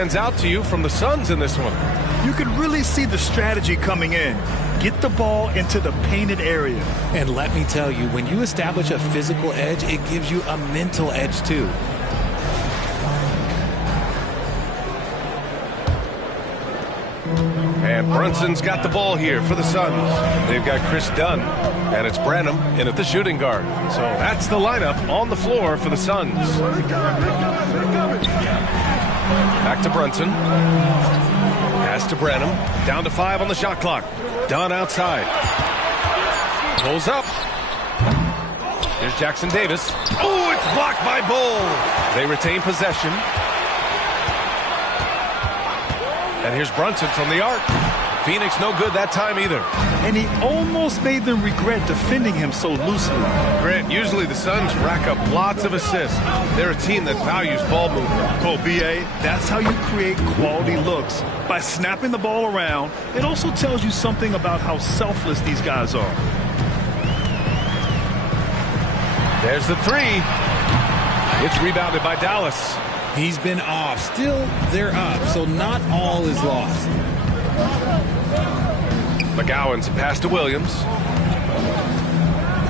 stands out to you from the Suns in this one? You can really see the strategy coming in. Get the ball into the painted area. And let me tell you, when you establish a physical edge, it gives you a mental edge too. And Brunson's got the ball here for the Suns. They've got Chris Dunn, and it's Branham in at the shooting guard. So that's the lineup on the floor for the Suns. Back to Brunson. Pass to Branham. Down to 5 on the shot clock. Dunn outside. Pulls up. Here's Jackson Davis. Oh, it's blocked by Bull. They retain possession. And here's Brunson from the arc. Phoenix no good that time either. And he almost made them regret defending him so loosely. Grant, usually the Suns rack up lots of assists. They're a team that values ball movement. Oh, B.A., that's how you create quality looks. By snapping the ball around, it also tells you something about how selfless these guys are. There's the three. It's rebounded by Dallas. He's been off. Still, they're up, so not all is lost. McGowan's a pass to Williams.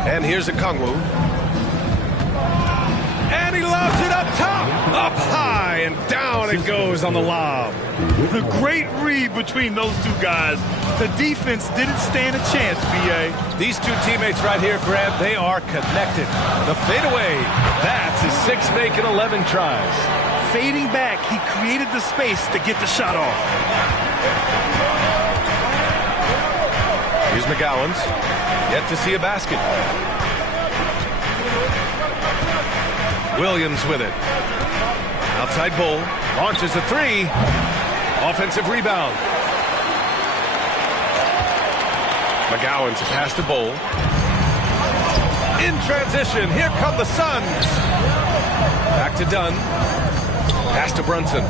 And here's a Kongwu. And he lobs it up top. Up high and down it goes on the lob. The great read between those two guys. The defense didn't stand a chance, B.A. These two teammates right here, Grant, they are connected. The fadeaway. That's his 6th make in 11 tries. Fading back, he created the space to get the shot off. Here's McGowan's. Yet to see a basket. Williams with it. Outside Bull. Launches a 3. Offensive rebound. McGowan's pass to Bull. In transition. Here come the Suns. Back to Dunn. Pass to Brunson.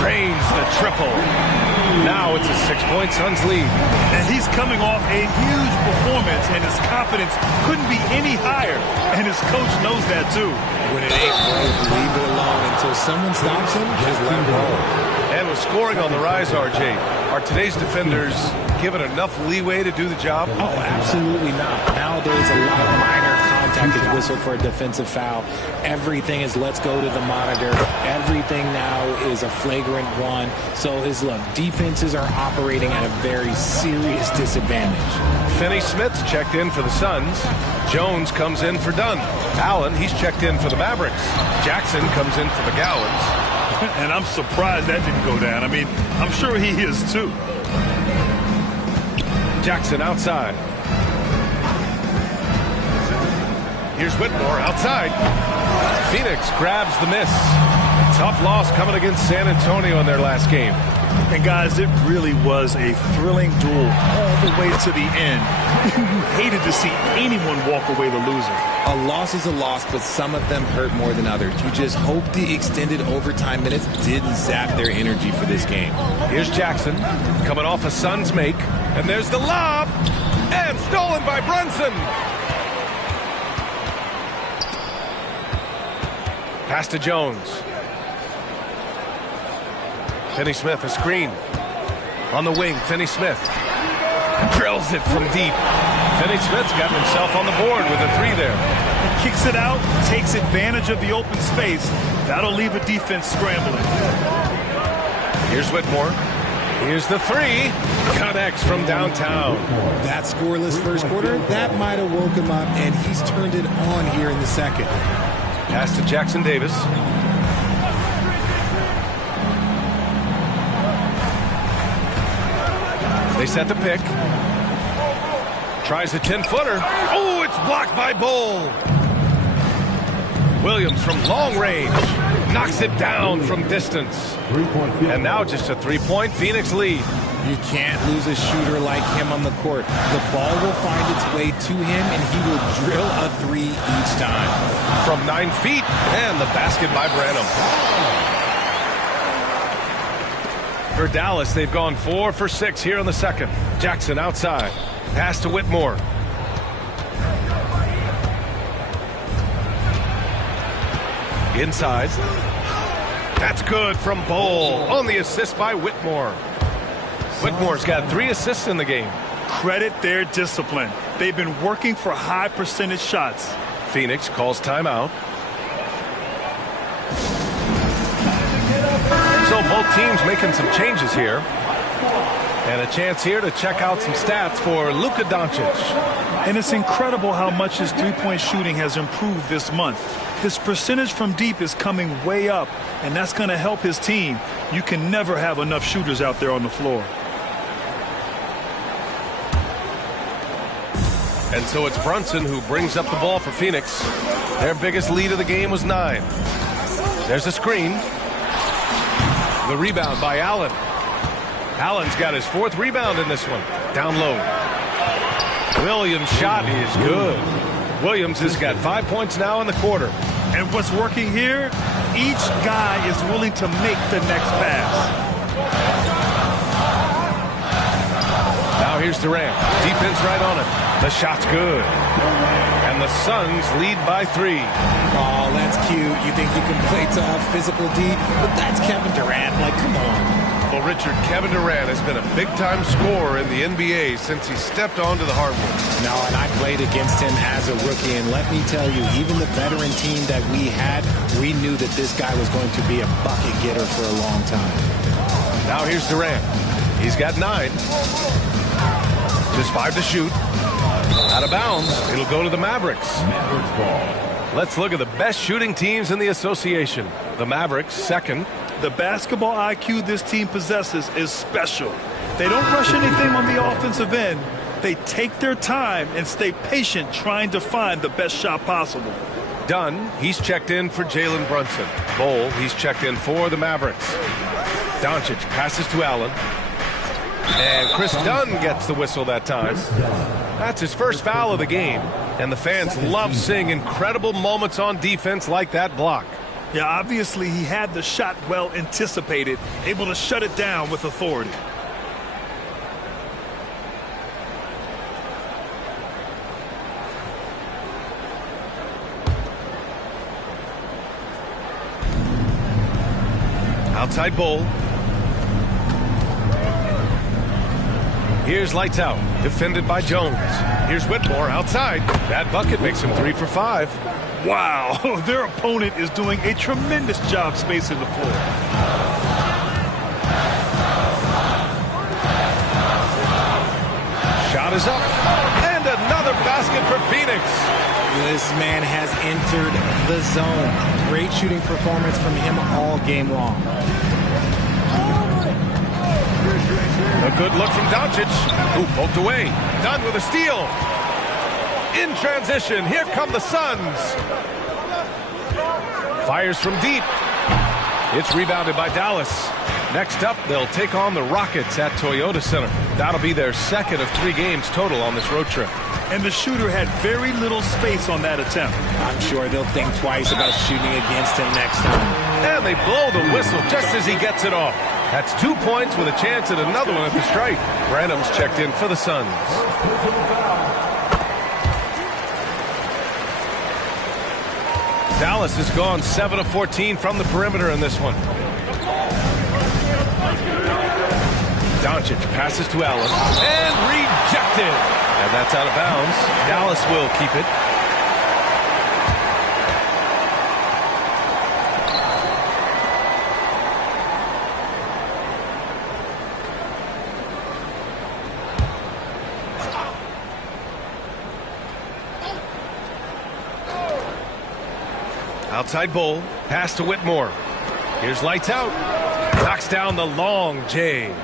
Drains the triple. Now it's a 6-point Suns lead. And he's coming off a huge performance, and his confidence couldn't be any higher. And his coach knows that, too. When it ain't broke, leave it alone until someone stops him. Just let him roll. And with scoring on the rise, RJ, are today's defenders given enough leeway to do the job? Oh, absolutely not. Nowadays, a lot of minor contact is whistled for a defensive foul. Everything is let's go to the monitor. Everything now is a flagrant one. So, look, defenses are operating at a very serious disadvantage. Finney-Smith's checked in for the Suns. Jones comes in for Dunn. Allen, he's checked in for the Mavericks. Jackson comes in for the Gowans. And I'm surprised that didn't go down. I mean, I'm sure he is, too. Jackson outside. Here's Whitmore outside. Phoenix grabs the miss. Tough loss coming against San Antonio in their last game. And guys, it really was a thrilling duel all the way to the end. You hated to see anyone walk away the loser. A loss is a loss, but some of them hurt more than others. You just hope the extended overtime minutes didn't zap their energy for this game. Here's Jackson coming off a Suns make. And there's the lob. And stolen by Brunson. Pass to Jones. Finney-Smith, a screen. On the wing, Finney-Smith. Drills it from deep. Finney-Smith's got himself on the board with a 3 there. He kicks it out, takes advantage of the open space. That'll leave a defense scrambling. Here's Whitmore. Here's the 3. Connects from downtown. That scoreless first quarter, that might have woke him up, and he's turned it on here in the second. Pass to Jackson Davis. They set the pick. Tries a 10-footer. Oh, it's blocked by Bull. Williams from long range. Knocks it down from distance. And now just a 3-point Phoenix lead. You can't lose a shooter like him on the court. The ball will find its way to him, and he will drill a 3 each time. From 9 feet, and the basket by Branham. For Dallas, they've gone 4 for 6 here in the second. Jackson outside. Pass to Whitmore. Inside. That's good from Bol on the assist by Whitmore. Whitmore's got 3 assists in the game. Credit their discipline. They've been working for high percentage shots. Phoenix calls timeout. So both teams making some changes here. And a chance here to check out some stats for Luka Doncic. And it's incredible how much his three-point shooting has improved this month. His percentage from deep is coming way up, and that's going to help his team. You can never have enough shooters out there on the floor. And so it's Brunson who brings up the ball for Phoenix. Their biggest lead of the game was 9. There's a screen. The rebound by Allen. Allen's got his 4th rebound in this one. Down low. Williams' shot is good. Williams has got 5 points now in the quarter. And what's working here, each guy is willing to make the next pass. Now here's Durant. Defense right on it. The shot's good. And the Suns lead by 3. Oh, that's cute. You think you can play tough, physical deep, but that's Kevin Durant. Like, come on. Well, Richard, Kevin Durant has been a big-time scorer in the NBA since he stepped onto the hardwood. No, and I played against him as a rookie, and let me tell you, even the veteran team that we had, we knew that this guy was going to be a bucket getter for a long time. Now here's Durant. He's got 9. Just 5 to shoot. Out of bounds. It'll go to the Mavericks. Let's look at the best shooting teams in the association. The Mavericks, 2nd. The basketball IQ this team possesses is special. They don't rush anything on the offensive end. They take their time and stay patient trying to find the best shot possible. Dunn, he's checked in for Jalen Brunson. Bol, he's checked in for the Mavericks. Doncic passes to Allen. And Chris Dunn gets the whistle that time. That's his first foul of the game. And the fans love seeing incredible moments on defense like that block. Yeah, obviously he had the shot well anticipated, able to shut it down with authority. Outside Bol. Here's lights out. Defended by Jones. Here's Whitmore outside. That bucket makes him 3 for 5. Wow, their opponent is doing a tremendous job spacing the floor. Shot is up. And another basket for Phoenix. This man has entered the zone. Great shooting performance from him all game long. A good look from Doncic, who poked away. Dunn with a steal. In transition, here come the Suns. Fires from deep. It's rebounded by Dallas. Next up, they'll take on the Rockets at Toyota Center. That'll be their 2nd of 3 games total on this road trip. And the shooter had very little space on that attempt. I'm sure they'll think twice about shooting against him next time. And they blow the whistle just as he gets it off. That's 2 points with a chance at another one at the stripe. Branham's checked in for the Suns. Dallas has gone 7 of 14 from the perimeter in this one. Doncic passes to Allen and rejected. And that's out of bounds. Dallas will keep it. Outside Bol, pass to Whitmore. Here's lights out. Knocks down the long J.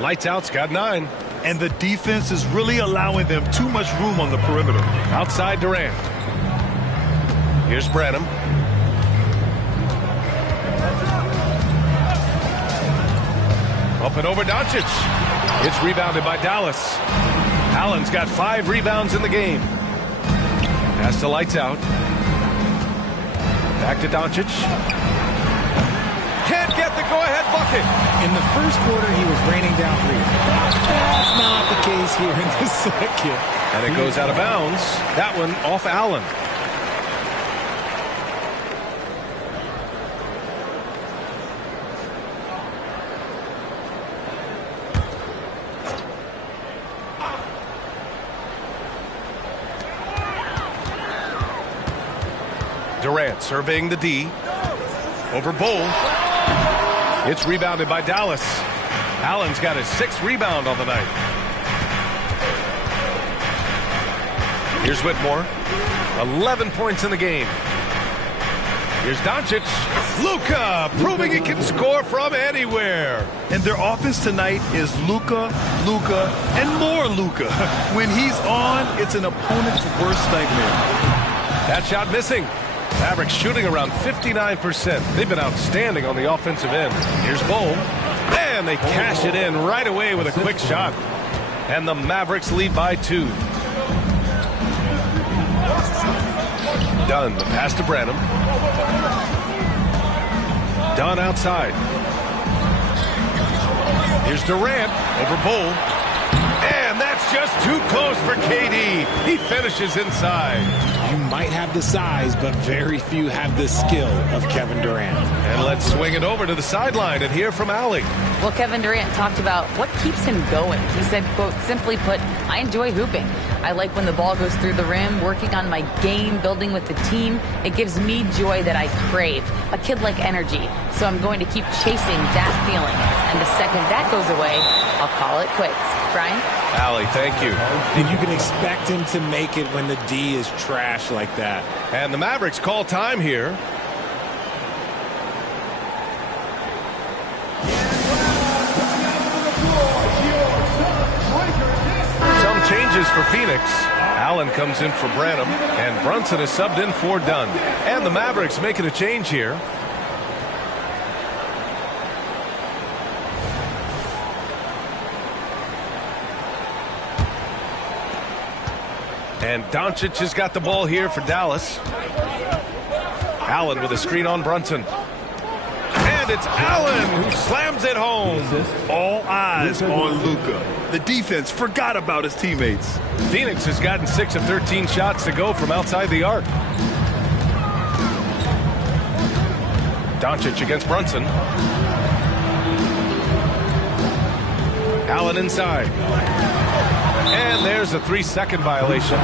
Lights out's got 9. And the defense is really allowing them too much room on the perimeter. Outside Durant. Here's Branham. Up and over Doncic. It's rebounded by Dallas. Allen's got 5 rebounds in the game. Pass to lights out. Back to Doncic. Can't get the go-ahead bucket. In the first quarter, he was raining down 3. That's not the case here in the second. And it goes out of bounds. That one off Allen. Durant surveying the D. Over Bull. It's rebounded by Dallas. Allen's got his 6th rebound on the night. Here's Whitmore. 11 points in the game. Here's Doncic. Luka proving he can score from anywhere. And their offense tonight is Luka, and more Luka. When he's on, it's an opponent's worst nightmare. That shot missing. Mavericks shooting around 59%. They've been outstanding on the offensive end. Here's Bull. And they cash it in right away with a quick shot. And the Mavericks lead by 2. Dunn, the pass to Branham. Dunn outside. Here's Durant over Bull. And that's just too close for KD. He finishes inside. You might have the size, but very few have the skill of Kevin Durant. And let's swing it over to the sideline and hear from Allie. Well, Kevin Durant talked about what keeps him going. He said, quote, simply put, I enjoy hooping. I like when the ball goes through the rim, working on my game, building with the team. It gives me joy that I crave, a kid-like energy. So I'm going to keep chasing that feeling. And the second that goes away, I'll call it quits. Brian? Allie, thank you. And you can expect him to make it when the D is trash like that. And the Mavericks call time here. Some changes for Phoenix. Allen comes in for Branham, and Brunson is subbed in for Dunn. And the Mavericks making a change here. And Doncic has got the ball here for Dallas. Allen with a screen on Brunson. And it's Allen who slams it home. All eyes on Luka. The defense forgot about his teammates. Phoenix has gotten 6 of 13 shots to go from outside the arc. Doncic against Brunson. Allen inside. And there's a 3-second violation.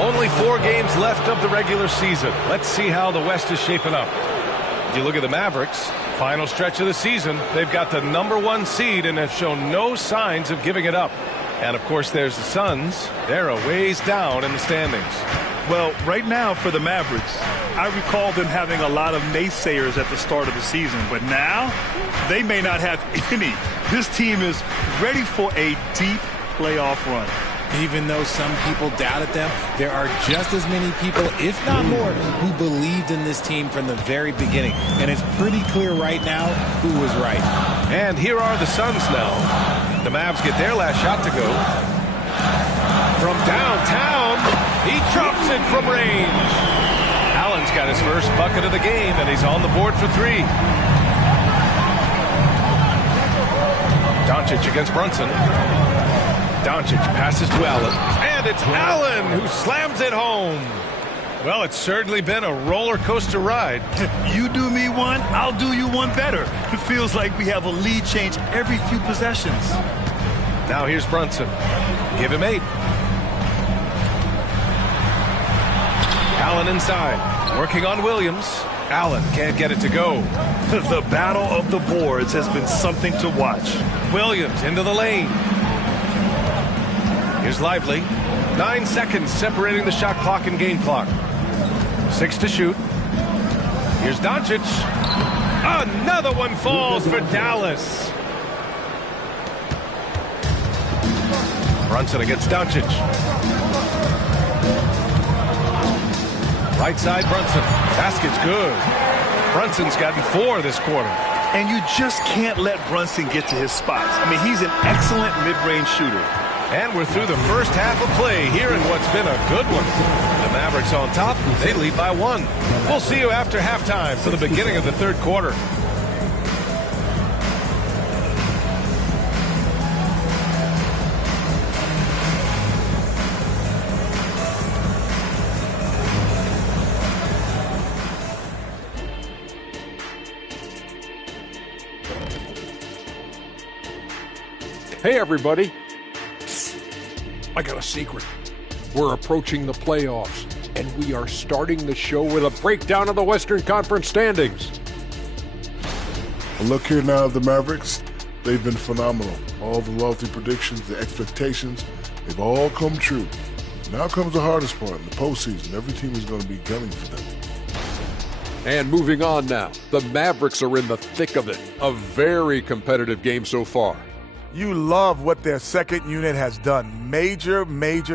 Only 4 games left of the regular season. Let's see how the West is shaping up. If you look at the Mavericks, final stretch of the season, they've got the #1 seed and have shown no signs of giving it up. And, of course, there's the Suns. They're a ways down in the standings. Well, right now for the Mavericks, I recall them having a lot of naysayers at the start of the season. But now, they may not have any. This team is ready for a deep playoff run. Even though some people doubted them, there are just as many people, if not more, who believed in this team from the very beginning. And it's pretty clear right now who was right. And here are the Suns now. The Mavs get their last shot to go. From downtown, he drops it from range. Allen's got his first bucket of the game, and he's on the board for 3. Doncic against Brunson. Doncic passes to Allen, and it's Allen who slams it home. Well, it's certainly been a roller coaster ride. You do me one, I'll do you one better. It feels like we have a lead change every few possessions. Now here's Brunson. Give him 8. Allen inside, working on Williams. Allen can't get it to go. The battle of the boards has been something to watch. Williams into the lane. Here's Lively. 9 seconds separating the shot clock and game clock. 6 to shoot. Here's Doncic. Another one falls for Dallas. Brunson against Doncic. Right side, Brunson. Basket's good. Brunson's gotten 4 this quarter. And you just can't let Brunson get to his spots. I mean, he's an excellent mid-range shooter. And we're through the first half of play here in what's been a good one. The Mavericks on top. They lead by 1. We'll see you after halftime for the beginning of the third quarter. Hey, everybody. I got a secret. We're approaching the playoffs, And we are starting the show with a breakdown of the Western Conference standings. A look here now at the Mavericks. They've been phenomenal. All the lofty predictions, the expectations, they've all come true. Now comes the hardest part, in the postseason. Every team is going to be gunning for them. And moving on now, the Mavericks are in the thick of it. A very competitive game so far. You love what their second unit has done. Major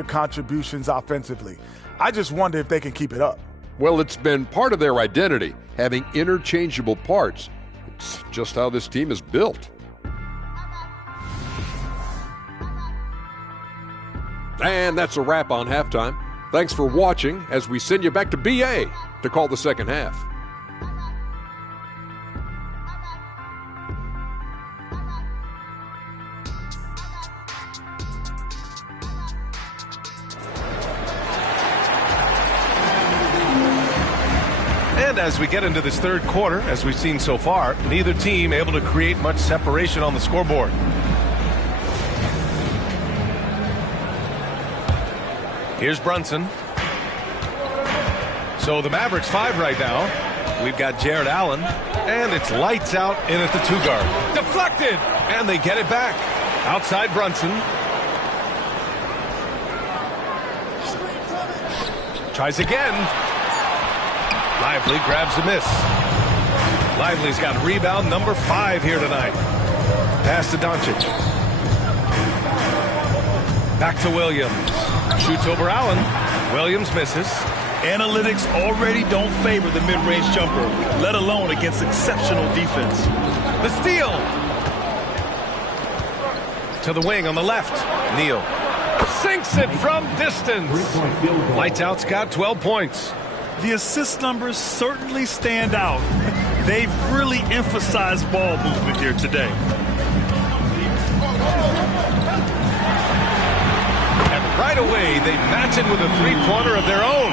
contributions offensively. I just wonder if they can keep it up. Well, it's been part of their identity, having interchangeable parts. It's just how this team is built. And that's a wrap on halftime. Thanks for watching as we send you back to BA to call the second half. And as we get into this third quarter, as we've seen so far, neither team able to create much separation on the scoreboard. Here's Brunson. So the Mavericks 5 right now. We've got Jared Allen, and it's lights out in at the 2-guard. Deflected, and they get it back. Outside Brunson. Tries again. Lively grabs a miss. Lively's got rebound number 5 here tonight. Pass to Doncic. Back to Williams. Shoots over Allen. Williams misses. Analytics already don't favor the mid-range jumper, let alone against exceptional defense. The steal. To the wing on the left. Neal sinks it from distance. Lights out's got 12 points. The assist numbers certainly stand out. They've really emphasized ball movement here today. And right away, they match it with a three-pointer of their own.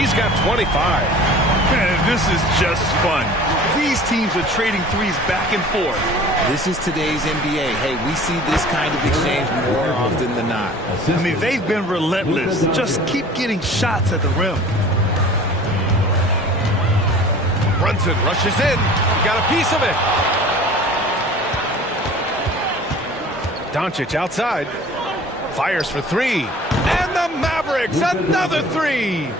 He's got 25. Man, this is just fun. These teams are trading threes back and forth. This is today's NBA. Hey, we see this kind of exchange more often than not. I mean, they've been relentless. Just keep getting shots at the rim. Brunson rushes in. He got a piece of it. Doncic outside. Fires for 3. And the Mavericks, another 3.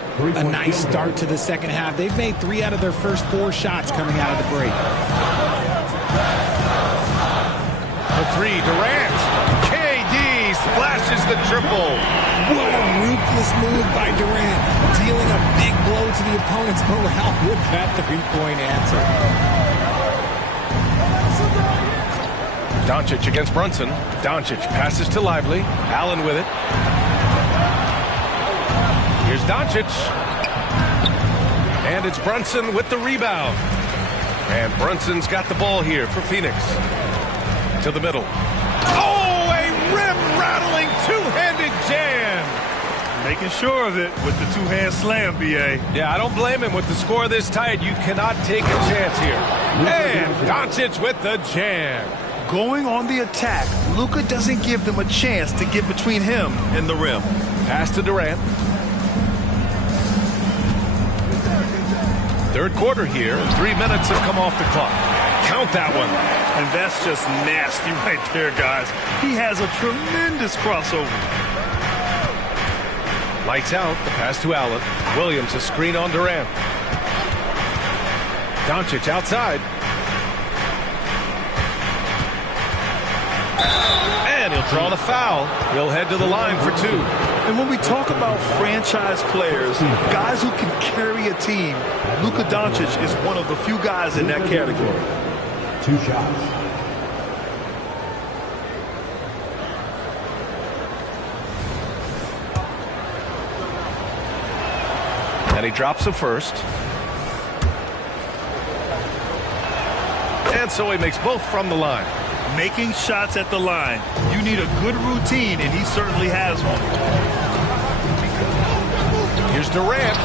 A nice start to the second half. They've made 3 out of their first 4 shots coming out of the break. For 3, Durant. KD splashes the triple. What a ruthless move by Durant. Dealing a big blow to the opponent's morale with that three-point answer. Doncic against Brunson. Doncic passes to Lively. Allen with it. Here's Doncic. And it's Brunson with the rebound. And Brunson's got the ball here for Phoenix. To the middle. Oh, a rim-rattling two-handed jam. Making sure of it with the two-hand slam, B.A. Yeah, I don't blame him. With the score this tight, you cannot take a chance here. And Doncic with the jam. Going on the attack, Luka doesn't give them a chance to get between him and the rim. Pass to Durant. Third quarter here. 3 minutes have come off the clock. Count that one. And that's just nasty right there, guys. He has a tremendous crossover. Lights out. The pass to Allen. Williams a screen on Durant. Doncic outside. And he'll draw the foul. He'll head to the line for 2. And when we talk about franchise players, guys who can carry a team, Luka Doncic is one of the few guys in that category. 2 shots. And he drops a first. And so he makes both from the line. Making shots at the line. You need a good routine, and he certainly has one. Here's Durant.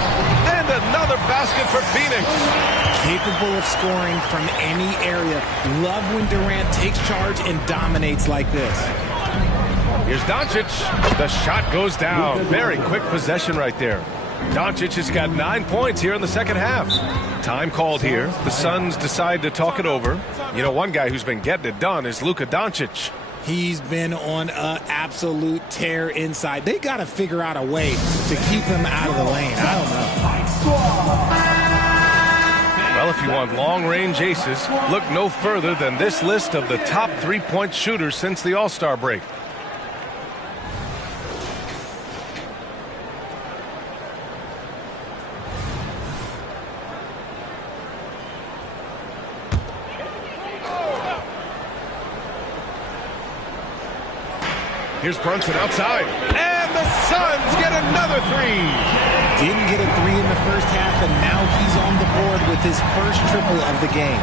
And another basket for Phoenix. Capable of scoring from any area. Love when Durant takes charge and dominates like this. Here's Doncic. The shot goes down. Very quick possession right there. Doncic has got 9 points here in the second half. Time called here. The Suns decide to talk it over. You know, one guy who's been getting it done is Luka Doncic. He's been on an absolute tear inside. They got to figure out a way to keep him out of the lane. I don't know. Well, if you want long-range aces, look no further than this list of the top three-point shooters since the All-Star break. Here's Brunson outside, and the Suns get another three. Didn't get a three in the first half, and now he's on the board with his first triple of the game.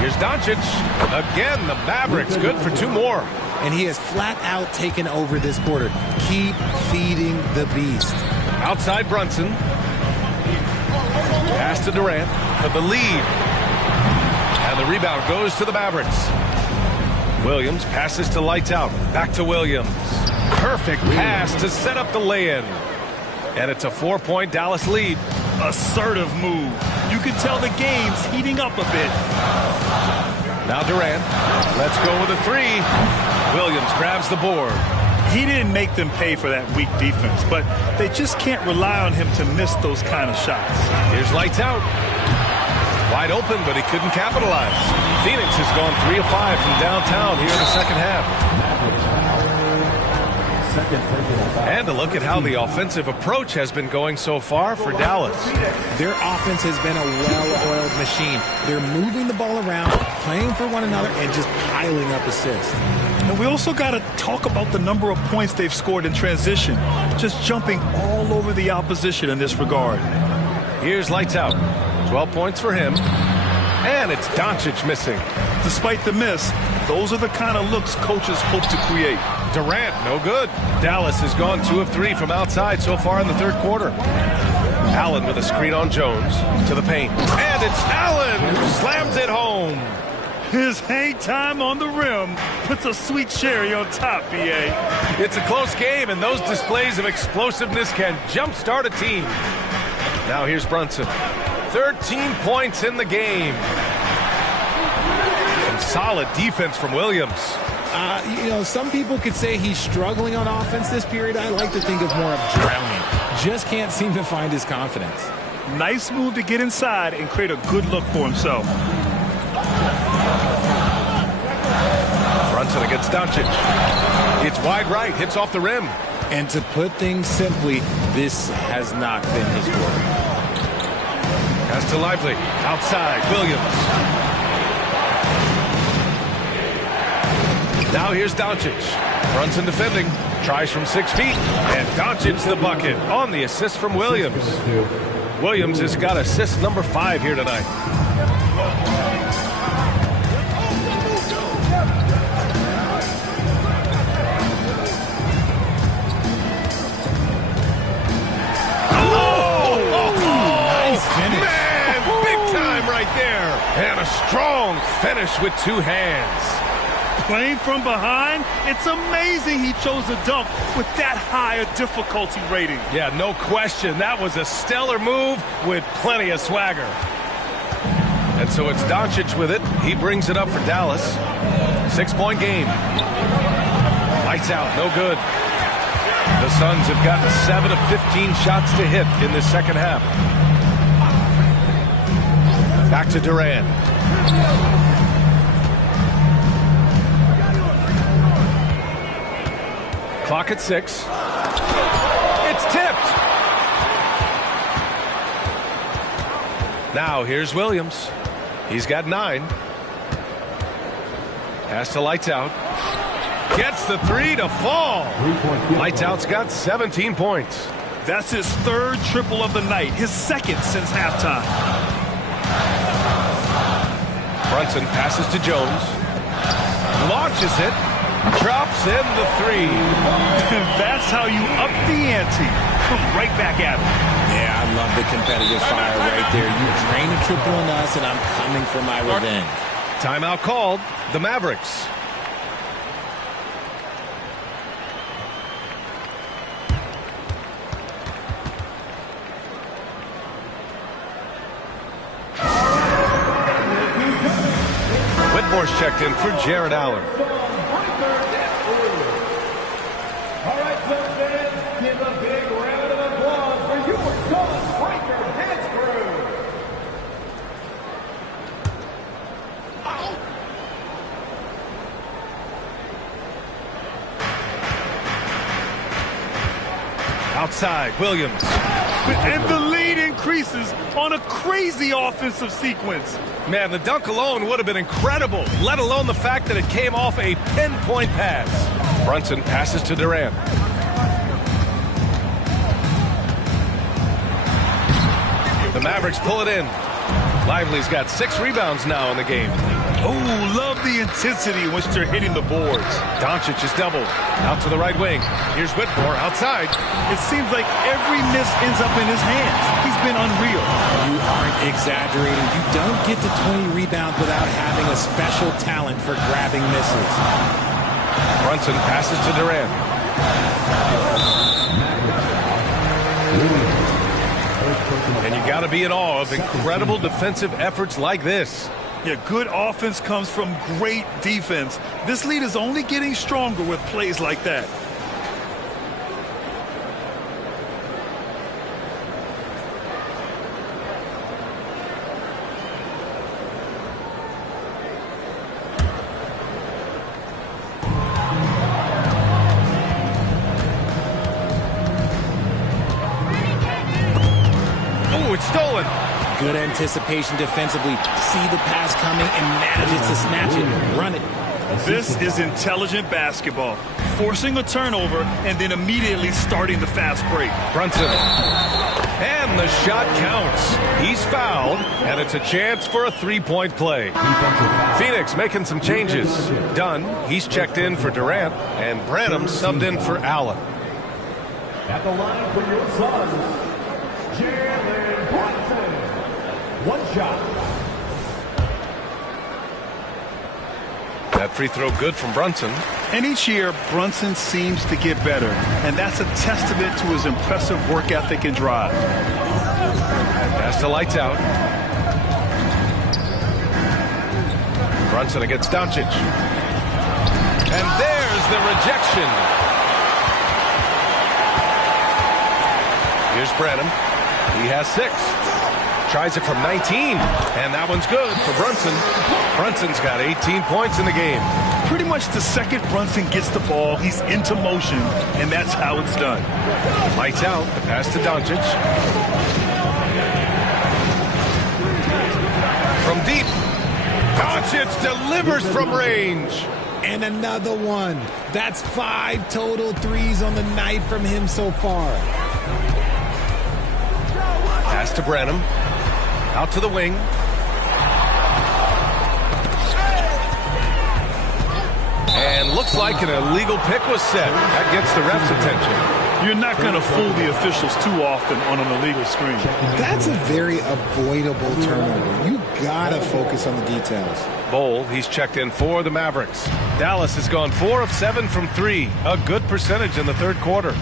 Here's Doncic. Again, the Mavericks good for two more. And he has flat out taken over this quarter. Keep feeding the beast. Outside Brunson. Pass to Durant for the lead. And the rebound goes to the Mavericks. Williams passes to Lights Out. Back to Williams. Perfect pass to set up the lay-in. And it's a 4-point Dallas lead. Assertive move. You can tell the game's heating up a bit. Now Durant. Let's go with a three. Williams grabs the board. He didn't make them pay for that weak defense, but they just can't rely on him to miss those kind of shots. Here's Lights Out. Wide open, but he couldn't capitalize. Phoenix has gone 3 of 5 from downtown here in the second half. And a look at how the offensive approach has been going so far for Dallas. Their offense has been a well-oiled machine. They're moving the ball around, playing for one another, and just piling up assists. And we also got to talk about the number of points they've scored in transition, just jumping all over the opposition in this regard. Here's Lights Out. 12 points for him. And it's Doncic missing. Despite the miss, those are the kind of looks coaches hope to create. Durant, no good. Dallas has gone 2 of 3 from outside so far in the third quarter. Allen with a screen on Jones to the paint. And it's Allen who slams it home. His hang time on the rim puts a sweet cherry on top, B.A. It's a close game, and those displays of explosiveness can jumpstart a team. Now here's Brunson. 13 points in the game. Some solid defense from Williams. You know, some people could say he's struggling on offense this period. I like to think of more of drowning. Just can't seem to find his confidence. Nice move to get inside and create a good look for himself. Brunson against Doncic. It's wide right, hits off the rim. And to put things simply, this has not been his quarter. Pass to Lively. Outside, Williams. Now here's Doncic. Brunson defending. Tries from 6 feet. And Doncic the bucket on the assist from Williams. Williams has got assist number 5 here tonight. Man, big time right there. And a strong finish with 2 hands. Playing from behind, it's amazing he chose to dunk with that high a difficulty rating. Yeah, no question. That was a stellar move with plenty of swagger. And so it's Doncic with it. He brings it up for Dallas. 6-point game. Lights out, no good. The Suns have gotten 7 of 15 shots to hit in this second half. Back to Durant. Clock at 6. It's tipped. Now here's Williams. He's got 9. Pass to Lights Out. Gets the 3 to fall. Lights Out's got 17 points. That's his 3rd triple of the night, his 2nd since halftime. Brunson passes to Jones. Launches it. Drops in the 3. That's how you up the ante. Come right back at him. Yeah, I love the competitive fire right there. You drain a triple on us, and I'm coming for my revenge. Timeout called. The Mavericks. Whitmore's checked in for Jared Allen. All right, so fans, give a big round of applause for your son, Breaker Dance Crew. Outside, Williams. And the lead increases on a crazy offensive sequence. Man, the dunk alone would have been incredible, let alone the fact that it came off a pinpoint pass. Brunson passes to Durant. The Mavericks pull it in. Lively's got 6 rebounds now in the game. Oh, love the intensity in which they're hitting the boards. Doncic is doubled. Out to the right wing. Here's Whitmore outside. It seems like every miss ends up in his hands. He's been unreal. You aren't exaggerating. You don't get to 20 rebounds without having a special talent for grabbing misses. Brunson passes to Durant. And you got to be in awe of incredible defensive efforts like this. Yeah, good offense comes from great defense. This lead is only getting stronger with plays like that. Oh, it's stolen. Good anticipation defensively. See the pass coming and manages to snatch it. Run it. This is intelligent basketball. Forcing a turnover and then immediately starting the fast break. Brunson. And the shot counts. He's fouled, and it's a chance for a three-point play. Phoenix making some changes. Dunn, he's checked in for Durant, and Branham subbed in for Allen. At the line for your son, Jalen Brunson. One shot. That free throw good from Brunson. And each year, Brunson seems to get better. And that's a testament to his impressive work ethic and drive. Pass to lights out. Brunson against Doncic. And there's the rejection. Here's Branham. He has 6. Tries it from 19, and that one's good for Brunson. Brunson's got 18 points in the game. Pretty much the second Brunson gets the ball, he's into motion, and that's how it's done. Lights out, the pass to Doncic. From deep, Doncic delivers from range. And another one. That's 5 total threes on the night from him so far. Pass to Branham. Out to the wing. And looks like an illegal pick was set. That gets the ref's attention. You're not going to fool the officials too often on an illegal screen. That's a very avoidable turnover. You got to focus on the details. Bowl, he's checked in for the Mavericks. Dallas has gone 4 of 7 from 3. A good percentage in the third quarter.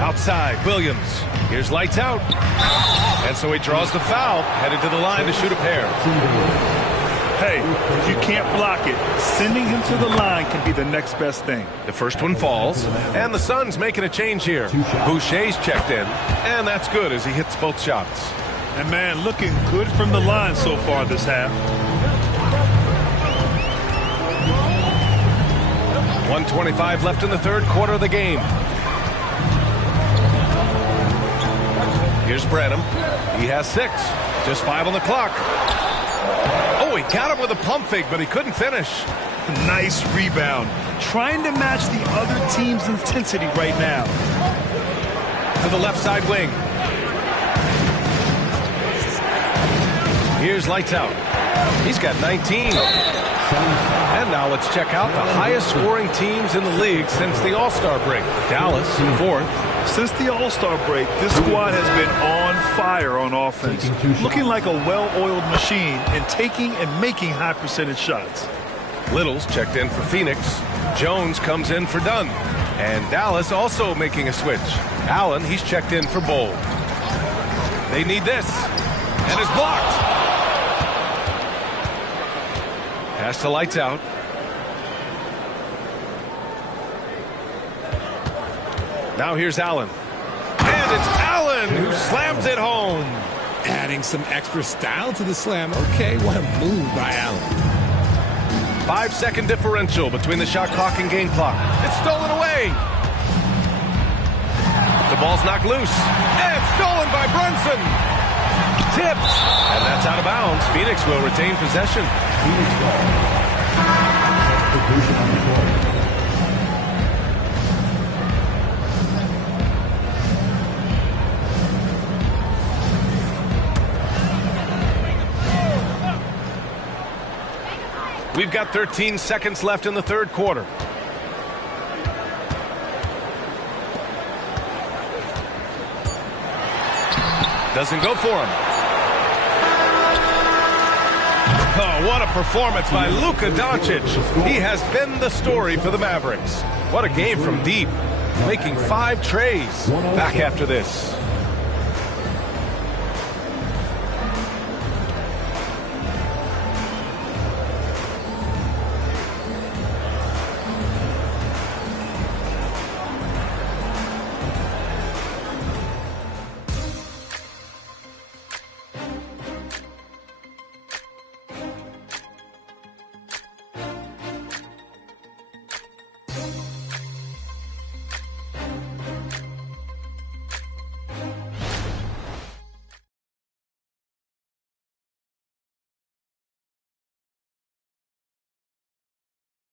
Outside, Williams. Here's lights out. And so he draws the foul, headed to the line to shoot a pair. Hey, if you can't block it, sending him to the line can be the next best thing. The first one falls, and the Suns making a change here. Boucher's checked in, and that's good as he hits both shots. And man, looking good from the line so far this half. 1:25 left in the third quarter of the game. Here's Branham. He has 6. Just 5 on the clock. Oh, he got him with a pump fake, but he couldn't finish. Nice rebound. Trying to match the other team's intensity right now. To the left side wing. Here's lights out. He's got 19. And now let's check out the highest scoring teams in the league since the All-Star break. Dallas, 4th. Since the All-Star break, this squad has been on fire on offense, looking like a well-oiled machine and taking and making high percentage shots. Little's checked in for Phoenix. Jones comes in for Dunn. And Dallas also making a switch. Allen, he's checked in for Bowl. They need this. And it's blocked. Pass to lights out. Now here's Allen. And it's Allen who slams it home. Adding some extra style to the slam. Okay, what a move by Allen. 5-second differential between the shot clock and game clock. It's stolen away. The ball's knocked loose. And stolen by Brunson. Tipped. And that's out of bounds. Phoenix will retain possession. Phoenix ball. Substitution on the court. We've got 13 seconds left in the third quarter. Doesn't go for him. Oh, what a performance by Luka Doncic. He has been the story for the Mavericks. What a game from deep, making 5 trays. Back after this.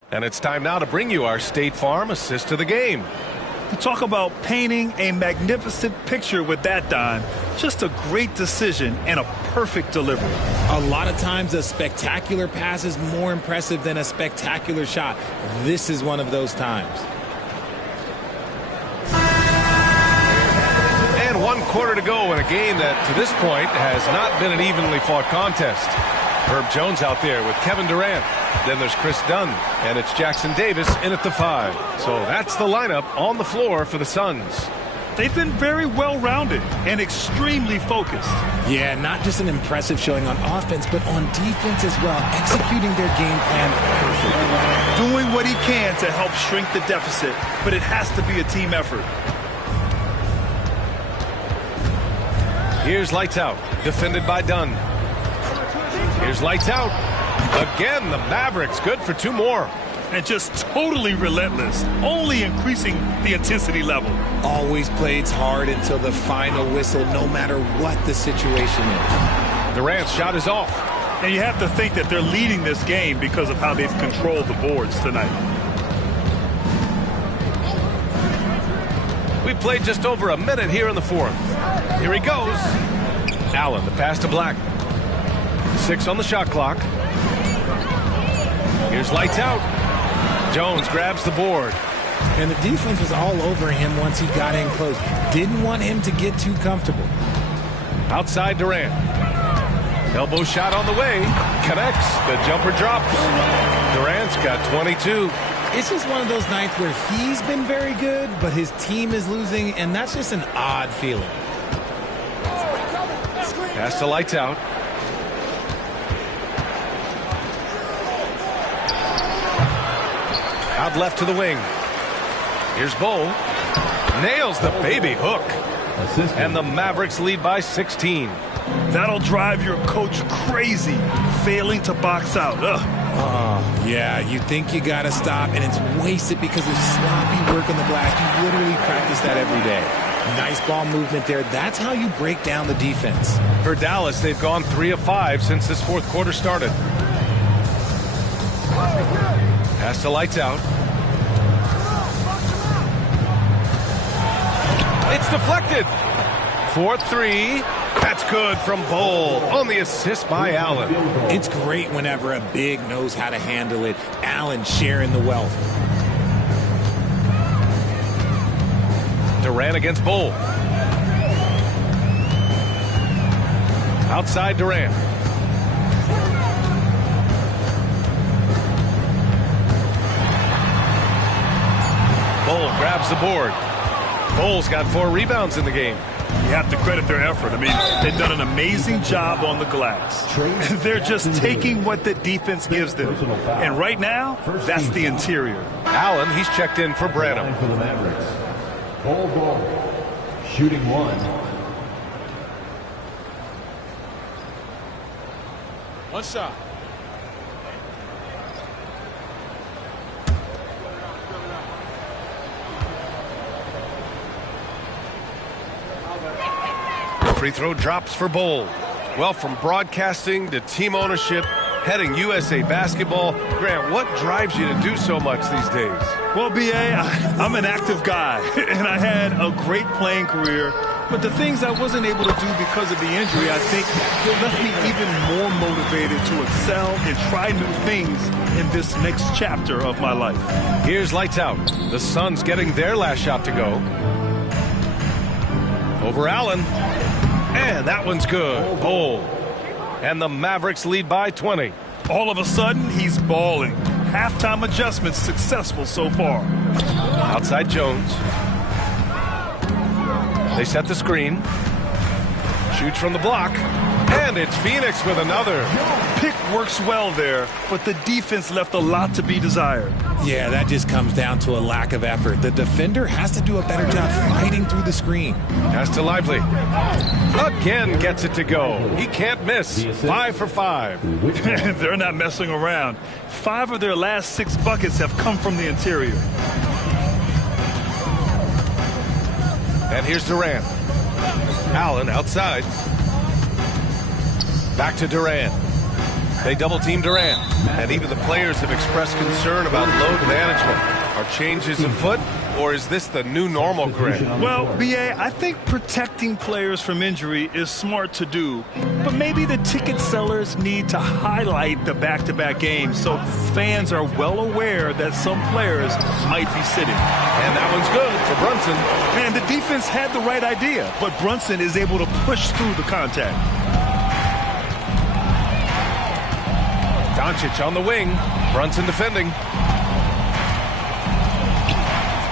And it's time now to bring you our State Farm assist to the game. To talk about painting a magnificent picture with that, Don. Just a great decision and a perfect delivery. A lot of times a spectacular pass is more impressive than a spectacular shot. This is one of those times. And 1 quarter to go in a game that, to this point, has not been an evenly fought contest. Herb Jones out there with Kevin Durant. Then there's Chris Dunn, and it's Jackson Davis in at the 5. So that's the lineup on the floor for the Suns. They've been very well-rounded and extremely focused. Yeah, not just an impressive showing on offense, but on defense as well, executing their game plan perfectly. Doing what he can to help shrink the deficit, but it has to be a team effort. Here's lights out, defended by Dunn. Here's lights out. Again, the Mavericks good for 2 more. And just totally relentless, only increasing the intensity level. Always plays hard until the final whistle, no matter what the situation is. Durant's shot is off. And you have to think that they're leading this game because of how they've controlled the boards tonight. We played just over a minute here in the 4th. Here he goes. Allen, the pass to Black. 6 on the shot clock. Here's lights out. Jones grabs the board. And the defense was all over him once he got in close. Didn't want him to get too comfortable. Outside Durant. Elbow shot on the way. Connects. The jumper drops. Durant's got 22. It's just one of those nights where he's been very good, but his team is losing, and that's just an odd feeling. Pass to lights out. Out left to the wing. Here's Bull. Nails the baby hook. And the Mavericks lead by 16. That'll drive your coach crazy, failing to box out. Yeah, you think you got to stop, and it's wasted because of sloppy work on the glass. You literally practice that every day. Nice ball movement there. That's how you break down the defense. For Dallas, they've gone 3 of 5 since this 4th quarter started. Pass to lights out. It's deflected. 4-3. That's good from Bull on the assist by Allen. It's great whenever a big knows how to handle it. Allen sharing the wealth. Durant against Bull. Outside Durant. Bull grabs the board. Bull's got 4 rebounds in the game. You have to credit their effort. I mean, they've done an amazing job on the glass. They're just taking what the defense gives them. And right now, that's the interior. Allen, he's checked in for Branham. For the Mavericks. Ball. Shooting one. One shot. Free throw drops for Bowl. Well, from broadcasting to team ownership, heading USA basketball, Grant, what drives you to do so much these days? Well, B.A., I'm an active guy, and I had a great playing career. But the things I wasn't able to do because of the injury, I think, left me even more motivated to excel and try new things in this next chapter of my life. Here's lights out. The Suns getting their last shot to go. Over Allen. And that one's good. Bowl. And the Mavericks lead by 20. All of a sudden, he's balling. Halftime adjustments successful so far. Outside Jones. They set the screen. Shoots from the block. And it's Phoenix with another. Pick works well there, but the defense left a lot to be desired. Yeah, that just comes down to a lack of effort. The defender has to do a better job fighting through the screen. Pass to Lively. Again gets it to go. He can't miss. 5 for 5. They're not messing around. 5 of their last 6 buckets have come from the interior. And here's Durant. Allen outside. Back to Durant. They double-team Durant. And even the players have expressed concern about load management. Are changes afoot, or is this the new normal, Greg? Well, B.A., I think protecting players from injury is smart to do. But maybe the ticket sellers need to highlight the back-to-back games so fans are well aware that some players might be sitting. And that one's good for Brunson. And the defense had the right idea, but Brunson is able to push through the contact. Doncic on the wing. Brunson defending.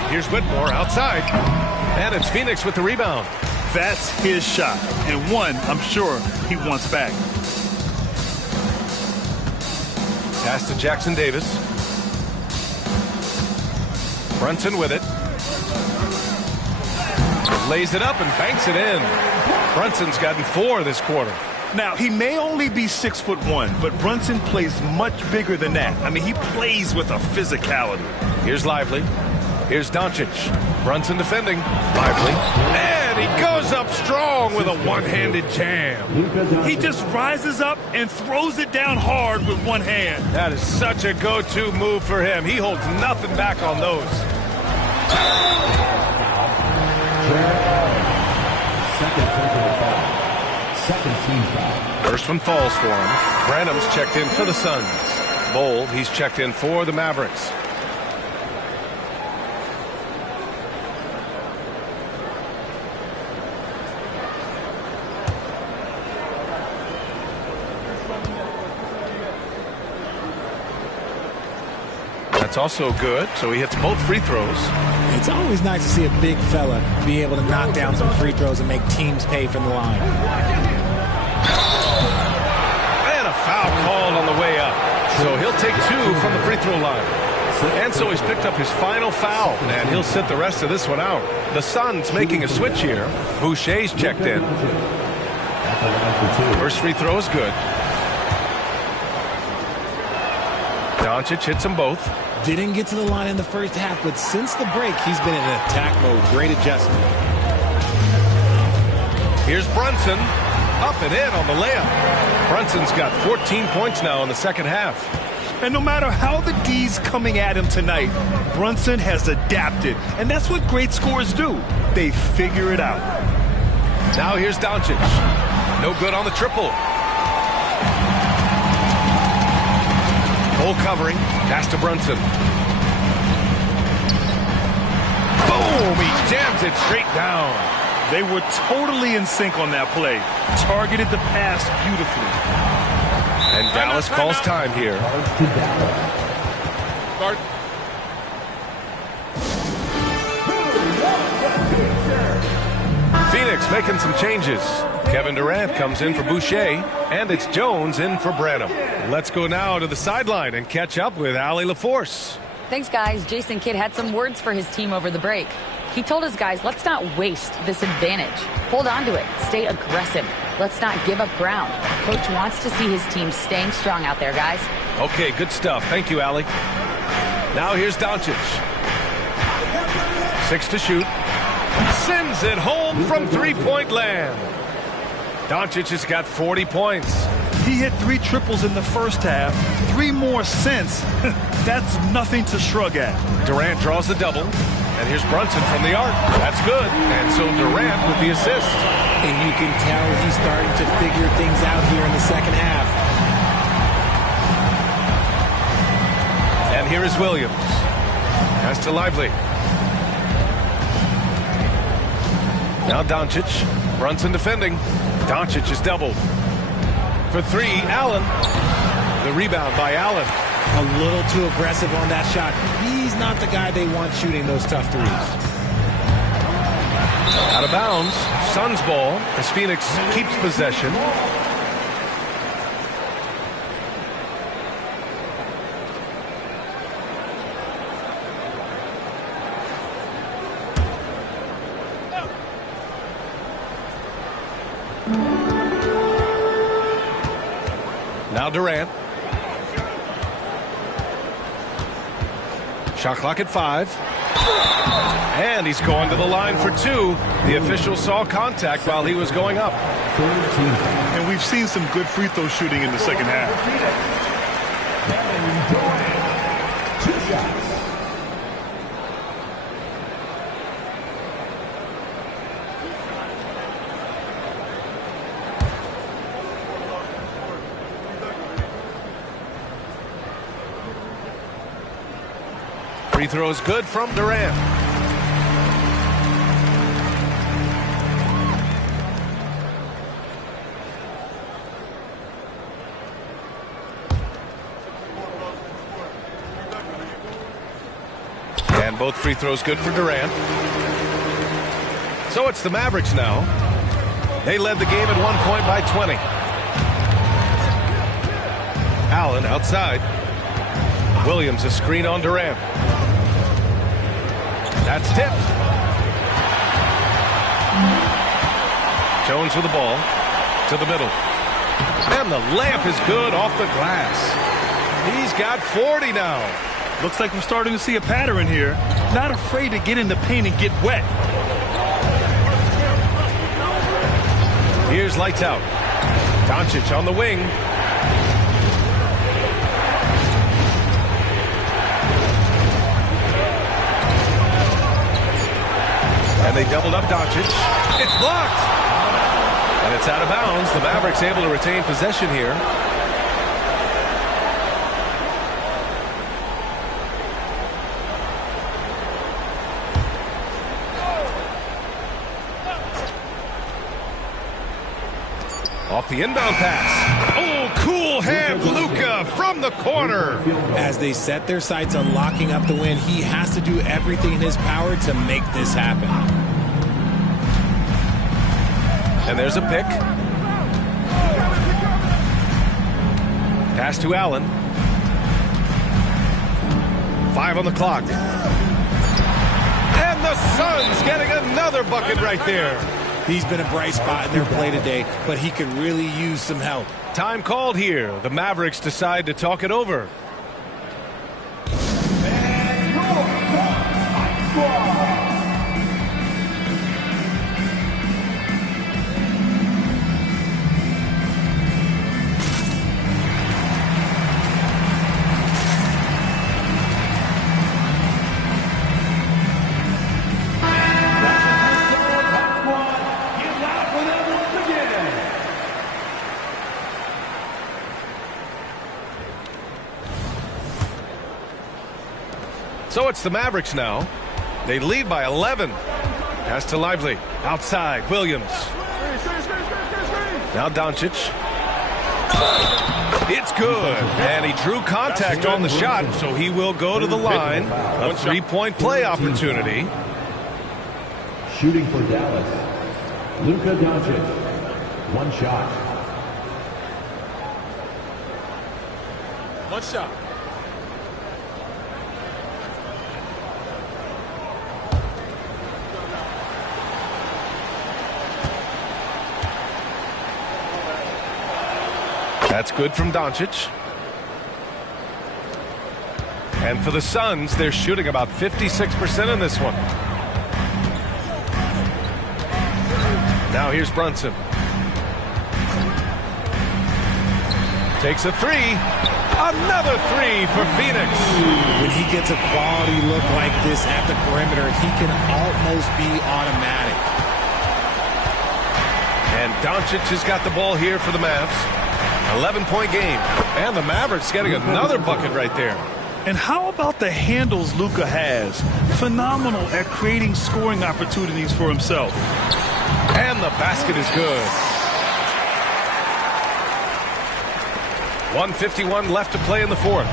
Here's Whitmore outside. And it's Phoenix with the rebound. That's his shot. And one, I'm sure, he wants back. Pass to Jackson Davis. Brunson with it. Lays it up and banks it in. Brunson's gotten 4 this quarter. Now, he may only be 6'1", but Brunson plays much bigger than that. I mean, he plays with a physicality. Here's Lively. Here's Doncic. Brunson defending. Lively. And he goes up strong with a one-handed jam. He just rises up and throws it down hard with one hand. That is such a go-to move for him. He holds nothing back on those. Second team foul. First one falls for him. Branham's checked in for the Suns. Bowl, he's checked in for the Mavericks. That's also good, so he hits both free throws. It's always nice to see a big fella be able to knock down some free throws and make teams pay from the line. And a foul called on the way up. So he'll take 2 from the free throw line. And so he's picked up his final foul, and he'll sit the rest of this one out. The Suns making a switch here. Boucher's checked in. First free throw is good. Doncic hits them both. Didn't get to the line in the first half, but since the break, he's been in attack mode. Great adjustment. Here's Brunson. Up and in on the layup. Brunson's got 14 points now in the second half. And no matter how the D's coming at him tonight, Brunson has adapted. And that's what great scorers do. They figure it out. Now here's Doncic. No good on the triple. Bull covering. Pass to Brunson. Boom! He jams it straight down. They were totally in sync on that play. Targeted the pass beautifully. And Dallas calls time here. Guard. Phoenix Mavericks making some changes. Kevin Durant comes in for Boucher, and it's Jones in for Branham. Let's go now to the sideline and catch up with Allie LaForce. Thanks, guys. Jason Kidd had some words for his team over the break. He told his guys, let's not waste this advantage. Hold on to it. Stay aggressive. Let's not give up ground. Coach wants to see his team staying strong out there, guys. Okay, good stuff. Thank you, Allie. Now here's Doncic. 6 to shoot. Sends it home from three-point land. Doncic has got 40 points. He hit 3 triples in the first half, 3 more since. That's nothing to shrug at. Durant draws the double. And here's Brunson from the arc. That's good. And so Durant with the assist. And you can tell he's starting to figure things out here in the second half. And here is Williams. Pass to Lively. Now Doncic. Brunson defending. Doncic is doubled. For 3, Allen. The rebound by Allen. A little too aggressive on that shot. He's not the guy they want shooting those tough threes. Out of bounds. Suns ball as Phoenix keeps possession. Now Durant. Shot clock at 5. And he's going to the line for 2. The official saw contact while he was going up. And we've seen some good free throw shooting in the second half. 2 shots. Free throw is good from Durant. And both free throws good for Durant. So it's the Mavericks now. They led the game at 1 point by 20. Allen outside. Williams a screen on Durant. That's tipped. Jones with the ball to the middle. And the layup is good off the glass. He's got 40 now. Looks like we're starting to see a pattern here. Not afraid to get in the paint and get wet. Here's lights out. Doncic on the wing. And they doubled up Doncic. It's blocked. And it's out of bounds. The Mavericks able to retain possession here. Off the inbound pass. Oh, cool hand, Luka from the corner. As they set their sights on locking up the win, he has to do everything in his power to make this happen. And there's a pick. Pass to Allen. 5 on the clock. And the Suns getting another bucket right there. He's been a bright spot in their play today, but he could really use some help. Time called here. The Mavericks decide to talk it over. So it's the Mavericks now. They lead by 11. Pass to Lively. Outside, Williams. Now Doncic. It's good. And he drew contact on the shot, so he will go to the line. A 3-point play opportunity. Shooting for Dallas. Luka Doncic. One shot. One shot. That's good from Doncic. And for the Suns, they're shooting about 56% in this one. Now here's Brunson. Takes a three. Another three for Phoenix. When he gets a quality look like this at the perimeter, he can almost be automatic. And Doncic has got the ball here for the Mavs. 11-point game. And the Mavericks getting another bucket right there. And how about the handles Luka has? Phenomenal at creating scoring opportunities for himself. And the basket is good. 1:51 left to play in the fourth.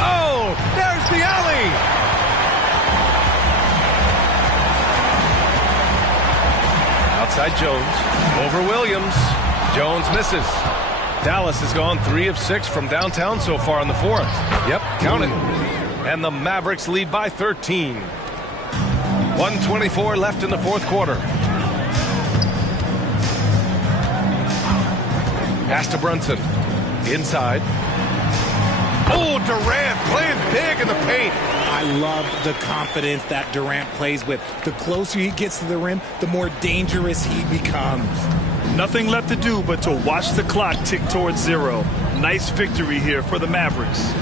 Oh, there's the alley. Outside Jones, over Williams. Jones misses. Dallas has gone 3 of 6 from downtown so far in the fourth. Yep, count it. And the Mavericks lead by 13. 1:24 left in the fourth quarter. Pass to Brunson. Inside. Oh, Durant playing big in the paint. I love the confidence that Durant plays with. The closer he gets to the rim, the more dangerous he becomes. Nothing left to do but to watch the clock tick towards 0. Nice victory here for the Mavericks.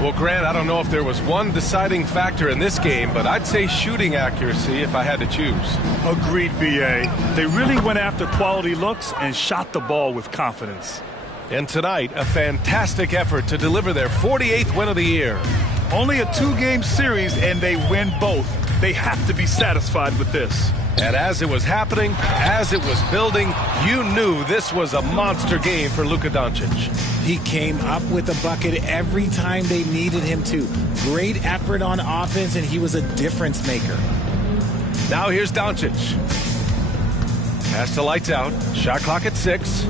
Well, Grant, I don't know if there was one deciding factor in this game, but I'd say shooting accuracy if I had to choose. Agreed, B.A. They really went after quality looks and shot the ball with confidence. And tonight, a fantastic effort to deliver their 48th win of the year. Only a 2-game series, and they win both. They have to be satisfied with this. And as it was happening, as it was building, you knew this was a monster game for Luka Doncic. He came up with a bucket every time they needed him to. Great effort on offense, and he was a difference maker. Now here's Doncic. Pass to lights out. Shot clock at 6.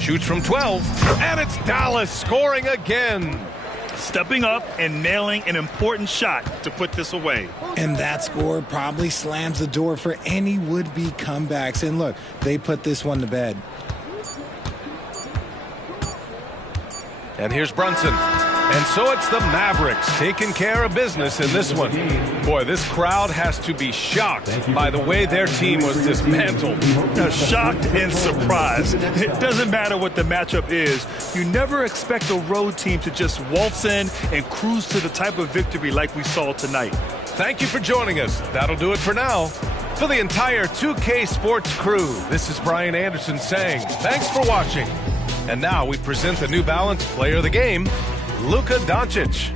Shoots from 12. And it's Dallas scoring again. Stepping up and nailing an important shot to put this away. And that score probably slams the door for any would-be comebacks. And look, they put this one to bed. And here's Brunson. And so it's the Mavericks taking care of business in this one. Boy, this crowd has to be shocked by the way their team was dismantled. Shocked and surprised. It doesn't matter what the matchup is. You never expect a road team to just waltz in and cruise to the type of victory like we saw tonight. Thank you for joining us. That'll do it for now. For the entire 2K Sports crew, this is Brian Anderson saying thanks for watching. And now we present the New Balance Player of the Game, Luka Doncic.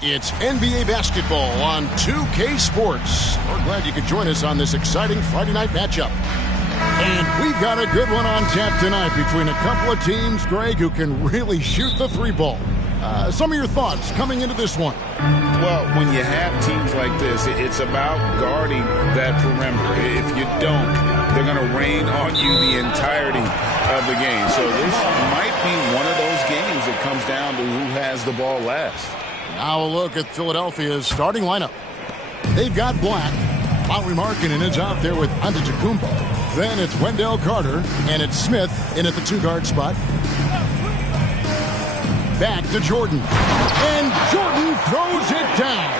It's NBA basketball on 2K Sports. We're glad you could join us on this exciting Friday night matchup. And we've got a good one on tap tonight between a couple of teams, Greg, who can really shoot the three ball. Some of your thoughts coming into this one. Well, when you have teams like this, it's about guarding that perimeter. If you don't, they're going to rain on you the entirety of the game. So this might be one of those games that comes down to who has the ball last. Now a look at Philadelphia's starting lineup. They've got Black. Lowry Markkanen is out there with Antetokounmpo. Then it's Wendell Carter, and it's Smith in at the two-guard spot. Back to Jordan. And Jordan throws it down.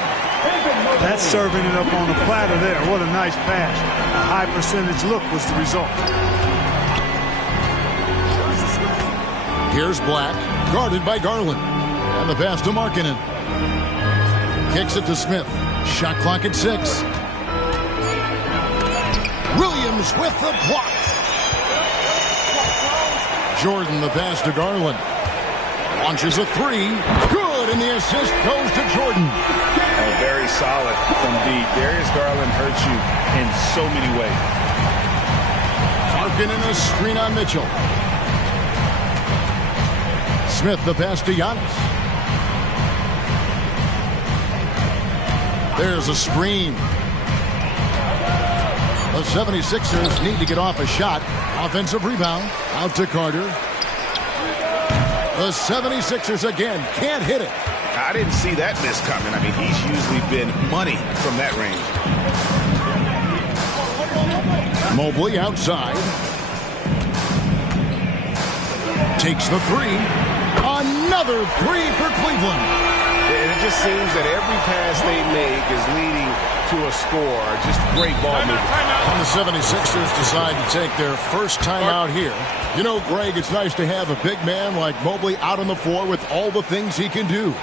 That's serving it up on the platter there. What a nice pass. A high percentage look was the result. Here's Black, guarded by Garland. And the pass to Markkanen. Kicks it to Smith. Shot clock at 6. Williams with the block. Jordan, the pass to Garland. Launches a three. Good, and the assist goes to Jordan. Oh, very solid from deep. Darius Garland hurts you in so many ways. Markkanen a screen on Mitchell. Smith, the pass to Giannis. There's a screen. The 76ers need to get off a shot. Offensive rebound. Out to Carter. The 76ers again can't hit it. I didn't see that miss coming. I mean, he's usually been money from that range. Mobley outside. Takes the three. Another three for Cleveland. And it just seems that every pass they make is leading to a score. Just great ball movement. And the 76ers decide to take their first time out here. You know, Greg, it's nice to have a big man like Mobley out on the floor with all the things he can do.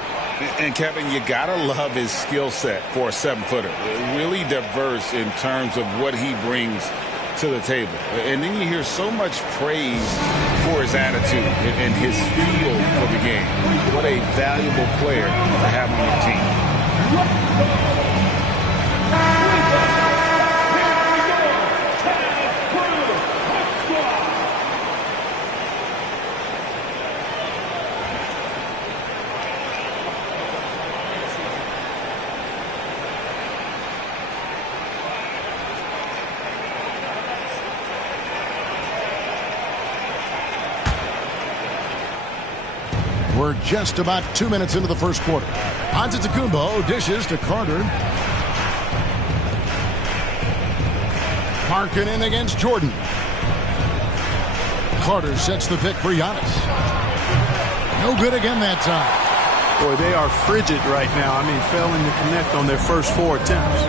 And Kevin, you gotta love his skill set for a 7-footer. Really diverse in terms of what he brings to the table. And then you hear so much praise for his attitude and his feel for the game. What a valuable player to have on your team. We're just about 2 minutes into the first quarter. Antetokounmpo dishes to Carter. Markkanen against Jordan. Carter sets the pick for Giannis. No good again that time. Boy, they are frigid right now. I mean, failing to connect on their first 4 attempts.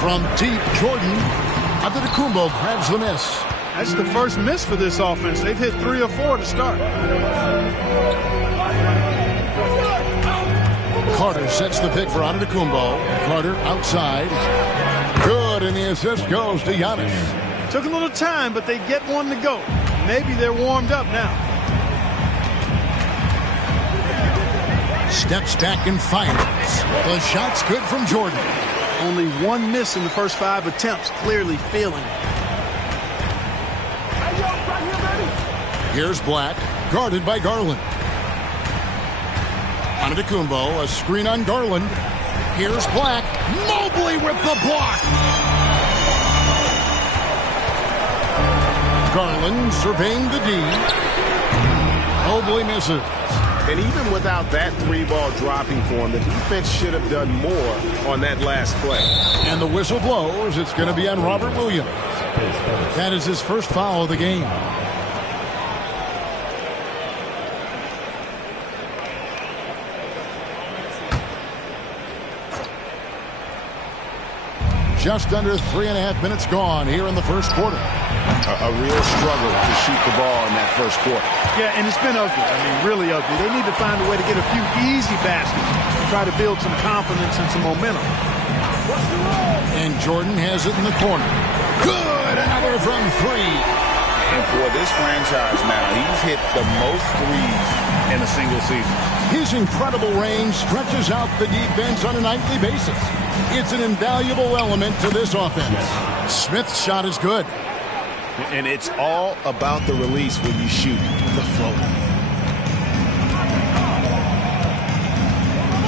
From deep, Jordan. Antetokounmpo grabs the miss. That's the first miss for this offense. They've hit 3 or 4 to start. Carter sets the pick for Antetokounmpo. Carter outside. Good, and the assist goes to Giannis. Took a little time, but they get one to go. Maybe they're warmed up now. Steps back and fires. The shot's good from Jordan. Only 1 miss in the first 5 attempts. Clearly feeling it. Here's Black, guarded by Garland. Antetokounmpo, a screen on Garland. Here's Black. Mobley with the block. Garland surveying the D. Mobley misses. And even without that 3-ball dropping for him, the defense should have done more on that last play. And the whistle blows. It's going to be on Robert Williams. That is his first foul of the game. Just under 3.5 minutes gone here in the first quarter. A real struggle to shoot the ball in that first quarter. Yeah, and it's been ugly. I mean, really ugly. They need to find a way to get a few easy baskets and try to build some confidence and some momentum. And Jordan has it in the corner. Good! Another from 3. And for this franchise now, he's hit the most threes in a single season. His incredible range stretches out the defense on a nightly basis. It's an invaluable element to this offense. Smith's shot is good. And it's all about the release when you shoot the floater.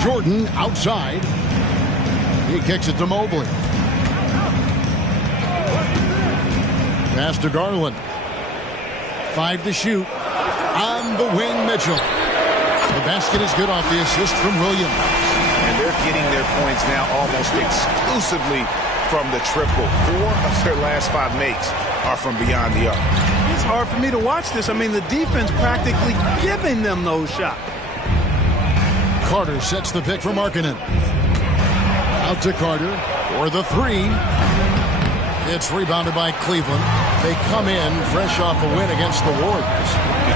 Jordan outside. He kicks it to Mobley. Pass to Garland. 5 to shoot. On the wing, Mitchell. The basket is good off the assist from Williams. And they're getting their points now almost exclusively from the triple. 4 of their last 5 makes are from beyond the arc. It's hard for me to watch this. I mean, the defense practically giving them those shots. Carter sets the pick for Markkanen. Out to Carter for the 3. It's rebounded by Cleveland. They come in fresh off a win against the Warriors.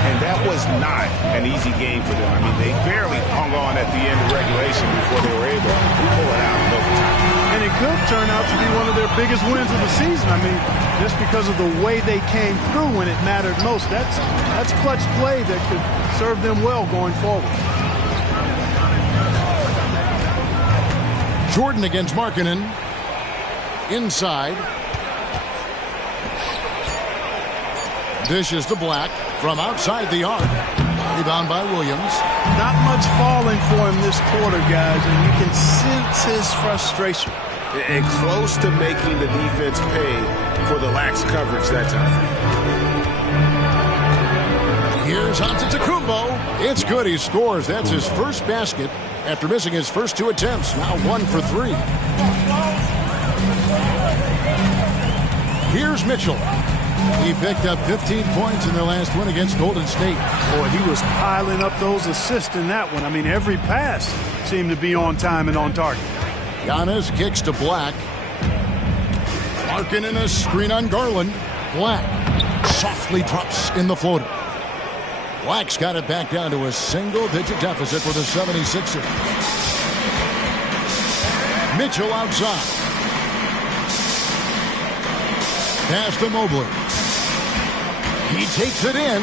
And that was not an easy game for them. I mean, they barely hung on at the end of regulation before they were able to pull it out in overtime. And it could turn out to be one of their biggest wins of the season. I mean, just because of the way they came through when it mattered most. That's clutch play that could serve them well going forward. Jordan against Markkanen. Inside. Dishes to Black from outside the arc. Rebound by Williams. Not much falling for him this quarter, guys, and you can sense his frustration. And close to making the defense pay for the lax coverage that time. Here's Antetokounmpo. It's good. He scores. That's his first basket after missing his first 2 attempts. Now 1 for 3. Here's Mitchell. He picked up 15 points in their last win against Golden State. Boy, he was piling up those assists in that one. I mean, every pass seemed to be on time and on target. Giannis kicks to Black. Markkanen a screen on Garland. Black softly drops in the floater. Black's got it back down to a single-digit deficit for the 76ers. Mitchell outside. Pass to Mobley. He takes it in.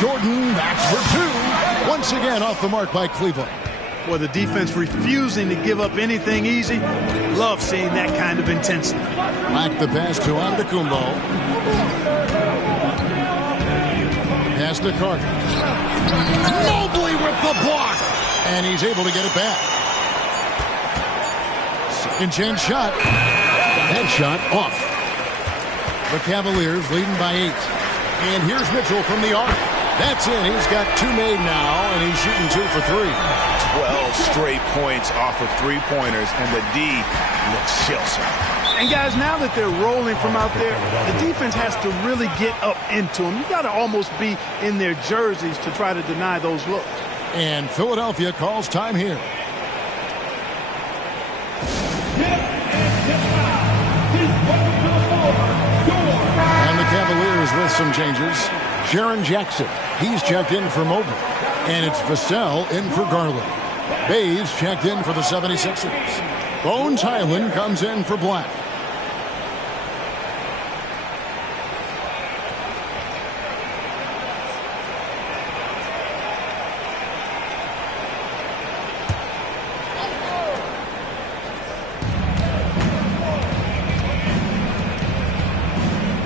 Jordan backs for 2. Once again off the mark by Cleveland. Boy, the defense refusing to give up anything easy. Love seeing that kind of intensity. Back the pass to Antetokounmpo. Pass to Carter. Mobley with the block. And he's able to get it back. Second chance shot. That shot off. The Cavaliers leading by 8. And here's Mitchell from the arc. That's it. He's got 2 made now, and he's shooting 2 for 3. 12 straight points off of 3-pointers, and the D looks shell-shocked. And guys, now that they're rolling from out there, the defense has to really get up into them. You've got to almost be in their jerseys to try to deny those looks. And Philadelphia calls time here. And the Cavaliers with some changes. Jaren Jackson, he's checked in for Mobley. And it's Vassell in for Garland. Bays checked in for the 76ers. Bones Highland comes in for Black.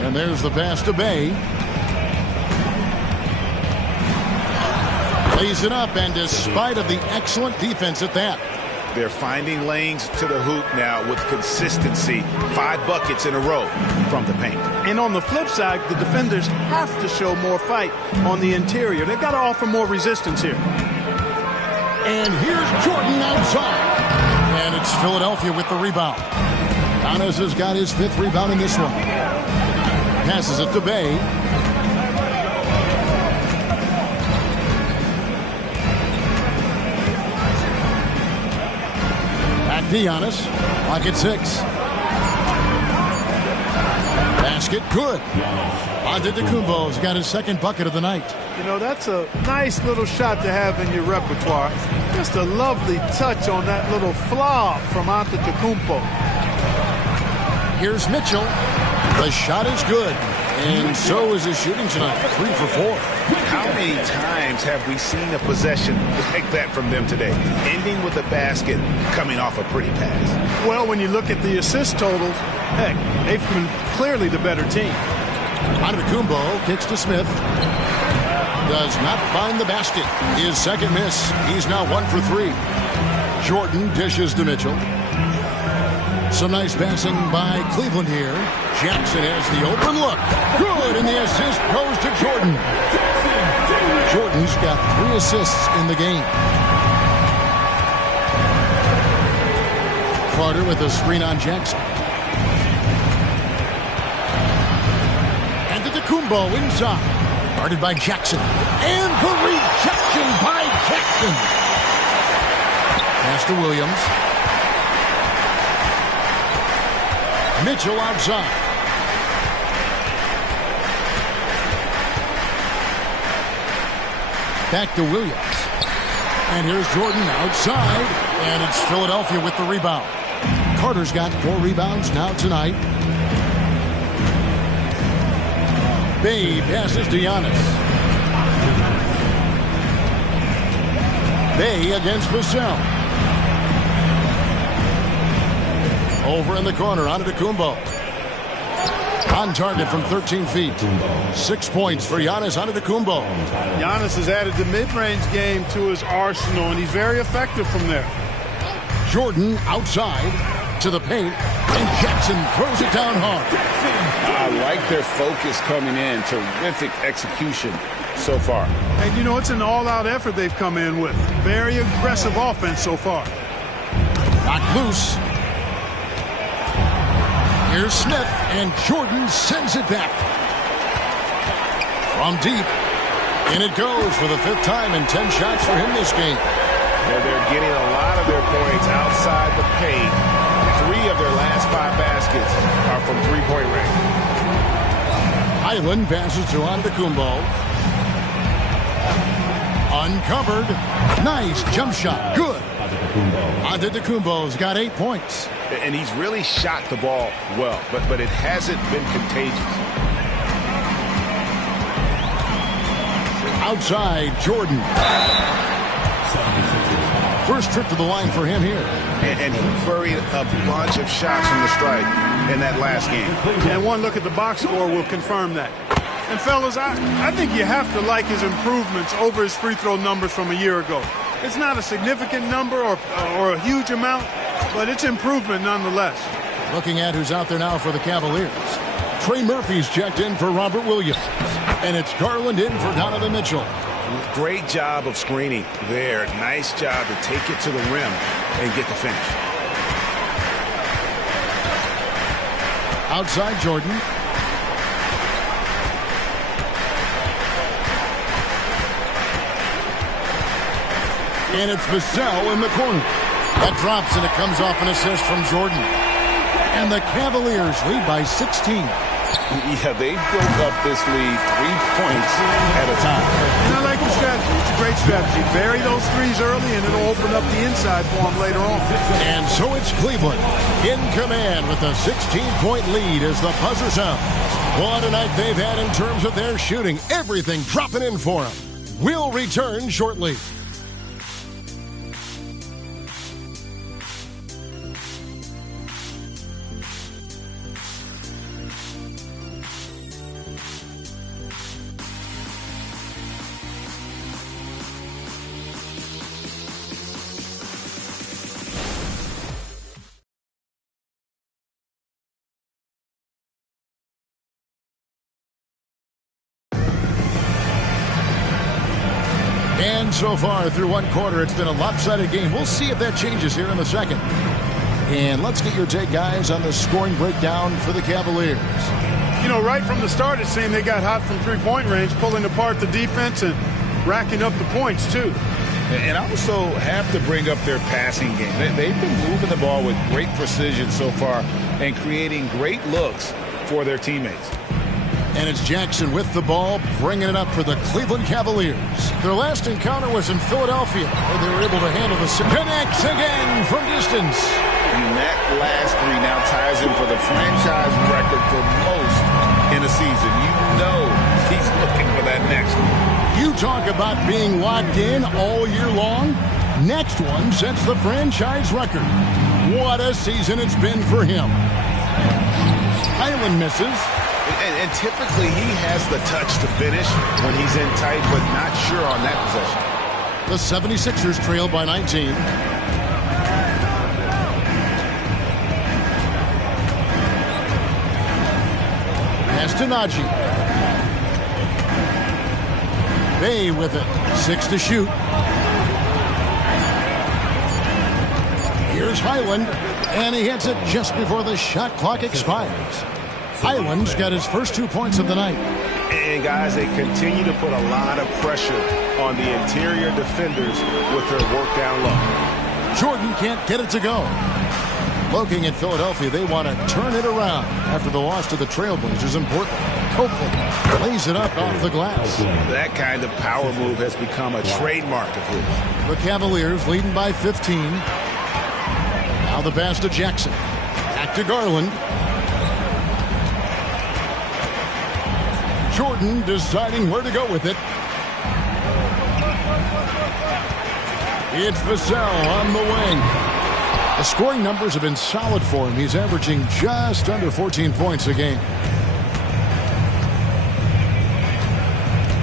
And there's the pass to Bay. Lays it up, and despite of the excellent defense at that. They're finding lanes to the hoop now with consistency. 5 buckets in a row from the paint. And on the flip side, the defenders have to show more fight on the interior. They've got to offer more resistance here. And here's Jordan outside. And it's Philadelphia with the rebound. Giannis has got his 5th rebound in this one. Passes it to Bay. Back to Giannis. Pocket 6. Basket good. Antetokounmpo's got his 2nd bucket of the night. You know, that's a nice little shot to have in your repertoire. Just a lovely touch on that little flop from Antetokounmpo. Here's Mitchell. The shot is good. And so is his shooting tonight, 3 for 4. How many times have we seen a possession like that from them today, ending with a basket coming off a pretty pass? Well, when you look at the assist totals, heck, they've been clearly the better team. Antetokounmpo kicks to Smith. Does not find the basket. His second miss. He's now 1 for 3. Jordan dishes to Mitchell. Some nice passing by Cleveland here. Jackson has the open look. Good, and the assist goes to Jordan. Jordan's got 3 assists in the game. Carter with a screen on Jackson. And Antetokounmpo inside. Guarded by Jackson. And the rejection by Jackson. Pass to Williams. Mitchell outside. Back to Williams. And here's Jordan outside. And it's Philadelphia with the rebound. Carter's got 4 rebounds now tonight. Bay passes to Giannis. Bay against Vassell. Over in the corner, Antetokounmpo. On target from 13 feet. 6 points for Giannis Antetokounmpo. Giannis has added the mid-range game to his arsenal, and he's very effective from there. Jordan outside to the paint, and Jackson throws it down hard. I like their focus coming in. Terrific execution so far. And, you know, it's an all-out effort they've come in with. Very aggressive offense so far. Knocked loose. Here's Smith, and Jordan sends it back. From deep, and it goes for the 5th time in 10 shots for him this game. Well, they're getting a lot of their points outside the paint. 3 of their last 5 baskets are from three-point range. Highland passes to Antetokounmpo. Uncovered. Nice jump shot. Good. Antetokounmpo's got 8 points. And he's really shot the ball well, but it hasn't been contagious. Outside, Jordan. First trip to the line for him here. And he buried a bunch of shots from the stripe in that last game. And one look at the box score will confirm that. And, fellas, I think you have to like his improvements over his free throw numbers from a year ago. It's not a significant number or a huge amount, but it's improvement nonetheless. Looking at who's out there now for the Cavaliers. Trey Murphy's checked in for Robert Williams. And it's Garland in for Donovan Mitchell. Great job of screening there. Nice job to take it to the rim and get the finish. Outside Jordan. And it's Vassell in the corner. That drops, and it comes off an assist from Jordan. And the Cavaliers lead by 16. Yeah, they built up this lead 3 points at a time. And I like the strategy. It's a great strategy. Bury those threes early, and it'll open up the inside for them later on. And so it's Cleveland in command with a 16-point lead as the buzzer sounds. What a night they've had in terms of their shooting. Everything dropping in for them. We'll return shortly. And so far through one quarter, it's been a lopsided game. We'll see if that changes here in the second. And let's get your take, guys, on the scoring breakdown for the Cavaliers. You know, right from the start, it seemed they got hot from three-point range, pulling apart the defense and racking up the points, too. And I also have to bring up their passing game. They've been moving the ball with great precision so far and creating great looks for their teammates. And it's Jackson with the ball, bringing it up for the Cleveland Cavaliers. Their last encounter was in Philadelphia, where they were able to handle the connects again from distance. And that last three now ties him for the franchise record for most in a season. You know he's looking for that next one. You talk about being locked in all year long. Next one sets the franchise record. What a season it's been for him. Highland misses. And typically he has the touch to finish when he's in tight, but not sure on that possession. The 76ers trail by 19. Pass to Najee. Bay with it. 6 to shoot. Here's Highland, and he hits it just before the shot clock expires. Highland's got his first 2 points of the night. And guys, they continue to put a lot of pressure on the interior defenders with their work down low. Jordan can't get it to go. Looking at Philadelphia, they want to turn it around after the loss to the Trailblazers in Portland. Copeland lays it up off the glass. That kind of power move has become a trademark of his. The Cavaliers leading by 15. Now the pass to Jackson. Back to Garland. Jordan deciding where to go with it. It's Vassell on the wing. The scoring numbers have been solid for him. He's averaging just under 14 points a game.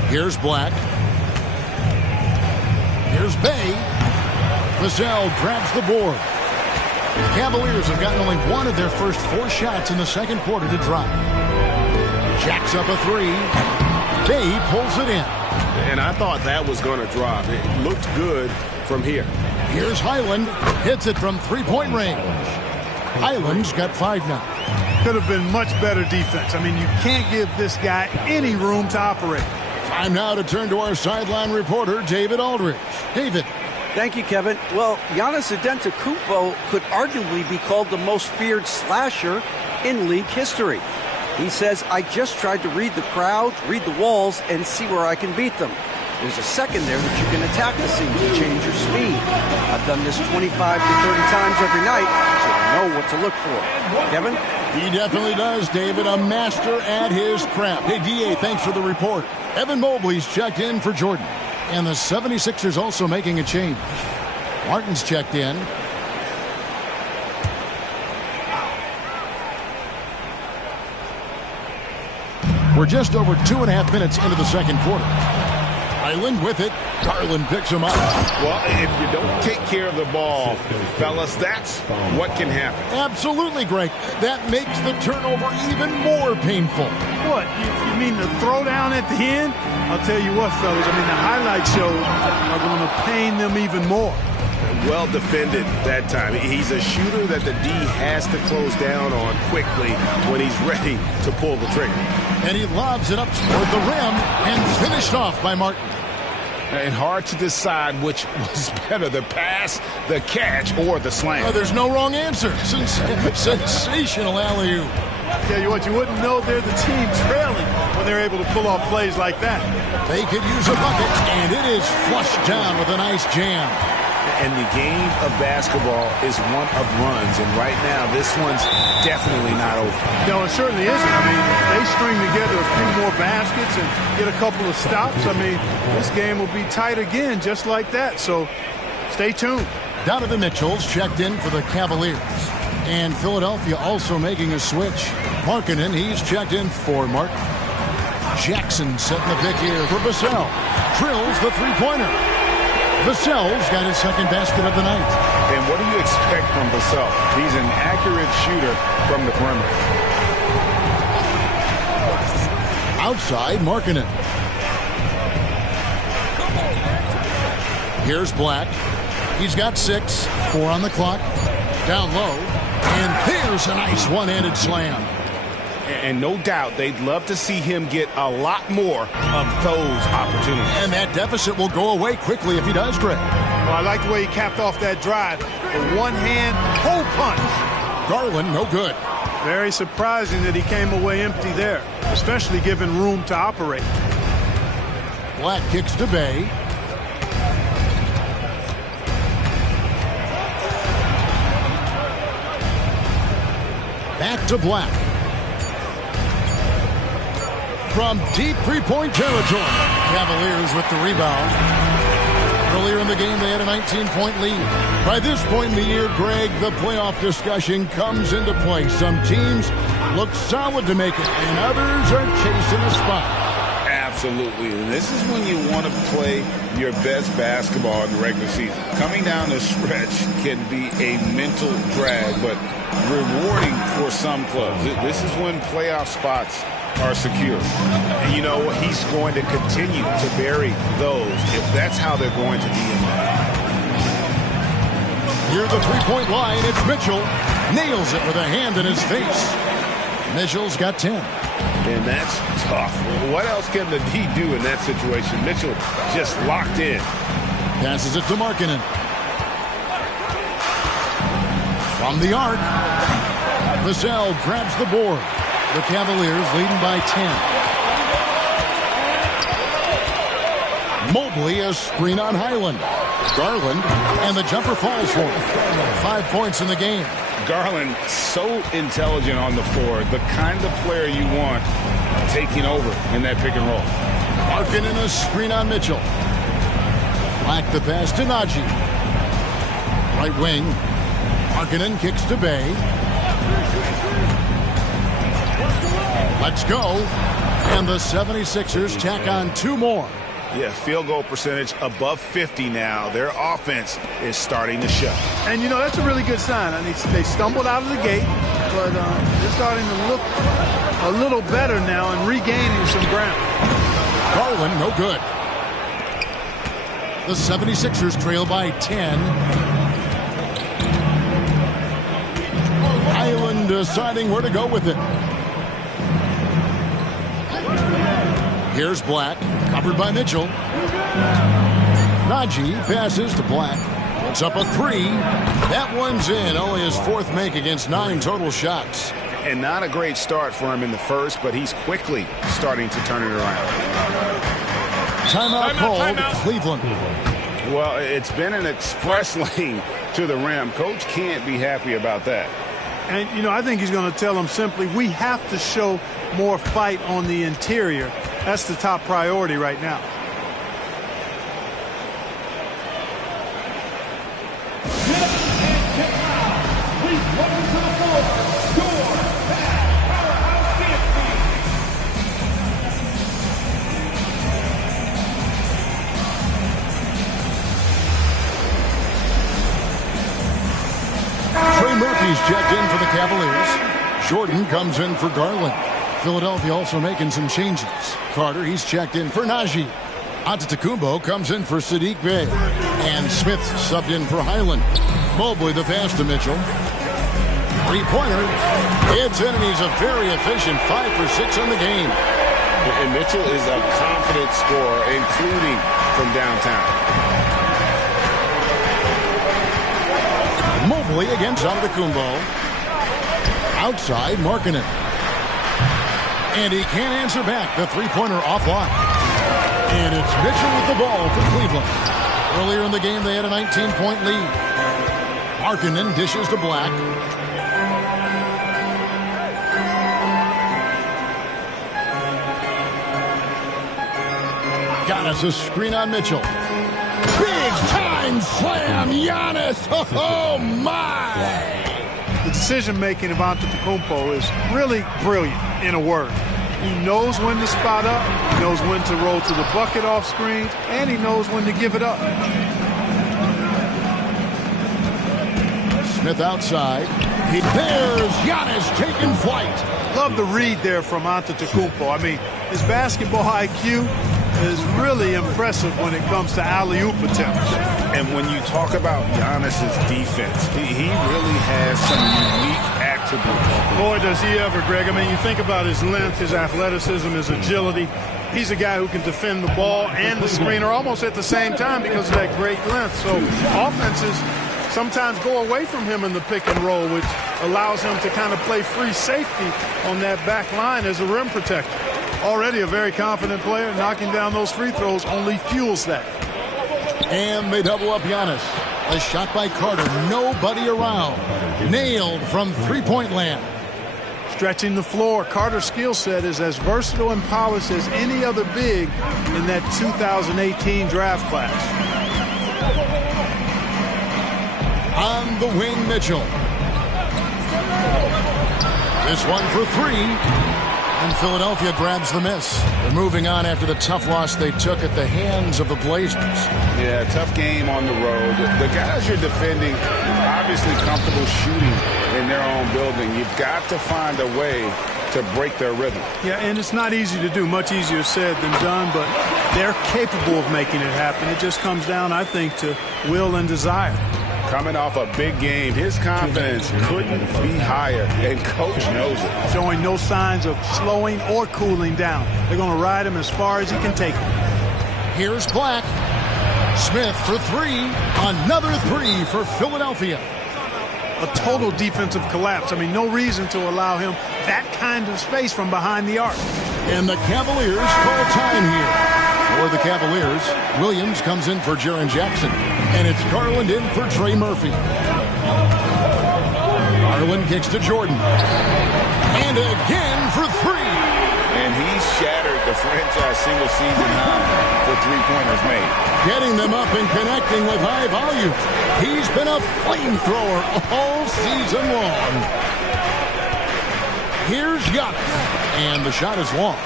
Here's Black. Here's Bay. Vassell grabs the board. The Cavaliers have gotten only one of their first 4 shots in the second quarter to drop. Jacks up a 3. Bay pulls it in. And I thought that was going to drop. It looked good from here. Here's Highland. Hits it from 3-point range. Highland's got 5 now. Could have been much better defense. I mean, you can't give this guy any room to operate. Time now to turn to our sideline reporter, David Aldridge. David. Thank you, Kevin. Well, Giannis Antetokounmpo could arguably be called the most feared slasher in league history. He says, I just tried to read the crowd, read the walls, and see where I can beat them. There's a second there that you can attack the scene to change your speed. I've done this 25 to 30 times every night, so I know what to look for. Kevin? He definitely does, David. A master at his craft. Hey, D.A., thanks for the report. Evan Mobley's checked in for Jordan. And the 76ers also making a change. Martin's checked in. We're just over 2.5 minutes into the second quarter. Highland with it. Garland picks him up. Well, if you don't take care of the ball, fellas, that's what can happen. Absolutely, Greg. That makes the turnover even more painful. What? You mean the throwdown at the end? I'll tell you what, fellas. I mean, the highlight shows are going to pain them even more. Well defended that time. He's a shooter that the D has to close down on quickly when he's ready to pull the trigger. And he lobs it up toward the rim and finished off by Martin. And hard to decide which was better, the pass, the catch, or the slam. Oh, there's no wrong answer. Sensational alley-oop. Tell you what, you wouldn't know they're the team trailing when they're able to pull off plays like that. They could use a bucket, and it is flushed down with a nice jam. And the game of basketball is one of runs, and right now this one's definitely not over. No, it certainly isn't. I mean, if they string together a few more baskets and get a couple of stops, I mean, this game will be tight again just like that. So stay tuned. Donovan Mitchell's checked in for the Cavaliers. And Philadelphia also making a switch. Markkanen, he's checked in for Martin. Jackson setting the pick here for Vassell. Drills the three-pointer. Vassell's got his second basket of the night. And what do you expect from Vassell? He's an accurate shooter from the perimeter. Outside, Markkanen. Here's Black. He's got 6, 4 on the clock. Down low. And there's a nice one-handed slam. And no doubt they'd love to see him get a lot more of those opportunities. And that deficit will go away quickly if he does, Greg. Well, I like the way he capped off that drive. The one-hand hole punch. Garland, no good. Very surprising that he came away empty there, especially given room to operate. Black kicks to Bay. Back to Black. from deep three-point territory. Cavaliers with the rebound. Earlier in the game, they had a 19-point lead. By this point in the year, Greg, the playoff discussion comes into play. Some teams look solid to make it, and others are chasing a spot. Absolutely, and this is when you want to play your best basketball in the regular season. Coming down the stretch can be a mental drag, but rewarding for some clubs. This is when playoff spots are secure. And you know, he's going to continue to bury those if that's how they're going to be in there. Near the three-point line, it's Mitchell. Nails it with a hand in his face. Mitchell's got 10. And that's tough. What else can the D do in that situation? Mitchell just locked in. Passes it to Markkanen. From the arc, Vassell grabs the board. The Cavaliers leading by 10. Mobley a screen on Highland. Garland, and the jumper falls for him. 5 points in the game. Garland, so intelligent on the floor, the kind of player you want taking over in that pick and roll. Markkanen a screen on Mitchell. Black the pass to Najee. Right wing. Markkanen kicks to Bay. Let's go. And the 76ers tack on 2 more. Yeah, field goal percentage above 50 now. Their offense is starting to show. And, you know, that's a really good sign. I mean, they stumbled out of the gate, but they're starting to look a little better now and regaining some ground. Garland, no good. The 76ers trail by 10. Highland deciding where to go with it. Here's Black, covered by Mitchell. Najee passes to Black. Puts up a 3. That one's in. Only his 4th make against 9 total shots. And not a great start for him in the first, but he's quickly starting to turn it around. Timeout called Cleveland. Well, it's been an express lane to the rim. Coach can't be happy about that. And, you know, I think he's going to tell them simply, we have to show more fight on the interior. That's the top priority right now. Trey Murphy's checked in for the Cavaliers. Jordan comes in for Garland. Philadelphia also making some changes. Carter, he's checked in for Najee. Antetokounmpo comes in for Sadiq Bey. And Smith subbed in for Highland. Mobley the pass to Mitchell. 3-pointer. It's in, and he's a very efficient 5 for 6 on the game. And Mitchell is a confident scorer, including from downtown. Mobley against Antetokounmpo. Outside, Markkanen. And he can't answer back. The 3-pointer offline. And it's Mitchell with the ball for Cleveland. Earlier in the game, they had a 19-point lead. Markkanen dishes to Black. Giannis a screen on Mitchell. Big time slam, Giannis. Oh my! The decision-making of Antetokounmpo is really brilliant, in a word. He knows when to spot up, he knows when to roll to the bucket off screen, and he knows when to give it up. Smith outside. There's Giannis taking flight. Love the read there from Antetokounmpo. I mean, his basketball IQ is really impressive when it comes to alley-oop attempts. And when you talk about Giannis's defense, he really has some unique attributes. Boy, does he ever, Greg. I mean, you think about his length, his athleticism, his agility. He's a guy who can defend the ball and the screener almost at the same time because of that great length. So offenses sometimes go away from him in the pick and roll, which allows him to kind of play free safety on that back line as a rim protector. Already a very confident player. Knocking down those free throws only fuels that. And they double up Giannis. A shot by Carter. Nobody around. Nailed from three-point land. stretching the floor. Carter's skill set is as versatile and polished as any other big in that 2018 draft class. On the wing, Mitchell. This one for three. And Philadelphia grabs the miss. They're moving on after the tough loss they took at the hands of the Blazers. Yeah, tough game on the road. The guys you're defending obviously comfortable shooting in their own building. You've got to find a way to break their rhythm. Yeah, and it's not easy to do. Much easier said than done, but they're capable of making it happen. It just comes down, I think, to will and desire. Coming off a big game, his confidence couldn't be higher, and coach knows it. Showing no signs of slowing or cooling down. They're going to ride him as far as he can take him. Here's Black. Smith for three. Another three for Philadelphia. A total defensive collapse. I mean, no reason to allow him that kind of space from behind the arc. And the Cavaliers call time here. For the Cavaliers, Williams comes in for Jaren Jackson. And it's Garland in for Trey Murphy. Garland kicks to Jordan. And again for three. And he shattered the franchise single-season high for three-pointers made. Getting them up and connecting with high volume. He's been a flamethrower all season long. Here's Giannis. And the shot is long.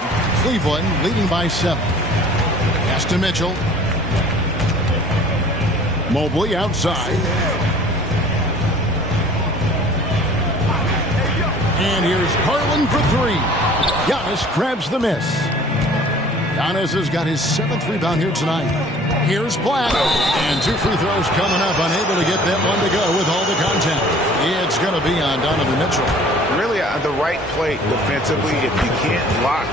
Cleveland leading by 7. Pass to Mitchell. Mobley outside. And here's Garland for three. Giannis grabs the miss. Giannis has got his 7th rebound here tonight. Here's Black. And 2 free throws coming up. Unable to get that one to go with all the contact. It's going to be on Donovan Mitchell. Really the right play defensively. If you can't block,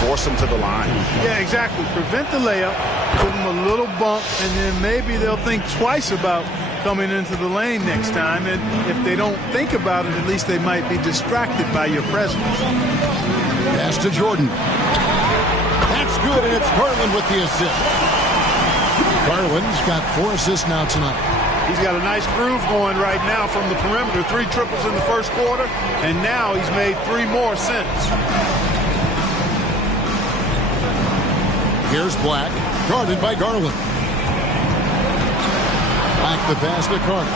force him to the line. Yeah, exactly. Prevent the layup. Give him a little bump. And then maybe they'll think twice about coming into the lane next time. And if they don't think about it, at least they might be distracted by your presence. Pass to Jordan. That's good, and it's Garland with the assist. Garland's got 4 assists now tonight. He's got a nice groove going right now from the perimeter. 3 triples in the first quarter, and now he's made 3 more since. Here's Black, guarded by Garland. Black the pass to Carter.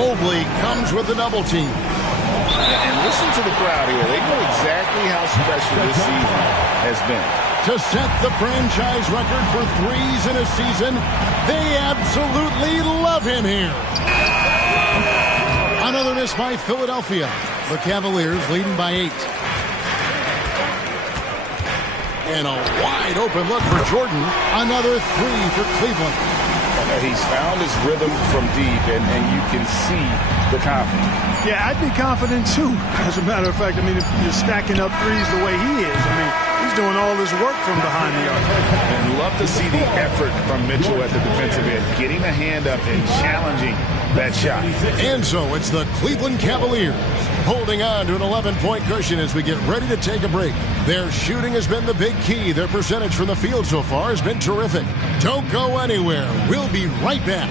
Mobley comes with the double team. And listen to the crowd here. They know exactly how special this season has been. To set the franchise record for threes in a season, they absolutely love him here. Another miss by Philadelphia. The Cavaliers leading by 8. And a wide open look for Jordan. Another 3 for Cleveland. He's found his rhythm from deep, and you can see the confidence. Yeah, I'd be confident too. As a matter of fact, I mean, if you're stacking up threes the way he is, I mean, he's doing all his work from behind the arc. And love to see the effort from Mitchell at the defensive end, getting a hand up and challenging that shot. And so it's the Cleveland Cavaliers holding on to an 11-point cushion as we get ready to take a break. Their shooting has been the big key. Their percentage from the field so far has been terrific. Don't go anywhere. We'll be right back.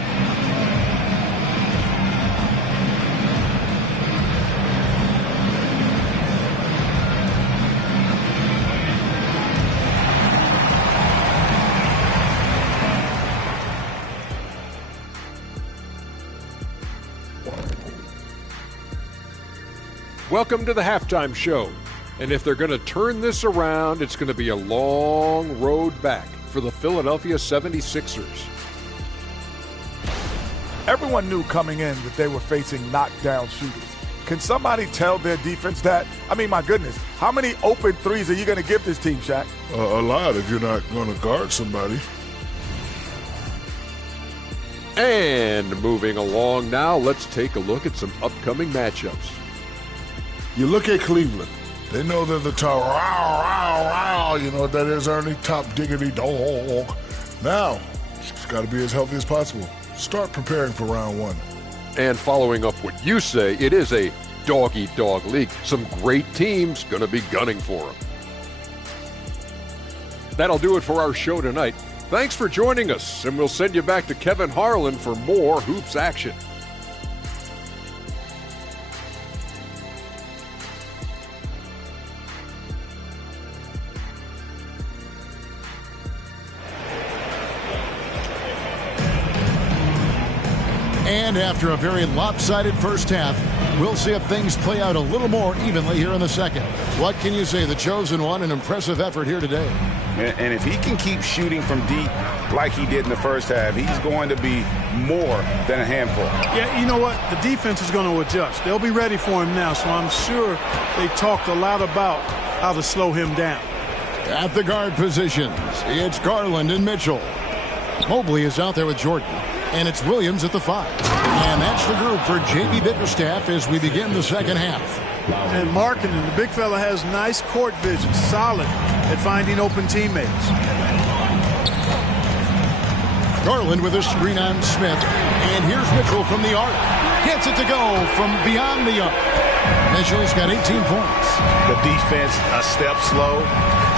Welcome to the halftime show. And if they're going to turn this around, it's going to be a long road back for the Philadelphia 76ers. Everyone knew coming in that they were facing knockdown shooters. Can somebody tell their defense that? I mean, my goodness, how many open threes are you going to give this team, Shaq? A lot if you're not going to guard somebody. And moving along now, let's take a look at some upcoming matchups. You look at Cleveland. They know they're the top. Row, row, row. You know what that is, Ernie? Top diggity dog. Now, it's got to be as healthy as possible. Start preparing for round 1. And following up what you say, it is a dog-eat-dog league. Some great teams going to be gunning for them. That'll do it for our show tonight. Thanks for joining us, and we'll send you back to Kevin Harlan for more hoops action. And after a very lopsided first half, we'll see if things play out a little more evenly here in the second. What can you say? The chosen one, an impressive effort here today. And if he can keep shooting from deep like he did in the first half, he's going to be more than a handful. Yeah, you know what? The defense is going to adjust. They'll be ready for him now, so I'm sure they talked a lot about how to slow him down. At the guard positions, it's Garland and Mitchell. Mobley is out there with Jordan. And it's Williams at the 5. And that's the group for J.B. Bickerstaff as we begin the second half. And Markkanen, the big fella, has nice court vision, solid at finding open teammates. Garland with a screen on Smith. And here's Mitchell from the arc. Gets it to go from beyond the arc. Mitchell's got 18 points. The defense a step slow.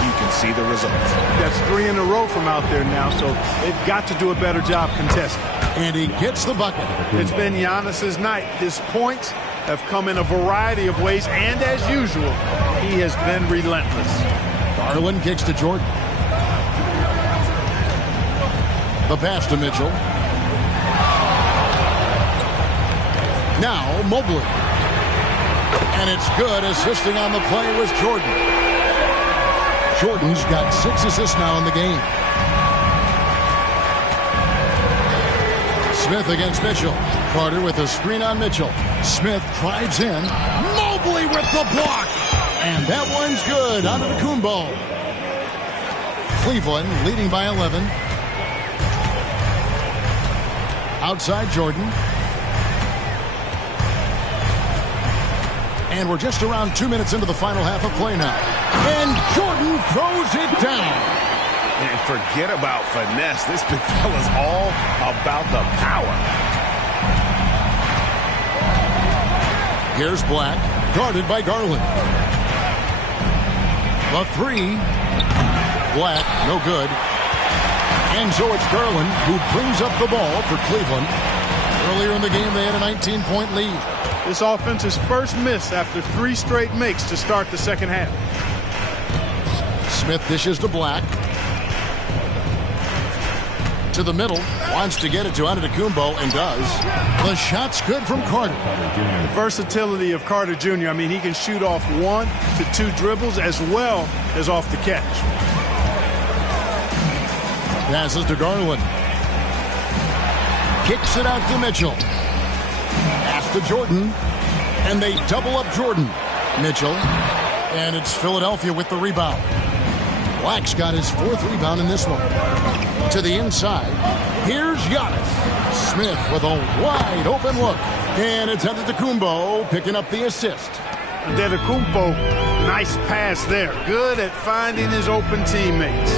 You can see the results. That's 3 in a row from out there now, so they've got to do a better job contesting. And he gets the bucket. It's been Giannis's night. His points have come in a variety of ways, and as usual, he has been relentless. Garland kicks to Jordan. The pass to Mitchell. Now Mobley. And it's good. Assisting on the play was Jordan. Jordan's got 6 assists now in the game. Smith against Mitchell. Carter with a screen on Mitchell. Smith drives in. Mobley with the block. And that one's good. Antetokounmpo. Cleveland leading by 11. Outside Jordan. And we're just around 2 minutes into the final half of play now. And Jordan throws it down. And forget about finesse. This big fella's all about the power. Here's Black, guarded by Garland. The 3. Black, no good. And so it's Garland who brings up the ball for Cleveland. Earlier in the game, they had a 19-point lead. This offense's first miss after 3 straight makes to start the second half. Smith dishes to Black. To the middle. Wants to get it to Antetokounmpo and does. The shot's good from Carter. The versatility of Carter Jr. I mean, he can shoot off 1 to 2 dribbles as well as off the catch. Passes to Garland. Kicks it out to Mitchell. Pass to Jordan. And they double up Jordan. Mitchell. And it's Philadelphia with the rebound. Black's got his 4th rebound in this one. To the inside. Here's Giannis. Smith with a wide open look. And it's Antetokounmpo picking up the assist. Antetokounmpo, nice pass there. Good at finding his open teammates.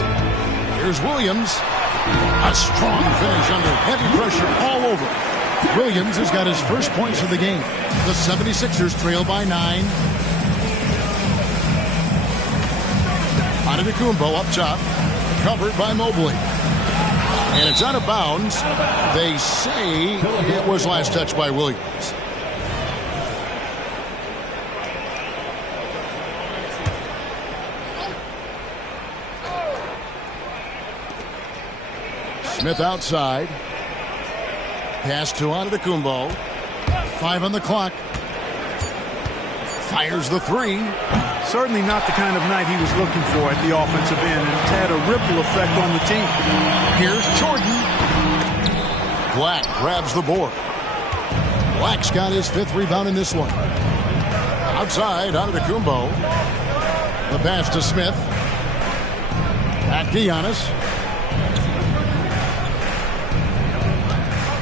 Here's Williams. A strong finish under heavy pressure all over. Williams has got his first points of the game. The 76ers trail by 9. Antetokounmpo up top, covered by Mobley. And it's out of bounds. They say it was last touched by Williams. Smith outside. Pass to Antetokounmpo. 5 on the clock. Fires the 3. Certainly not the kind of night he was looking for at the offensive end. And it's had a ripple effect on the team. Here's Jordan. Black grabs the board. Black's got his 5th rebound in this one. Outside, Antetokounmpo. The pass to Smith. Back to Giannis.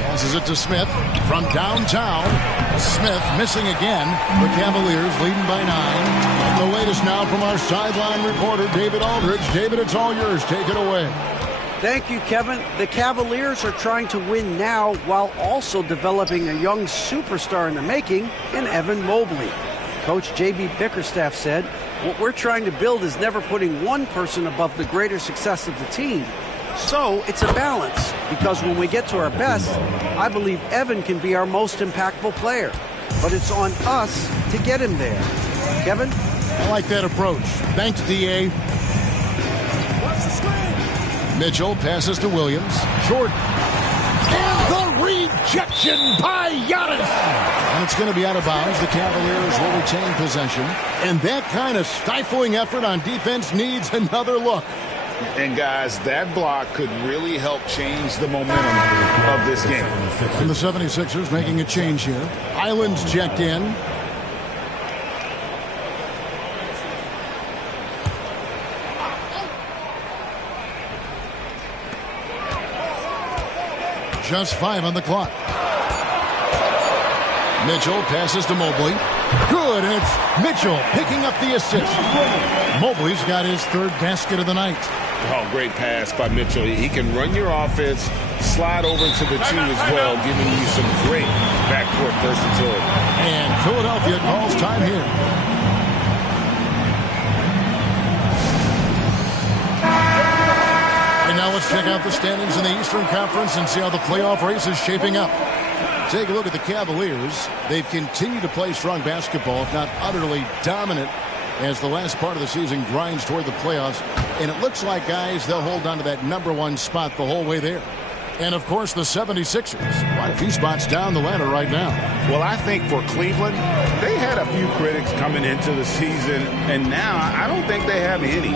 Passes it to Smith from downtown. Smith missing again. The Cavaliers leading by 9. The latest now from our sideline reporter, David Aldridge. David, it's all yours. Take it away. Thank you, Kevin. The Cavaliers are trying to win now while also developing a young superstar in the making in Evan Mobley. Coach J.B. Bickerstaff said, "What we're trying to build is never putting one person above the greater success of the team. So it's a balance, because when we get to our best, I believe Evan can be our most impactful player. But it's on us to get him there." Kevin? I like that approach. Thanks, D.A. Mitchell passes to Williams. Jordan. And the Ejection by Giannis. And it's going to be out of bounds. The Cavaliers will retain possession. And that kind of stifling effort on defense needs another look. And guys, that block could really help change the momentum of this game. And the 76ers making a change here. Island's checked in. Just 5 on the clock. Mitchell passes to Mobley. Good, and it's Mitchell picking up the assist. Mobley's got his 3rd basket of the night. Oh, great pass by Mitchell. He can run your offense, slide over to the 2 as well, giving you some great backcourt versatility. And Philadelphia calls time here. And now let's check out the standings in the Eastern Conference and see how the playoff race is shaping up. Take a look at the Cavaliers. They've continued to play strong basketball, if not utterly dominant, as the last part of the season grinds toward the playoffs. And it looks like, guys, they'll hold on to that #1 spot the whole way there. And, of course, the 76ers. Quite a few spots down the ladder right now. Well, I think for Cleveland, they had a few critics coming into the season, and now I don't think they have any.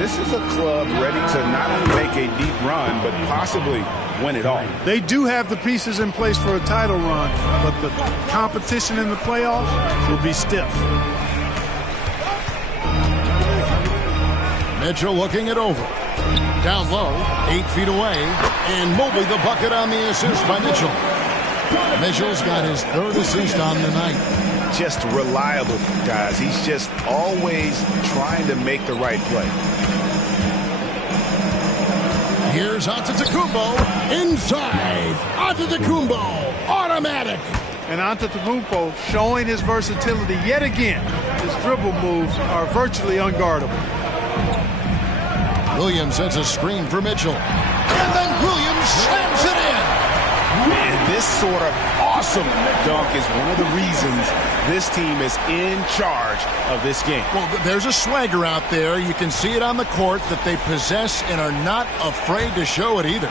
This is a club ready to not only make a deep run, but possibly win it all. They do have the pieces in place for a title run, but the competition in the playoffs will be stiff. Mitchell looking it over. Down low, 8 feet away, and Mobley the bucket on the assist by Mitchell. Mitchell's got his 3rd assist on the night. Just reliable, guys. He's just always trying to make the right play. Here's Antetokounmpo inside. Antetokounmpo, automatic. And Antetokounmpo showing his versatility yet again. His dribble moves are virtually unguardable. Williams sets a screen for Mitchell. And then Williams slams it in. And this sort of awesome dunk is one of the reasons this team is in charge of this game. Well, there's a swagger out there. You can see it on the court that they possess and are not afraid to show it either.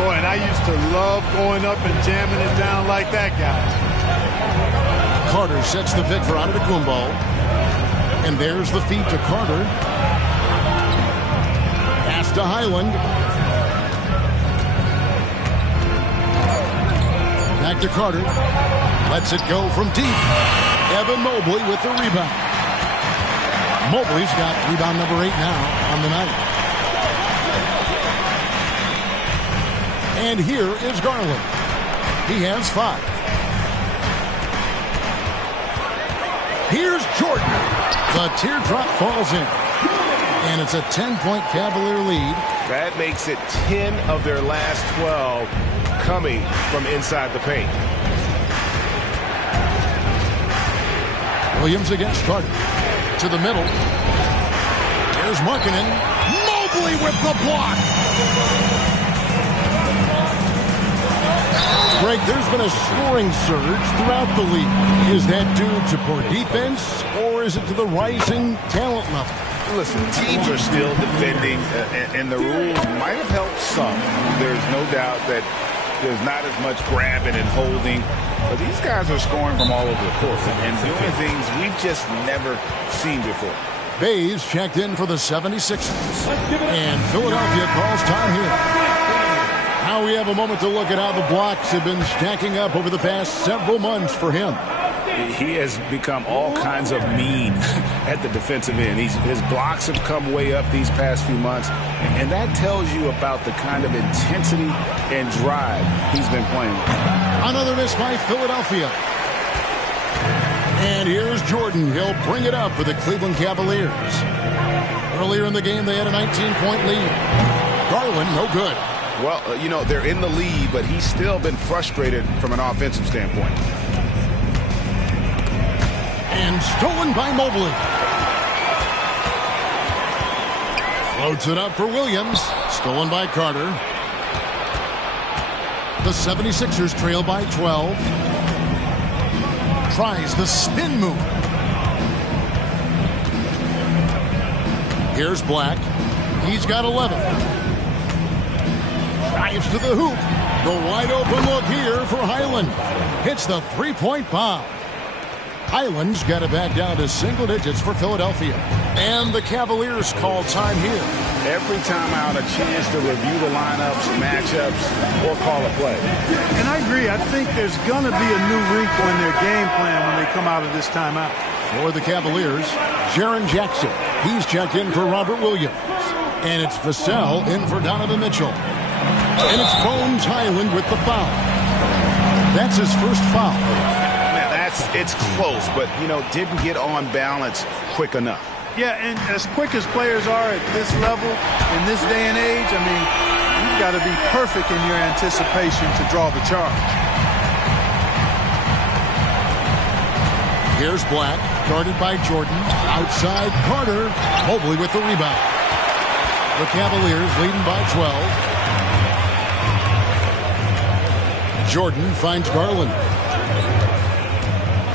Boy, and I used to love going up and jamming it down like that guy. Carter sets the pick for Antetokounmpo. And there's the feed to Carter. Pass to Highland. Back to Carter. Lets it go from deep. Evan Mobley with the rebound. Mobley's got rebound number 8 now on the night. And here is Garland. He has 5. Here's Jordan. The teardrop falls in. And it's a 10-point Cavalier lead. That makes it 10 of their last 12 coming from inside the paint. Williams against Carter. To the middle. Here's Markkanen. Mobley with the block. Greg, there's been a scoring surge throughout the league. Is that due to poor defense, or is it to the rising talent level? Listen, teams are still defending, and the rules might have helped some. There's no doubt that there's not as much grabbing and holding, but these guys are scoring from all over the court and doing things we've just never seen before. Bays checked in for the 76ers, and Philadelphia calls time here. Now we have a moment to look at how the blocks have been stacking up over the past several months for him. He has become all kinds of mean at the defensive end. His blocks have come way up these past few months, and that tells you about the kind of intensity and drive he's been playing with. Another miss by Philadelphia. And here's Jordan. He'll bring it up for the Cleveland Cavaliers. Earlier in the game, they had a 19-point lead. Garland, no good. Well, you know, they're in the lead, but he's still been frustrated from an offensive standpoint. And stolen by Mobley. Floats it up for Williams. Stolen by Carter. The 76ers trail by 12. Tries the spin move. Here's Black. He's got 11. Drives to the hoop. The wide open look here for Highland. Hits the three-point bomb. Highland's got it back down to single digits for Philadelphia. And the Cavaliers call time here. Every time out, a chance to review the lineups, matchups, or call a play. And I agree. I think there's going to be a new wrinkle in their game plan when they come out of this timeout. For the Cavaliers, Jaren Jackson. He's checked in for Robert Williams. And it's Vassell in for Donovan Mitchell. And it's Bones Highland with the foul. That's his first foul. It's close, but, didn't get on balance quick enough. Yeah, and as quick as players are at this level, in this day and age, I mean, you've got to be perfect in your anticipation to draw the charge. Here's Black, guarded by Jordan. Outside, Carter. Mobley with the rebound. The Cavaliers leading by 12. Jordan finds Garland.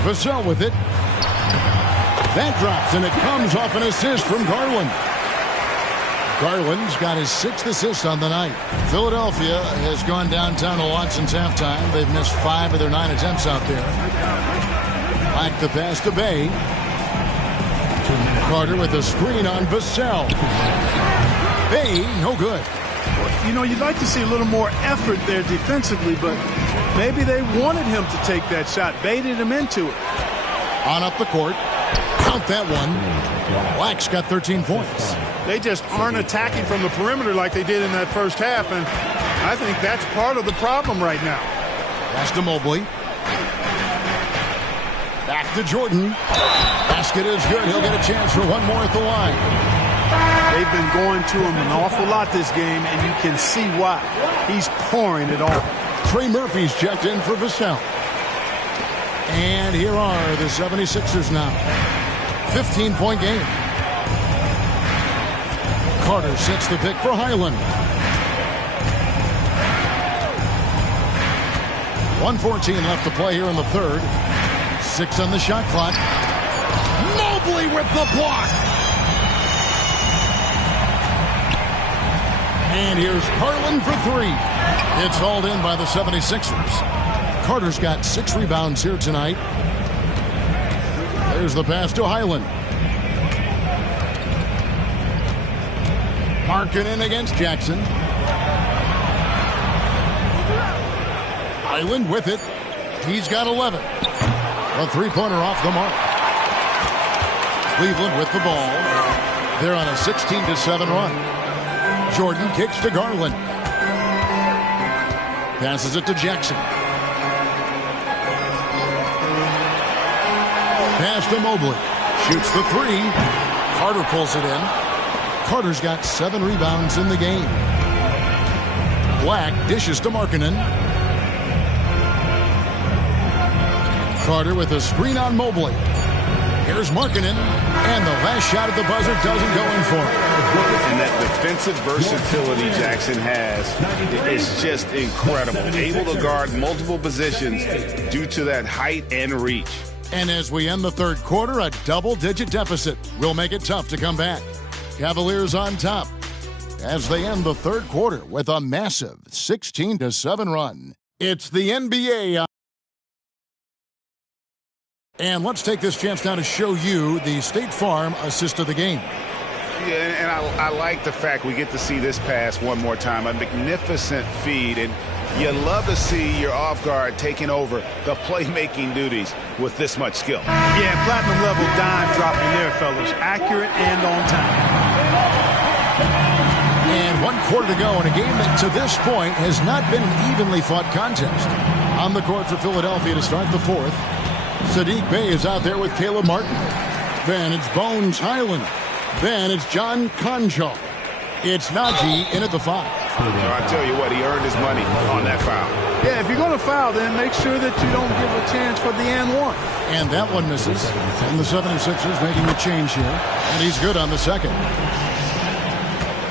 Vassell with it. That drops, and it comes off an assist from Garland. Garland's got his 6th assist on the night. Philadelphia has gone downtown a lot since halftime. They've missed 5 of their 9 attempts out there. Back the pass to Bay. Carter with a screen on Vassell. Bay, no good. You'd like to see a little more effort there defensively, but maybe they wanted him to take that shot, baited him into it. On up the court. Count that one. Black's got 13 points. They just aren't attacking from the perimeter like they did in that first half, and I think that's part of the problem right now. Pass to Mobley. Back to Jordan. Basket is good. He'll get a chance for one more at the line. They've been going to him an awful lot this game, and you can see why. He's pouring it on. Trey Murphy's checked in for Vassell. And here are the 76ers now. 15-point game. Carter sets the pick for Highland. 1:14 left to play here in the third. 6 on the shot clock. Mobley with the block. And here's Garland for 3. It's hauled in by the 76ers. Carter's got 6 rebounds here tonight. There's the pass to Highland. Markkanen against Jackson. Highland with it. He's got 11. A three-pointer off the mark. Cleveland with the ball. They're on a 16-7 run. Jordan kicks to Garland. Passes it to Jackson. Pass to Mobley. Shoots the 3. Carter pulls it in. Carter's got 7 rebounds in the game. Black dishes to Markkanen. Carter with a screen on Mobley. Here's Markkanen. And the last shot at the buzzer doesn't go in for him. And that defensive versatility Jackson has is just incredible. Able to guard multiple positions due to that height and reach. And as we end the third quarter, a double-digit deficit will make it tough to come back. Cavaliers on top as they end the third quarter with a massive 16-7 run. It's the NBA. And let's take this chance now to show you the State Farm assist of the game. Yeah, and I like the fact we get to see this pass one more time. A magnificent feed, and you love to see your off guard taking over the playmaking duties with this much skill. Yeah, platinum level dime dropping there, fellas. Accurate and on time. And 1 quarter to go in a game that to this point has not been an evenly fought contest. On the court for Philadelphia to start the fourth. Sadiq Bey is out there with Caleb Martin. Then it's Bones Highland. Then it's John Conchaw. It's Najee in at the 5. I tell you what, he earned his money on that foul. Yeah, if you're going to foul, then make sure that you don't give a chance for the and one. And that one misses. And the 76ers making the change here. And he's good on the second.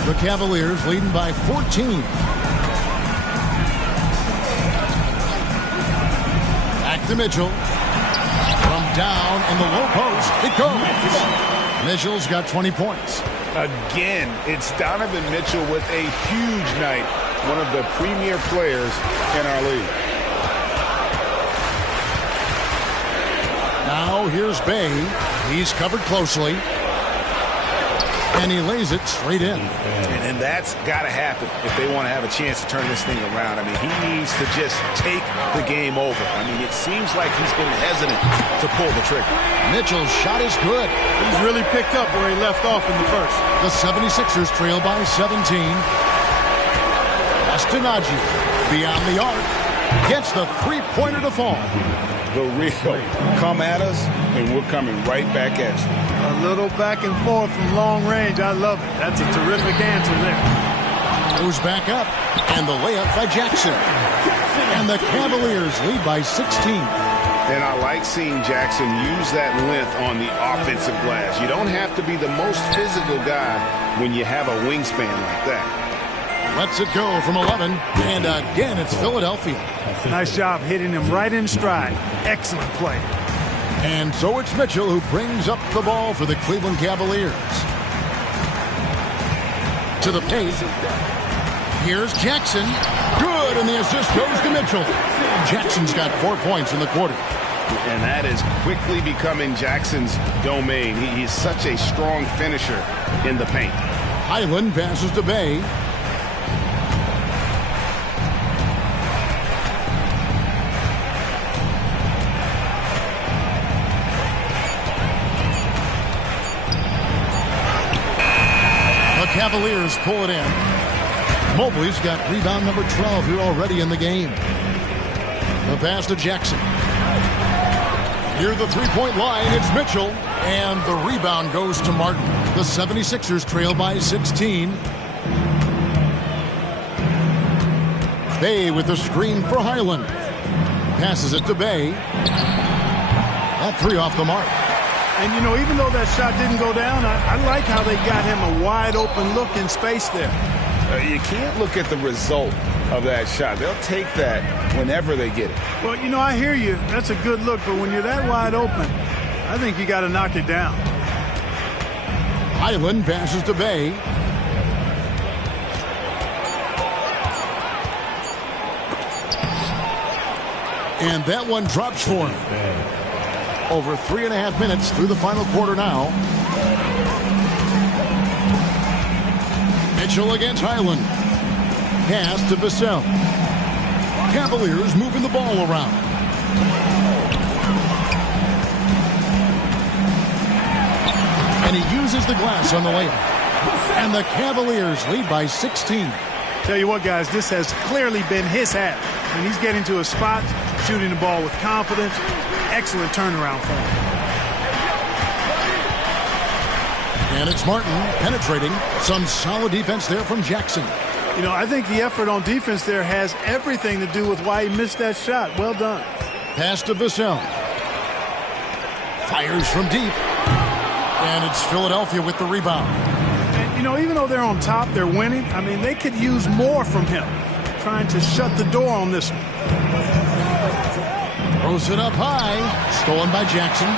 The Cavaliers leading by 14. Back to Mitchell. From down in the low post, it goes. Mitchell's got 20 points. Again, it's Donovan Mitchell with a huge night one of the premier players in our league. Now here's Bay. He's covered closely. And he lays it straight in. And that's got to happen if they want to have a chance to turn this thing around. I mean, he needs to just take the game over. I mean, it seems like he's been hesitant to pull the trigger. Mitchell's shot is good. He's really picked up where he left off in the first. The 76ers trail by 17. Astanaji beyond the arc. Gets the three-pointer to fall. The real come at us, and we're coming right back at you. A little back and forth from long range. I love it. That's a terrific answer there. Goes back up, and the layup by Jackson. And the Cavaliers lead by 16. And I like seeing Jackson use that length on the offensive glass. You don't have to be the most physical guy when you have a wingspan like that. Lets it go from 11, and again it's Philadelphia. Nice job hitting him right in stride. Excellent play. And so it's Mitchell who brings up the ball for the Cleveland Cavaliers. To the paint. Here's Jackson. Good, and the assist goes to Mitchell. Jackson's got 4 points in the quarter. And that is quickly becoming Jackson's domain. He's such a strong finisher in the paint. Highland passes to Bay. Cavaliers pull it in. Mobley's got rebound number 12 here already in the game. The pass to Jackson. Near the three-point line, it's Mitchell. And the rebound goes to Martin. The 76ers trail by 16. Bay with the screen for Highland. Passes it to Bay. That three off the mark. And, you know, even though that shot didn't go down, I like how they got him a wide-open look in space there. You can't look at the result of that shot. They'll take that whenever they get it. Well, you know, I hear you. That's a good look. But when you're that wide open, I think you got to knock it down. Highland passes to Bay. And that one drops for him. Over 3.5 minutes through the final quarter now. Mitchell against Highland. Pass to Vassell. Cavaliers moving the ball around. And he uses the glass on the layup. And the Cavaliers lead by 16. Tell you what, guys, this has clearly been his half. And he's getting to a spot, shooting the ball with confidence. Excellent turnaround for him. And it's Martin penetrating. Some solid defense there from Jackson. You know, I think the effort on defense there has everything to do with why he missed that shot. Well done. Pass to Vassell. Fires from deep. And it's Philadelphia with the rebound. And, you know, even though they're on top, they're winning. I mean, they could use more from him. Trying to shut the door on this one. Throws it up high. Stolen by Jackson.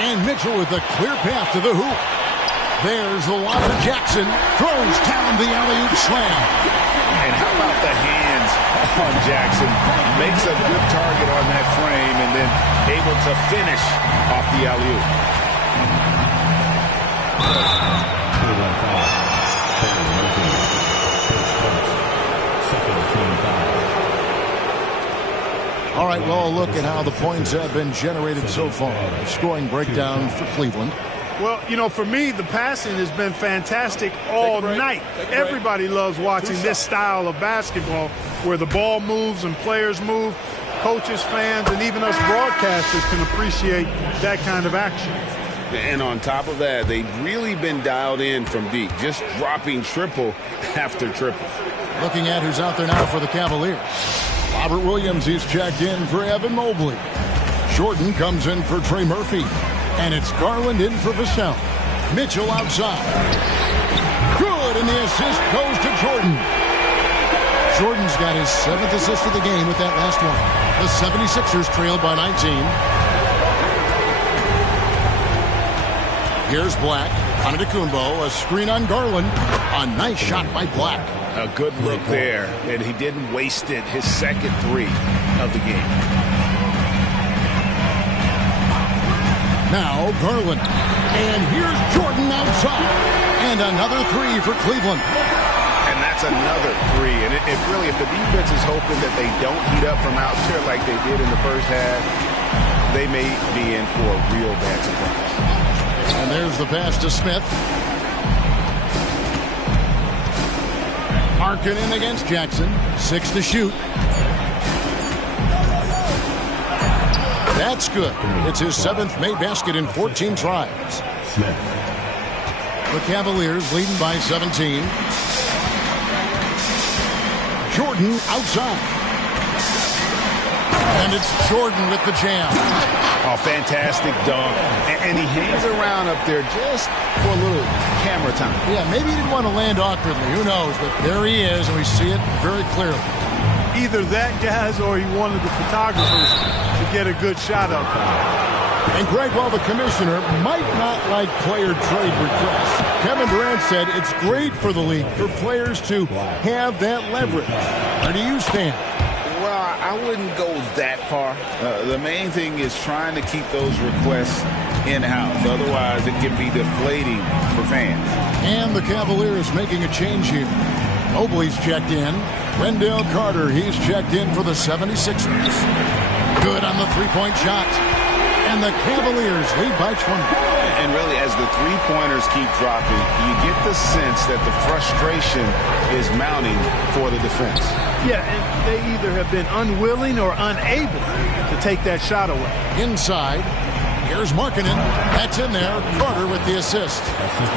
And Mitchell with a clear path to the hoop. There's the lob for Jackson. Throws down the alley-oop slam. And how about the hands on Jackson? Makes a good target on that frame and then able to finish off the alley-oop. All right, well, look at how the points have been generated so far. Scoring breakdown for Cleveland. Well, you know, for me, the passing has been fantastic all night. Everybody loves watching this style of basketball where the ball moves and players move. Coaches, fans, and even us broadcasters can appreciate that kind of action. And on top of that, they've really been dialed in from deep, just dropping triple after triple. Looking at who's out there now for the Cavaliers. Robert Williams is checked in for Evan Mobley. Jordan comes in for Trey Murphy. And it's Garland in for Vassell. Mitchell outside. Good, and the assist goes to Jordan. Jordan's got his 7th assist of the game with that last one. The 76ers trailed by 19. Here's Black. Antetokounmpo, a screen on Garland. A nice shot by Black. A good look there, and he didn't waste it. His second three of the game. Now Garland. And here's Jordan outside. And another three for Cleveland. And that's another three. And it really, if the defense is hoping that they don't heat up from out there like they did in the first half, they may be in for a real bad surprise. And there's the pass to Smith. Markkanen against Jackson. 6 to shoot. That's good. It's his 7th made basket in 14 tries. The Cavaliers leading by 17. Jordan outside. And it's Jordan with the jam. Oh, fantastic dunk. And he hangs around up there just for a little camera time. Yeah, maybe he didn't want to land awkwardly. Who knows? But there he is, and we see it very clearly. Either that, guys, or he wanted the photographers to get a good shot up there. And Greg, while the commissioner might not like player trade requests, Kevin Durant said it's great for the league for players to have that leverage. Where do you stand? Well, I wouldn't go that far. The main thing is trying to keep those requests in-house. Otherwise, it can be deflating for fans. And the Cavaliers making a change here. Mobley's checked in. Wendell Carter, he's checked in for the 76ers. Good on the three-point shot. And the Cavaliers lead by 20. And really, as the three-pointers keep dropping, you get the sense that the frustration is mounting for the defense. Yeah, and they either have been unwilling or unable to take that shot away. Inside, here's Markkanen. That's in there. Carter with the assist.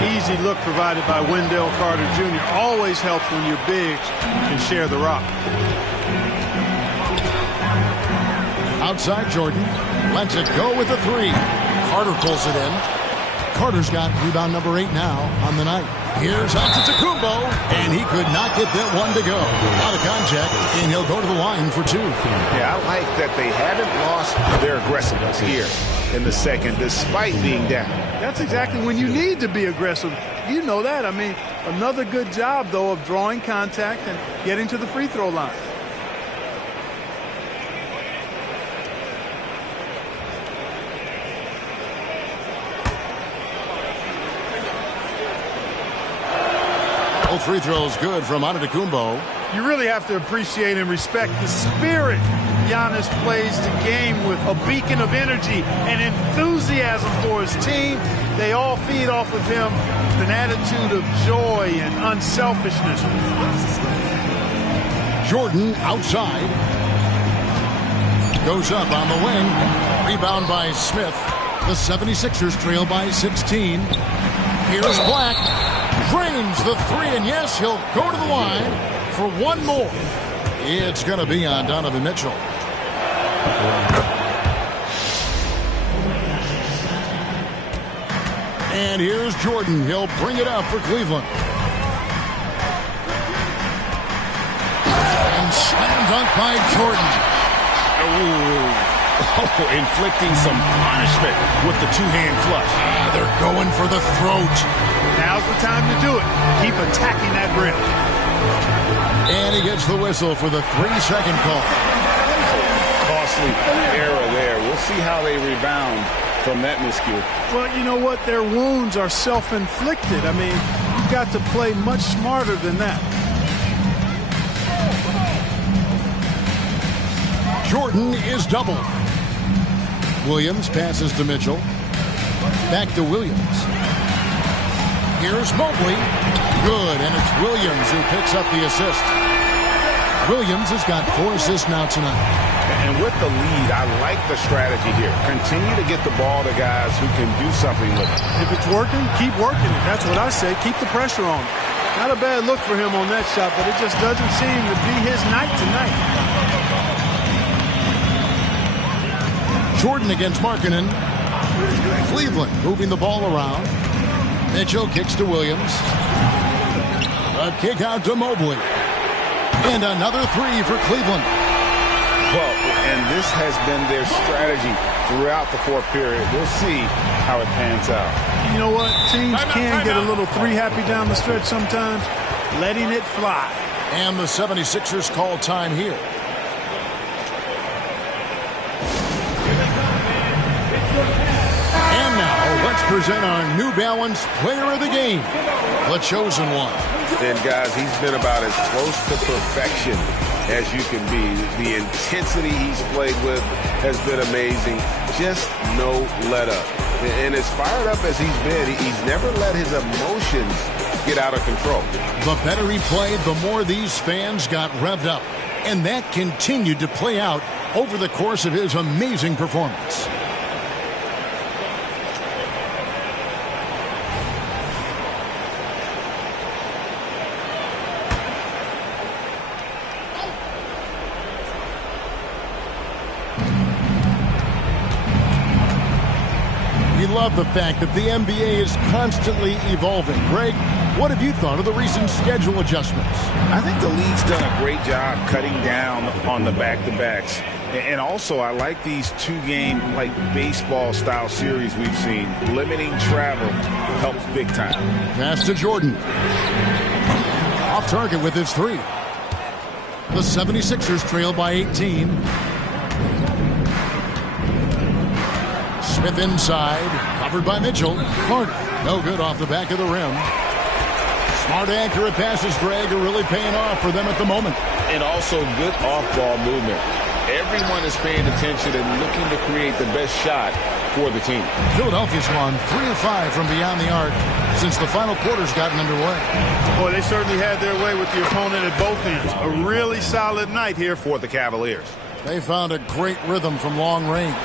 Easy look provided by Wendell Carter Jr. Always helps when your bigs can share the rock. Outside Jordan. Lets it go with the three. Carter pulls it in. Carter's got rebound number 8 now on the night. Here's Antetokounmpo, and he could not get that one to go. Out of contact, and he'll go to the line for 2. Yeah, I like that they haven't lost their aggressiveness here in the second, despite being down. That's exactly when you need to be aggressive. You know that. I mean, another good job, though, of drawing contact and getting to the free throw line. Both free throws good from Antetokounmpo. You really have to appreciate and respect the spirit Giannis plays the game with, a beacon of energy and enthusiasm for his team. They all feed off of him with an attitude of joy and unselfishness. Jordan outside. Goes up on the wing. Rebound by Smith. The 76ers trail by 16. Here's Black. Drains the three, and yes, he'll go to the line for one more. It's going to be on Donovan Mitchell. And here's Jordan. He'll bring it up for Cleveland. And slam dunk by Jordan. Inflicting some punishment with the two-hand flush. They're going for the throat. Now's the time to do it. Keep attacking that rim. And he gets the whistle for the 3-second call. Costly error there. We'll see how they rebound from that miscue. Well, you know what? Their wounds are self-inflicted. I mean, you've got to play much smarter than that. Jordan is doubled. Williams passes to Mitchell. Back to Williams. Here's Mobley. Good, and it's Williams who picks up the assist. Williams has got 4 assists now tonight. And with the lead, I like the strategy here. Continue to get the ball to guys who can do something with it. If it's working, keep working it. That's what I say. Keep the pressure on. Not a bad look for him on that shot, but it just doesn't seem to be his night tonight. Jordan against Markkanen. Cleveland moving the ball around. Mitchell kicks to Williams. A kick out to Mobley. And another 3 for Cleveland. Well, and this has been their strategy throughout the fourth period. We'll see how it pans out. You know what? Teams can get a little 3 happy down the stretch sometimes. Letting it fly. And the 76ers call time here. And now, let's present our New Balance Player of the Game, the chosen one. And guys, he's been about as close to perfection as you can be. The intensity he's played with has been amazing. Just no let up. And as fired up as he's been, he's never let his emotions get out of control. The better he played, the more these fans got revved up. And that continued to play out over the course of his amazing performance. Love the fact that the NBA is constantly evolving. Greg, what have you thought of the recent schedule adjustments? I think the league's done a great job cutting down on the back-to-backs. And also, I like these two-game, like baseball-style series we've seen. Limiting travel helps big time. Pass to Jordan. Off target with his three. The 76ers trail by 18. Smith inside, covered by Mitchell. Carter, no good off the back of the rim. Smart accurate passes, Greg, are really paying off for them at the moment. And also good off-ball movement. Everyone is paying attention and looking to create the best shot for the team. Philadelphia's gone 3 of 5 from beyond the arc since the final quarter's gotten underway. Boy, they certainly had their way with the opponent at both ends. A really solid night here for the Cavaliers. They found a great rhythm from long range.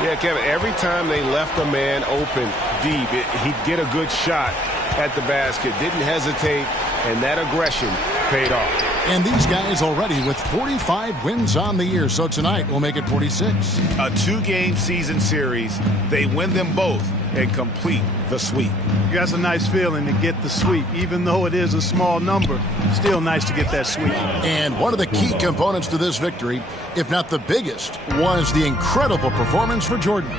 Yeah, Kevin, every time they left a man open deep, he'd get a good shot at the basket. Didn't hesitate, and that aggression paid off. And these guys already with 45 wins on the year, so tonight we'll make it 46. A two-game season series. They win them both and complete the sweep. That's a nice feeling to get the sweep. Even though it is a small number, still nice to get that sweep. And one of the key components to this victory, if not the biggest, was the incredible performance for Jordan.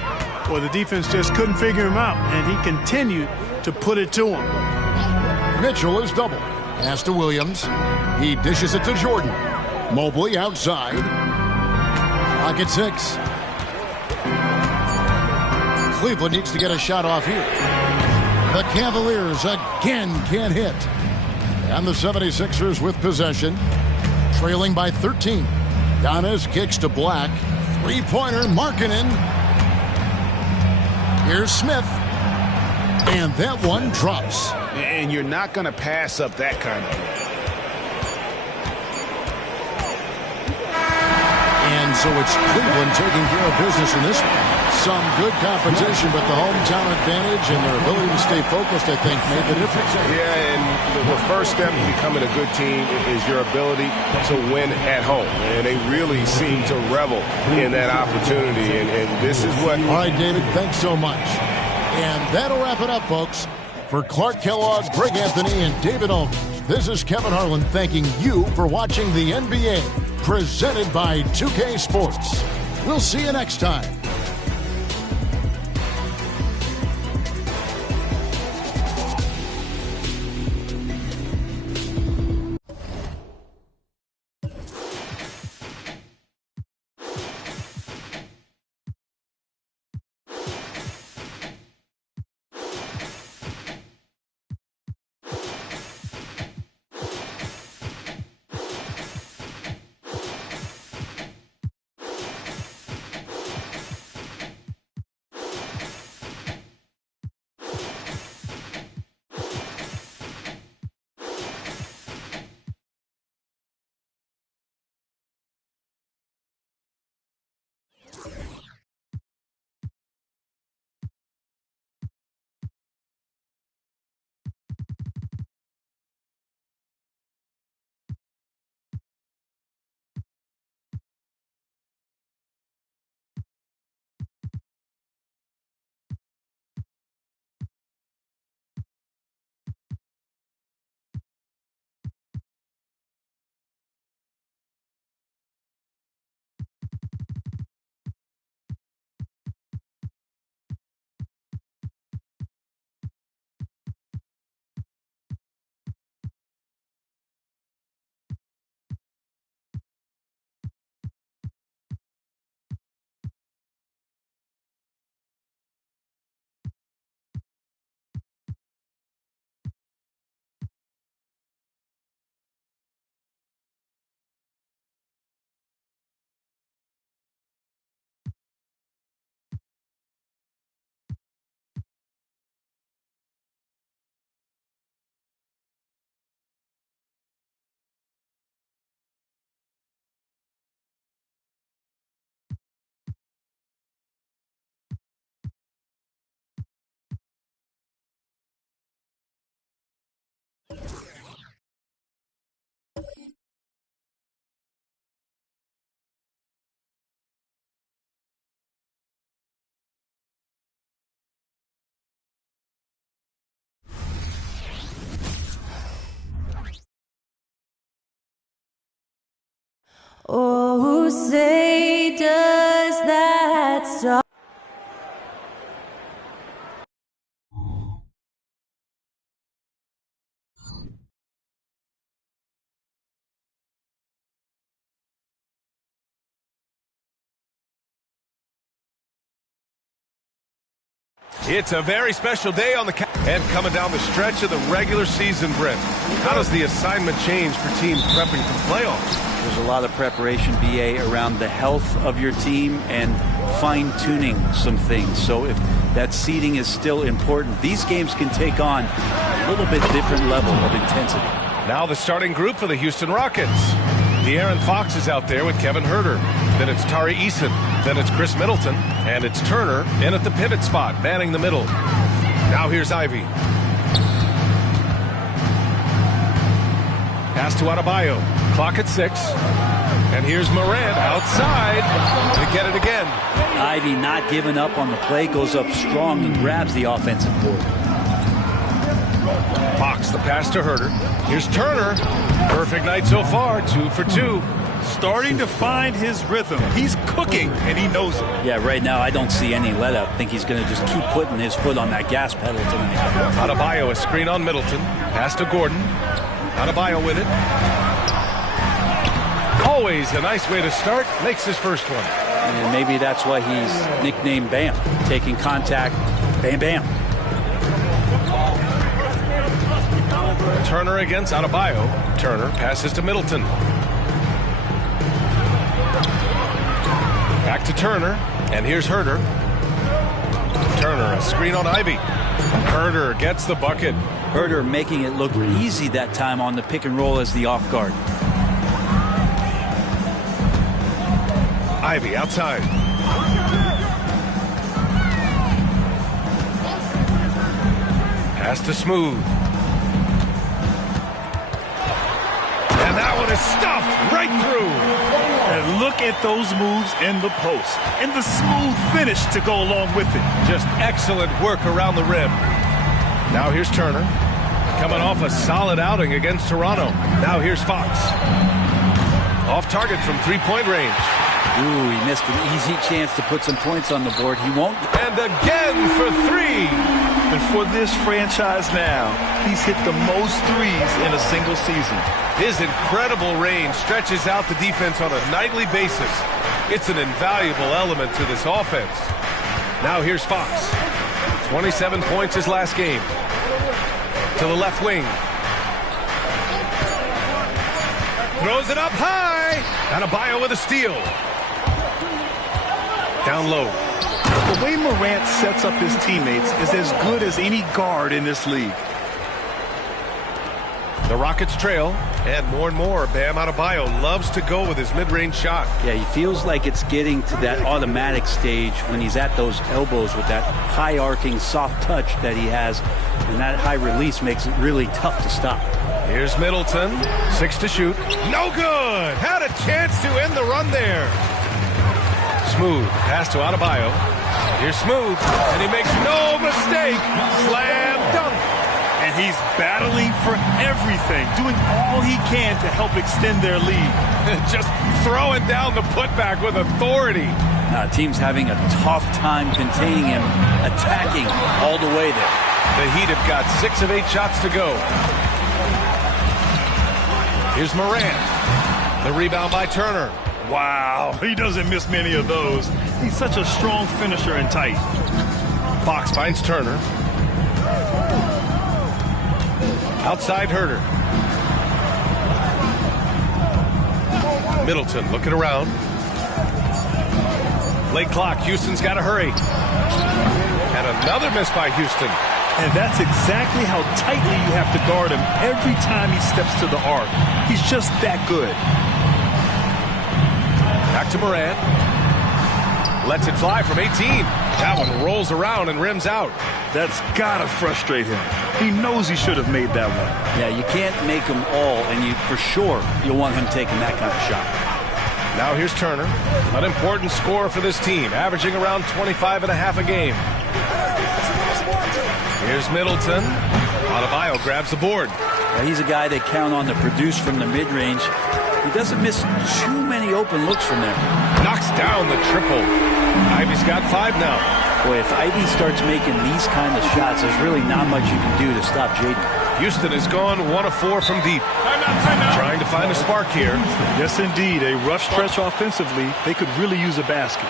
Well, the defense just couldn't figure him out, and he continued to put it to him. Mitchell is double. Pass to Williams. He dishes it to Jordan. Mobley outside. Pocket 6. Cleveland needs to get a shot off here. The Cavaliers again can't hit. And the 76ers with possession, trailing by 13. Giannis kicks to Black. Three-pointer, Markkanen. Here's Smith. And that one drops. And you're not going to pass up that kind of thing. And so it's Cleveland taking care of business in this one. Some good competition, but the hometown advantage and their ability to stay focused, I think, made the difference. Yeah, and the first step in becoming a good team is your ability to win at home. And they really seem to revel in that opportunity. And this is what... All right, David, thanks so much. And that'll wrap it up, folks. For Clark Kellogg, Greg Anthony, and David Olney, this is Kevin Harlan thanking you for watching the NBA, presented by 2K Sports. We'll see you next time. Oh, say does that song. It's a very special day on the and coming down the stretch of the regular season, Brent. How does the assignment change for teams prepping for the playoffs? There's a lot of preparation, BA, around the health of your team and fine-tuning some things. So if that seeding is still important, these games can take on a little bit different level of intensity. Now the starting group for the Houston Rockets. De'Aaron Fox is out there with Kevin Huerter. Then it's Tari Eason. Then it's Chris Middleton. And it's Turner in at the pivot spot, manning the middle. Now here's Ivy. Pass to Adebayo. Clock at 6. And here's Morant outside to get it again. Ivy not giving up on the play, goes up strong and grabs the offensive board. Fox, the pass to Huerter. Here's Turner. Perfect night so far, 2 for 2. Starting to find his rhythm. He's cooking, and he knows it. Yeah, right now I don't see any let up. I think he's going to just keep putting his foot on that gas pedal tonight. Adebayo, a screen on Middleton. Pass to Gordon. Adebayo with it. Always a nice way to start. Makes his first one. And maybe that's why he's nicknamed Bam. Taking contact, bam, bam. Turner against Adebayo. Turner passes to Middleton. Back to Turner, and here's Huerter. Turner, a screen on Ivy. Huerter gets the bucket. Huerter making it look easy that time on the pick and roll as the off guard. Ivy outside. Pass to Smooth. And that one is stuffed right through. And look at those moves in the post. And the smooth finish to go along with it. Just excellent work around the rim. Now here's Turner. Coming off a solid outing against Toronto. Now here's Fox. Off target from three-point range. Ooh, he missed an easy chance to put some points on the board. He won't. And again for 3. And for this franchise now, he's hit the most threes in a single season. His incredible range stretches out the defense on a nightly basis. It's an invaluable element to this offense. Now here's Fox. 27 points his last game. To the left wing. Throws it up high. Adebayo with a steal. Down low. The way Morant sets up his teammates is as good as any guard in this league. The Rockets trail, and more, Bam Adebayo loves to go with his mid-range shot. Yeah, he feels like it's getting to that automatic stage when he's at those elbows with that high-arcing soft touch that he has, and that high release makes it really tough to stop. Here's Middleton, 6 to shoot. No good! Had a chance to end the run there. Smooth, pass to Adebayo. Here's Smooth, and he makes no mistake. Slam dunk. And he's battling for everything, doing all he can to help extend their lead. Just throwing down the putback with authority. Team's having a tough time containing him, attacking all the way there. The Heat have got 6 of 8 shots to go. Here's Morant. The rebound by Turner. Wow, he doesn't miss many of those. He's such a strong finisher and tight. Fox finds Turner. Outside Huerter. Middleton looking around. Late clock. Houston's got to hurry. And another miss by Houston. And that's exactly how tightly you have to guard him every time he steps to the arc. He's just that good. Back to Morant. Lets it fly from 18. That one rolls around and rims out. That's gotta frustrate him. He knows he should have made that one. Yeah, you can't make them all, and for sure you'll want him taking that kind of shot. Now here's Turner, an important scorer for this team, averaging around 25 and a half a game. Here's Middleton. Adebayo grabs the board. He's a guy they count on to produce from the mid-range. he doesn't miss too many open looks from there. Knocks down the triple. Ivy's got 5 now. Boy, if Ivy starts making these kind of shots, there's really not much you can do to stop Jaden. Houston has gone 1 of 4 from deep. Timeout. Trying to find a spark here. Yes, indeed. A rough stretch offensively. They could really use a basket.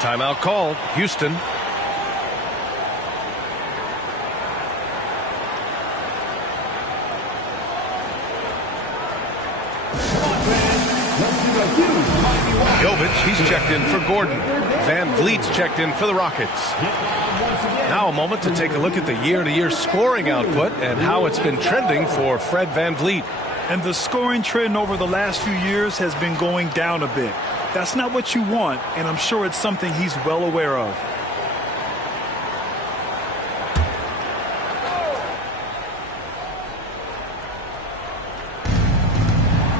Timeout called. Houston. Jovic, he's checked in for Gordon. Van Vliet's checked in for the Rockets. Now a moment to take a look at the year-to-year scoring output and how it's been trending for Fred Van Vliet. And the scoring trend over the last few years has been going down a bit. That's not what you want, and I'm sure it's something he's well aware of.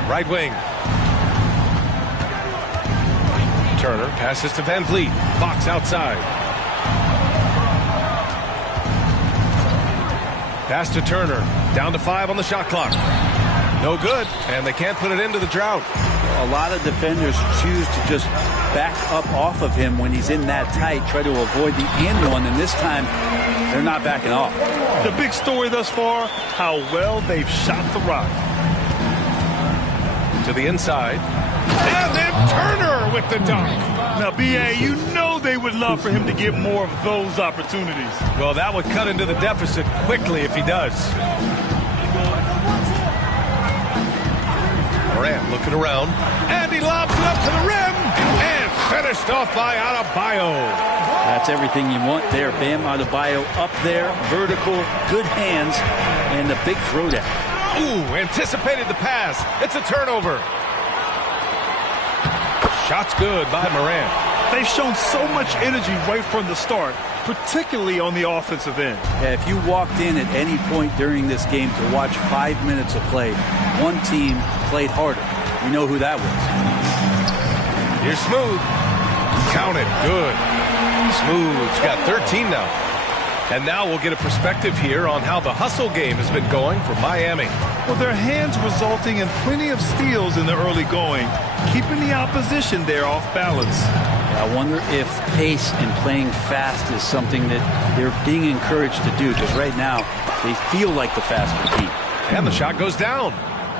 Right wing. Turner passes to Van Vliet. Fox outside. Pass to Turner. Down to 5 on the shot clock. No good, and they can't put it into the drought. A lot of defenders choose to just back up off of him when he's in that tight, try to avoid the and one, and this time they're not backing off. The big story thus far, how well they've shot the rock. To the inside. And then Turner with the dunk. Now, B.A., you know they would love for him to get more of those opportunities. Well, that would cut into the deficit quickly if he does. Morant looking around. And he lobs it up to the rim. And finished off by Adebayo. That's everything you want there. Bam Adebayo up there. Vertical, good hands, and the big throwdown. Ooh, anticipated the pass. It's a turnover. Shot's good by Morant. They've shown so much energy right from the start, particularly on the offensive end. Yeah, if you walked in at any point during this game to watch 5 minutes of play, one team played harder. We know who that was. Here's Smooth. Count it. Good. Smooth's got 13 now. And now we'll get a perspective here on how the hustle game has been going for Miami. Well, their hands resulting in plenty of steals in the early going, keeping the opposition there off balance. I wonder if pace and playing fast is something that they're being encouraged to do, because right now they feel like the faster team. And the shot goes down.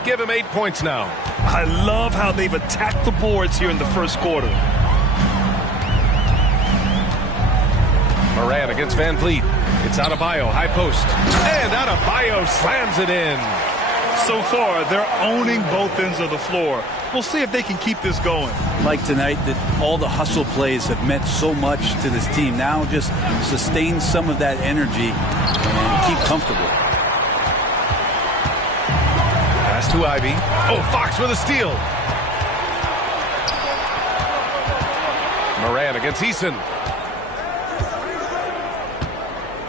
Give him 8 points now. I love how they've attacked the boards here in the first quarter. Morant against Van Vliet. It's Adebayo, high post. And Adebayo slams it in. So far, they're owning both ends of the floor. We'll see if they can keep this going. Like tonight, that all the hustle plays have meant so much to this team. Now just sustain some of that energy and keep comfortable. Pass to Ivy. Oh, Fox with a steal. Morant against Eason.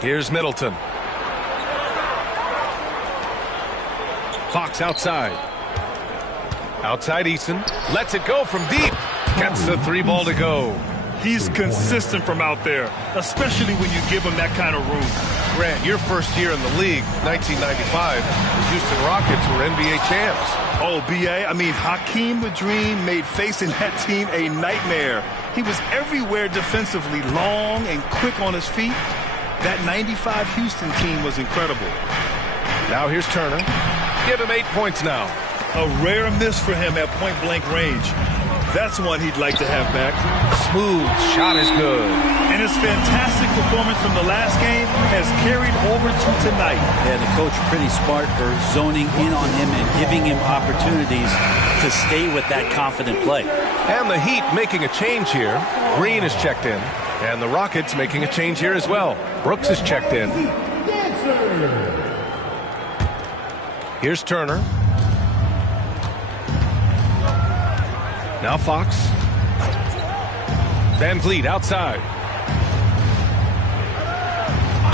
Here's Middleton. Fox outside. Outside Eason. Lets it go from deep. Gets the 3 ball to go. He's consistent from out there, especially when you give him that kind of room. Grant, your first year in the league, 1995, the Houston Rockets were NBA champs. Oh, B.A., I mean, Hakeem the Dream made facing that team a nightmare. He was everywhere defensively, long and quick on his feet. That 95 Houston team was incredible. Now here's Turner. Give him 8 points now. A rare miss for him at point-blank range. That's one he'd like to have back. Smooth shot is good. And his fantastic performance from the last game has carried over to tonight. Yeah, the coach pretty smart for zoning in on him and giving him opportunities to stay with that confident play. And the Heat making a change here. Green is checked in. And the Rockets making a change here as well. Brooks is checked in. Here's Turner. Now Fox. Van Vliet outside.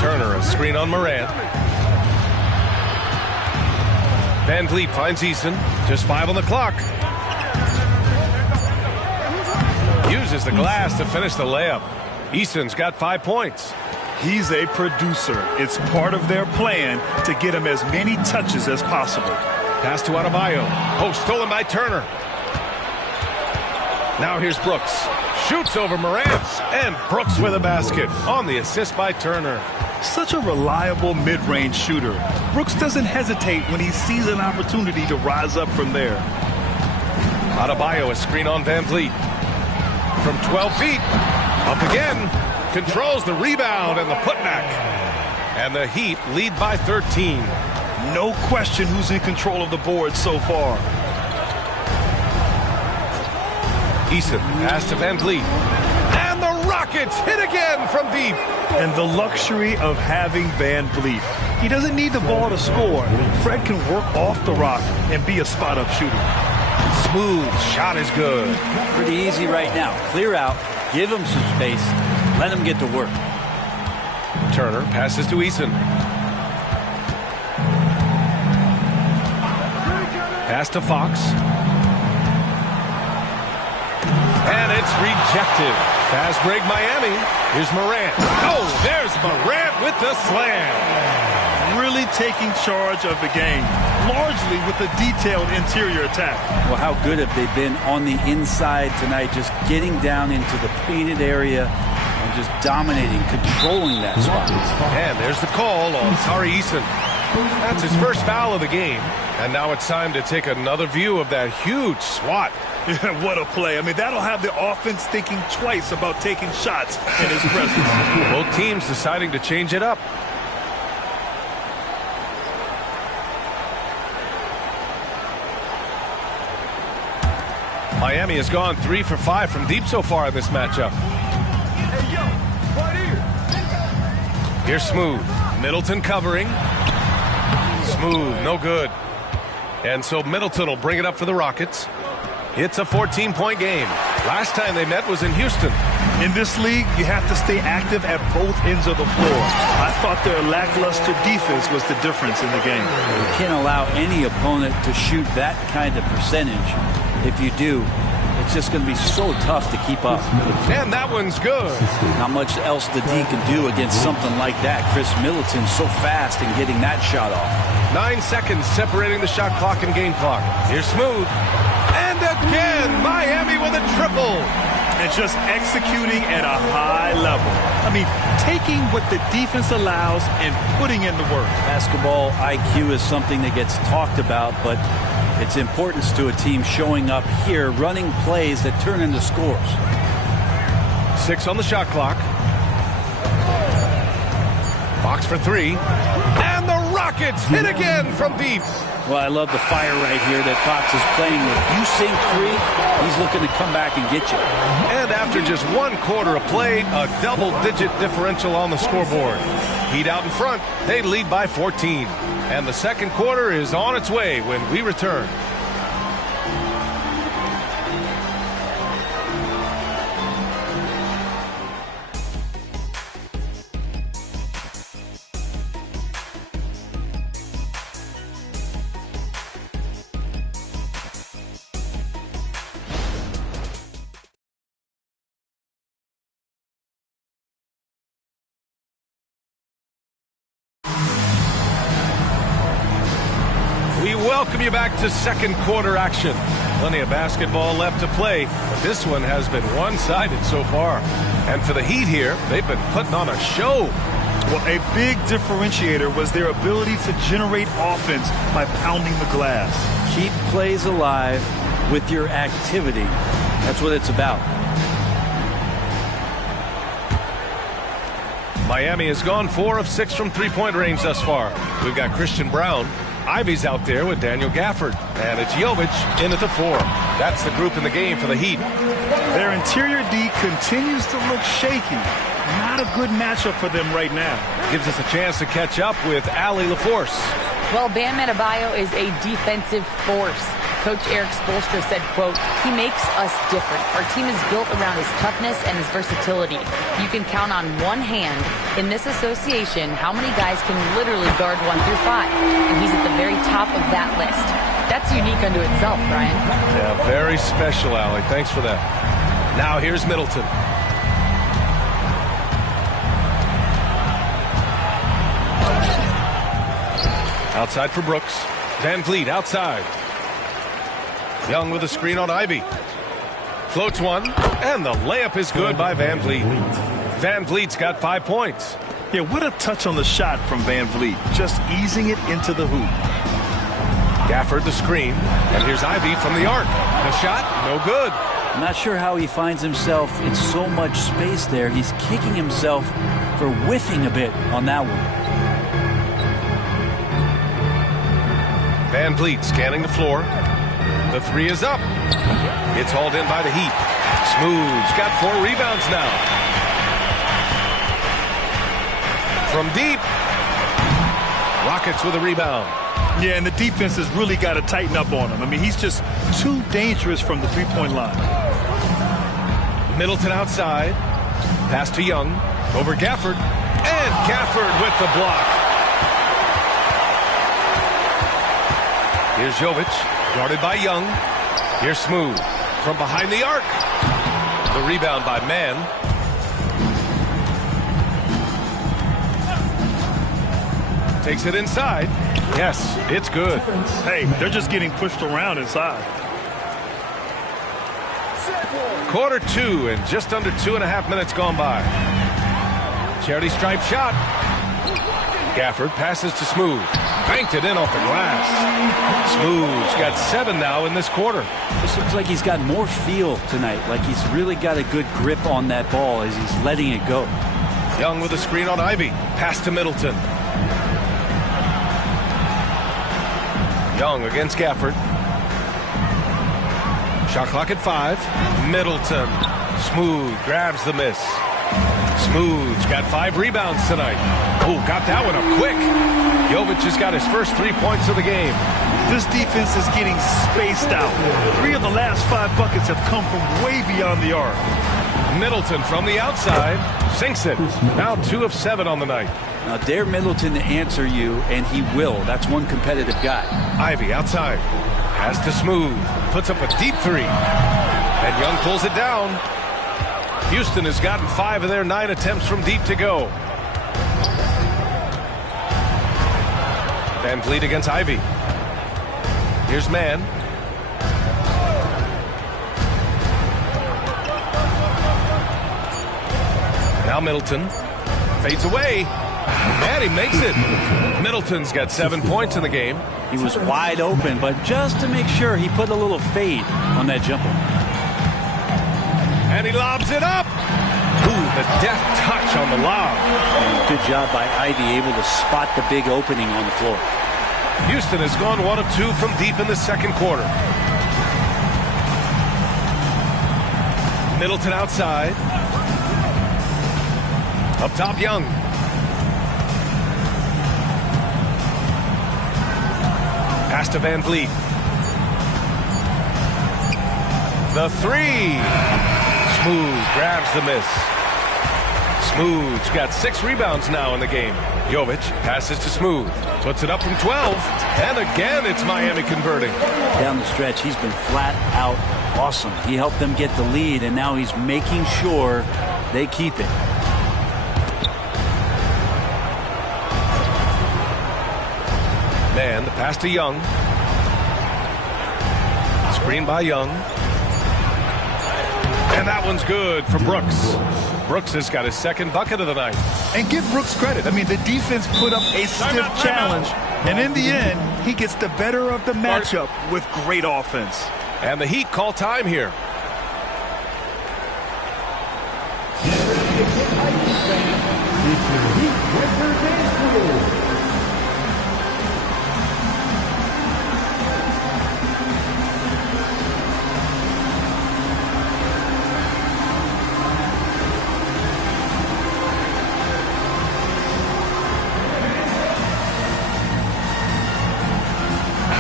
Turner, a screen on Morant. Van Vliet finds Eason. Just 5 on the clock. Uses the glass to finish the layup. Eason's got 5 points. He's a producer. It's part of their plan to get him as many touches as possible. Pass to Adebayo. Oh, stolen by Turner. Now here's Brooks. Shoots over Morant. And Brooks with a basket on the assist by Turner. Such a reliable mid-range shooter. Brooks doesn't hesitate when he sees an opportunity to rise up from there. Adebayo, a screen on Van Vliet. From 12 feet. Up again. Controls the rebound and the putback. And the Heat lead by 13. No question who's in control of the board so far. Eason pass to Van Vliet. And the Rockets hit again from deep. And the luxury of having Van Vliet. He doesn't need the ball to score. Fred can work off the rock and be a spot-up shooter. Smooth shot is good. Pretty easy right now. Clear out, give him some space, let him get to work. Turner passes to Eason. Pass to Fox. And it's rejected. Fast break Miami. Here's Morant. Oh, there's Morant with the slam. Really taking charge of the game, largely with a detailed interior attack. Well, how good have they been on the inside tonight, just getting down into the painted area and just dominating, controlling that spot. And there's the call on Tari Eason. That's his first foul of the game. And now it's time to take another view of that huge swat. What a play. I mean, that'll have the offense thinking twice about taking shots in his presence. Both teams deciding to change it up. Miami has gone 3 for 5 from deep so far in this matchup. Hey, yo, right here. Here's Smooth. Middleton covering. Smooth, no good. And so Middleton will bring it up for the Rockets. It's a 14-point game. Last time they met was in Houston. In this league, you have to stay active at both ends of the floor. I thought their lackluster defense was the difference in the game. You can't allow any opponent to shoot that kind of percentage. If you do, it's just going to be so tough to keep up. And that one's good. Not much else the D can do against something like that. Chris Middleton's so fast in getting that shot off. 9 seconds separating the shot clock and game clock. Here's Smooth. And again, Miami with a triple. And just executing at a high level. I mean, taking what the defense allows and putting in the work. Basketball IQ is something that gets talked about, but its importance to a team showing up here, running plays that turn into scores. 6 on the shot clock. Fox for 3. And the Rockets hit again from deep. Well, I love the fire right here that Fox is playing with. You sink 3, he's looking to come back and get you. And after just 1 quarter of play, a double-digit differential on the scoreboard. Heat out in front. They lead by 14. And the second quarter is on its way when we return. Welcome you back to second quarter action. Plenty of basketball left to play, but this one has been one-sided so far. And for the Heat here, they've been putting on a show. Well, a big differentiator was their ability to generate offense by pounding the glass. Keep plays alive with your activity. That's what it's about. Miami has gone 4 of 6 from three-point range thus far. We've got Christian Brown. Ivy's out there with Daniel Gafford. And it's Jovic in at the 4. That's the group in the game for the Heat. Their interior D continues to look shaky. Not a good matchup for them right now. Gives us a chance to catch up with Allie LaForce. Well, Bam Adebayo is a defensive force. Coach Eric Spoelstra said, quote, "He makes us different. Our team is built around his toughness and his versatility. You can count on one hand in this association how many guys can literally guard 1 through 5. And he's at the very top of that list. That's unique unto itself, Brian." Yeah, very special, Allie. Thanks for that. Now here's Middleton. Outside for Brooks. Van Vliet outside. Young with a screen on Ivy. Floats one, and the layup is good by Van Vliet. Van Vliet's got 5 points. Yeah, what a touch on the shot from Van Vliet. Just easing it into the hoop. Gafford the screen, and here's Ivy from the arc. The shot, no good. I'm not sure how he finds himself in so much space there. He's kicking himself for whiffing a bit on that one. Van Vliet scanning the floor. The three is up. It's hauled in by the Heat. Smooth's got 4 rebounds now. From deep. Rockets with a rebound. Yeah, and the defense has really got to tighten up on him. I mean, he's just too dangerous from the three-point line. Middleton outside. Pass to Young. Over Gafford. And Gafford with the block. Here's Jovic. Guarded by Young. Here's Smooth. From behind the arc. The rebound by Mann. Takes it inside. Yes, it's good. Hey, they're just getting pushed around inside. Quarter 2 and just under 2.5 minutes gone by. Charity stripe shot. Gafford passes to Smooth. Banked it in off the glass. Smooth's got 7 now in this quarter. This looks like he's got more feel tonight, like he's really got a good grip on that ball as he's letting it go. Young with a screen on Ivy. Pass to Middleton. Young against Gafford. Shot clock at 5. Middleton. Smooth grabs the miss. Smooth's got 5 rebounds tonight. Oh, got that one up quick. Jovic has got his first 3 points of the game. This defense is getting spaced out. 3 of the last 5 buckets have come from way beyond the arc. Middleton from the outside. Sinks it. Now 2 of 7 on the night. Now dare Middleton to answer you, and he will. That's one competitive guy. Ivy outside. Pass to Smooth. Puts up a deep 3. And Young pulls it down. Houston has gotten 5 of their 9 attempts from deep to go. Van Vliet against Ivy. Here's Mann. Now Middleton. Fades away. And he makes it. Middleton's got 7 points in the game. He was wide open, but just to make sure, he put a little fade on that jumper. And he lobs it up. Ooh, the deft touch on the lob. And good job by Ivy, able to spot the big opening on the floor. Houston has gone 1 of 2 from deep in the second quarter. Middleton outside. Up top, Young. Pass to Van Vliet. The 3. Smooth grabs the miss. Smooth's got 6 rebounds now in the game. Jovic passes to Smooth. Puts it up from 12. And again, it's Miami converting. Down the stretch, he's been flat out awesome. He helped them get the lead, and now he's making sure they keep it. Man, the pass to Young. Screen by Young. And that one's good for Brooks. Brooks has got his 2nd bucket of the night. And give Brooks credit. I mean, the defense put up a stiff challenge. And in the end, he gets the better of the matchup with great offense. And the Heat call time here.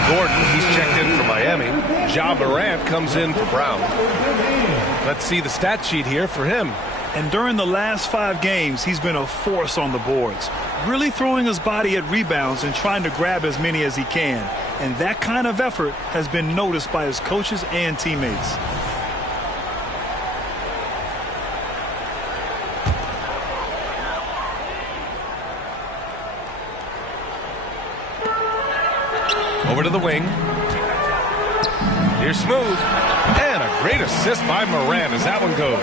Gordon, he's checked in for Miami. Ja Morant comes in for Brown. Let's see the stat sheet here for him. And during the last 5 games, he's been a force on the boards, really throwing his body at rebounds and trying to grab as many as he can. And that kind of effort has been noticed by his coaches and teammates. Over to the wing. Here's Smooth. And a Great assist by Morant as that one goes.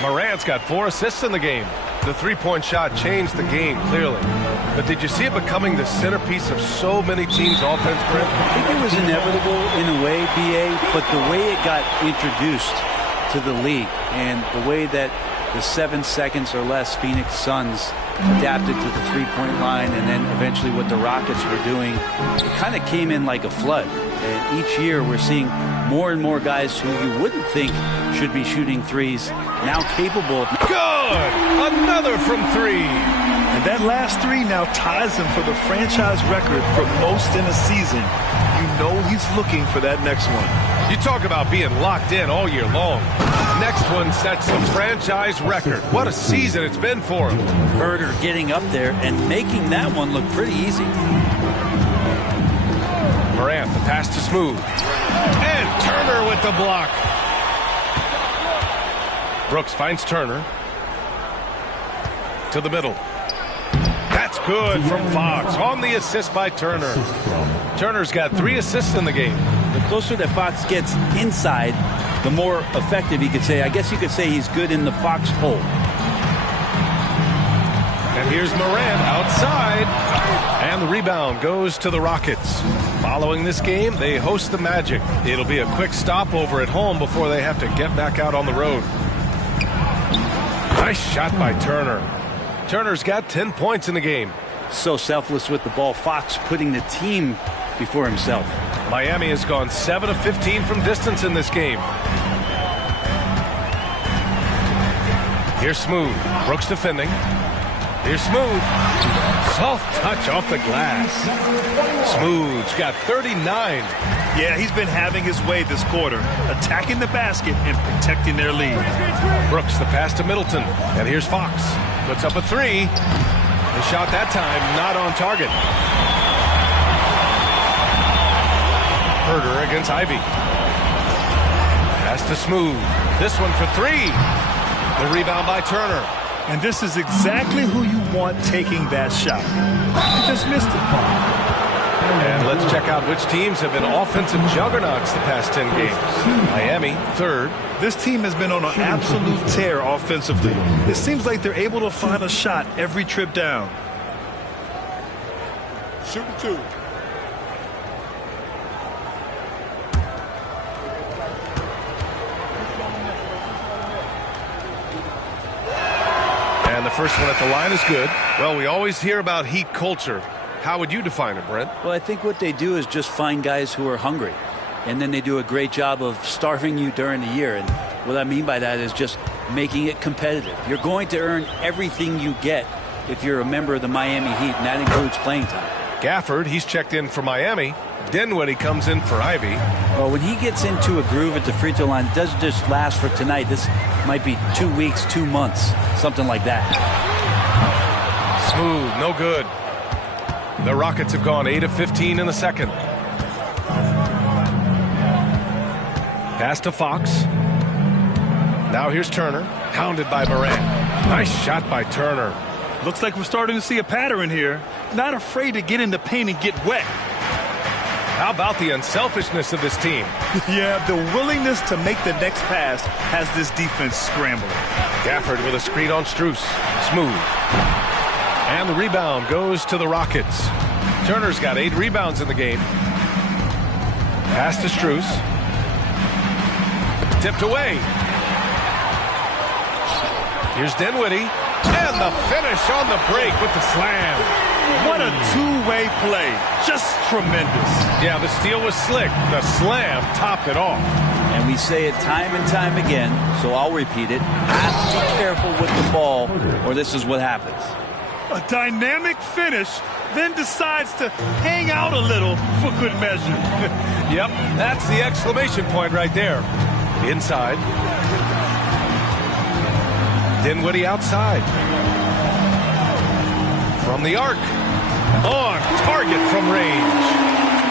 Morant's got 4 assists in the game. The three-point shot changed the game, clearly. But did you see it becoming the centerpiece of so many teams' offense, Brent? I think it was inevitable in a way, BA, but the way it got introduced to the league and the way that the 7 seconds or less Phoenix Suns adapted to the three-point line and then eventually what the Rockets were doing, it kind of came in like a flood. And each year we're seeing more and more guys who you wouldn't think should be shooting threes now capable of... Good! Another from 3. And that last 3 now ties him for the franchise record for most in a season. You know he's looking for that next one. You talk about being locked in all year long. Next one sets the franchise record. What a season it's been for him. Herder getting up there and making that one look pretty easy. Morant, the pass to Smooth. And Turner with the block. Brooks finds Turner. To the middle. That's good from Fox on the assist by Turner. Turner's got 3 assists in the game. The closer that Fox gets inside, the more effective he could say. I guess you could say he's good in the Fox hole. And here's Morant outside. And the rebound goes to the Rockets. Following this game, they host the Magic. It'll be a quick stopover at home before they have to get back out on the road. Nice shot by Turner. Turner's got 10 points in the game. So selfless with the ball. Fox putting the team before himself. Miami has gone 7 of 15 from distance in this game. Here's Smooth. Brooks defending. Here's Smooth. Soft touch off the glass. Smooth's got 39. Yeah, he's been having his way this quarter, attacking the basket and protecting their lead. Brooks, the pass to Middleton. And here's Fox. Puts up a 3. The shot that time not on target. Herder against Ivy. Pass to Smooth. This one for 3. The rebound by Turner. And this is exactly who you want taking that shot. He just missed it. And let's check out which teams have been offensive juggernauts the past 10 games. Miami, 3rd. This team has been on an absolute tear offensively. It seems like they're able to find a shot every trip down. Shooting 2. And the first one at the line is good. Well, we always hear about Heat culture. How would you define it, Brent? Well, I think what they do is just find guys who are hungry. And then they do a great job of starving you during the year. And what I mean by that is just making it competitive. You're going to earn everything you get if you're a member of the Miami Heat, and that includes playing time. Gafford, he's checked in for Miami. Dinwiddie comes in for Ivy. Well, when he gets into a groove at the free throw line, it doesn't just last for tonight. This might be 2 weeks, 2 months, something like that. Smooth, no good. The Rockets have gone 8 of 15 in the second. Pass to Fox. Now here's Turner, hounded by Morant. Nice shot by Turner. Looks like we're starting to see a pattern here. Not afraid to get in the paint and get wet. How about the unselfishness of this team? Yeah, the willingness to make the next pass has this defense scrambling. Gafford with a screen on Strus. Smooth. And the rebound goes to the Rockets. Turner's got 8 rebounds in the game. Pass to Strus. Tipped away. Here's Dinwiddie. And the finish on the break with the slam. What a two-way play. Just tremendous. Yeah, the steal was slick. The slam topped it off. And we say it time and time again, so I'll repeat it. Have to be careful with the ball, or this is what happens. A dynamic finish, then decides to hang out a little for good measure. Yep, that's the exclamation point right there. Inside. Dinwiddie outside. From the arc. On target from range.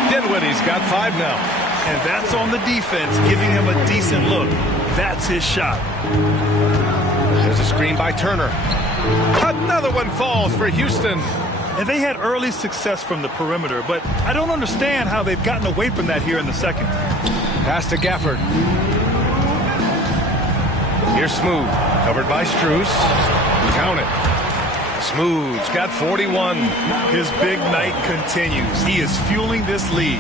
Dinwiddie's got 5 now. And that's on the defense, giving him a decent look. That's his shot. There's a screen by Turner. Another one falls for Houston. And they had early success from the perimeter, but I don't understand how they've gotten away from that here in the second. Pass to Gafford. Here's Smooth, covered by Strus. Count it. Smooth's got 41. His big night continues. He is fueling this lead.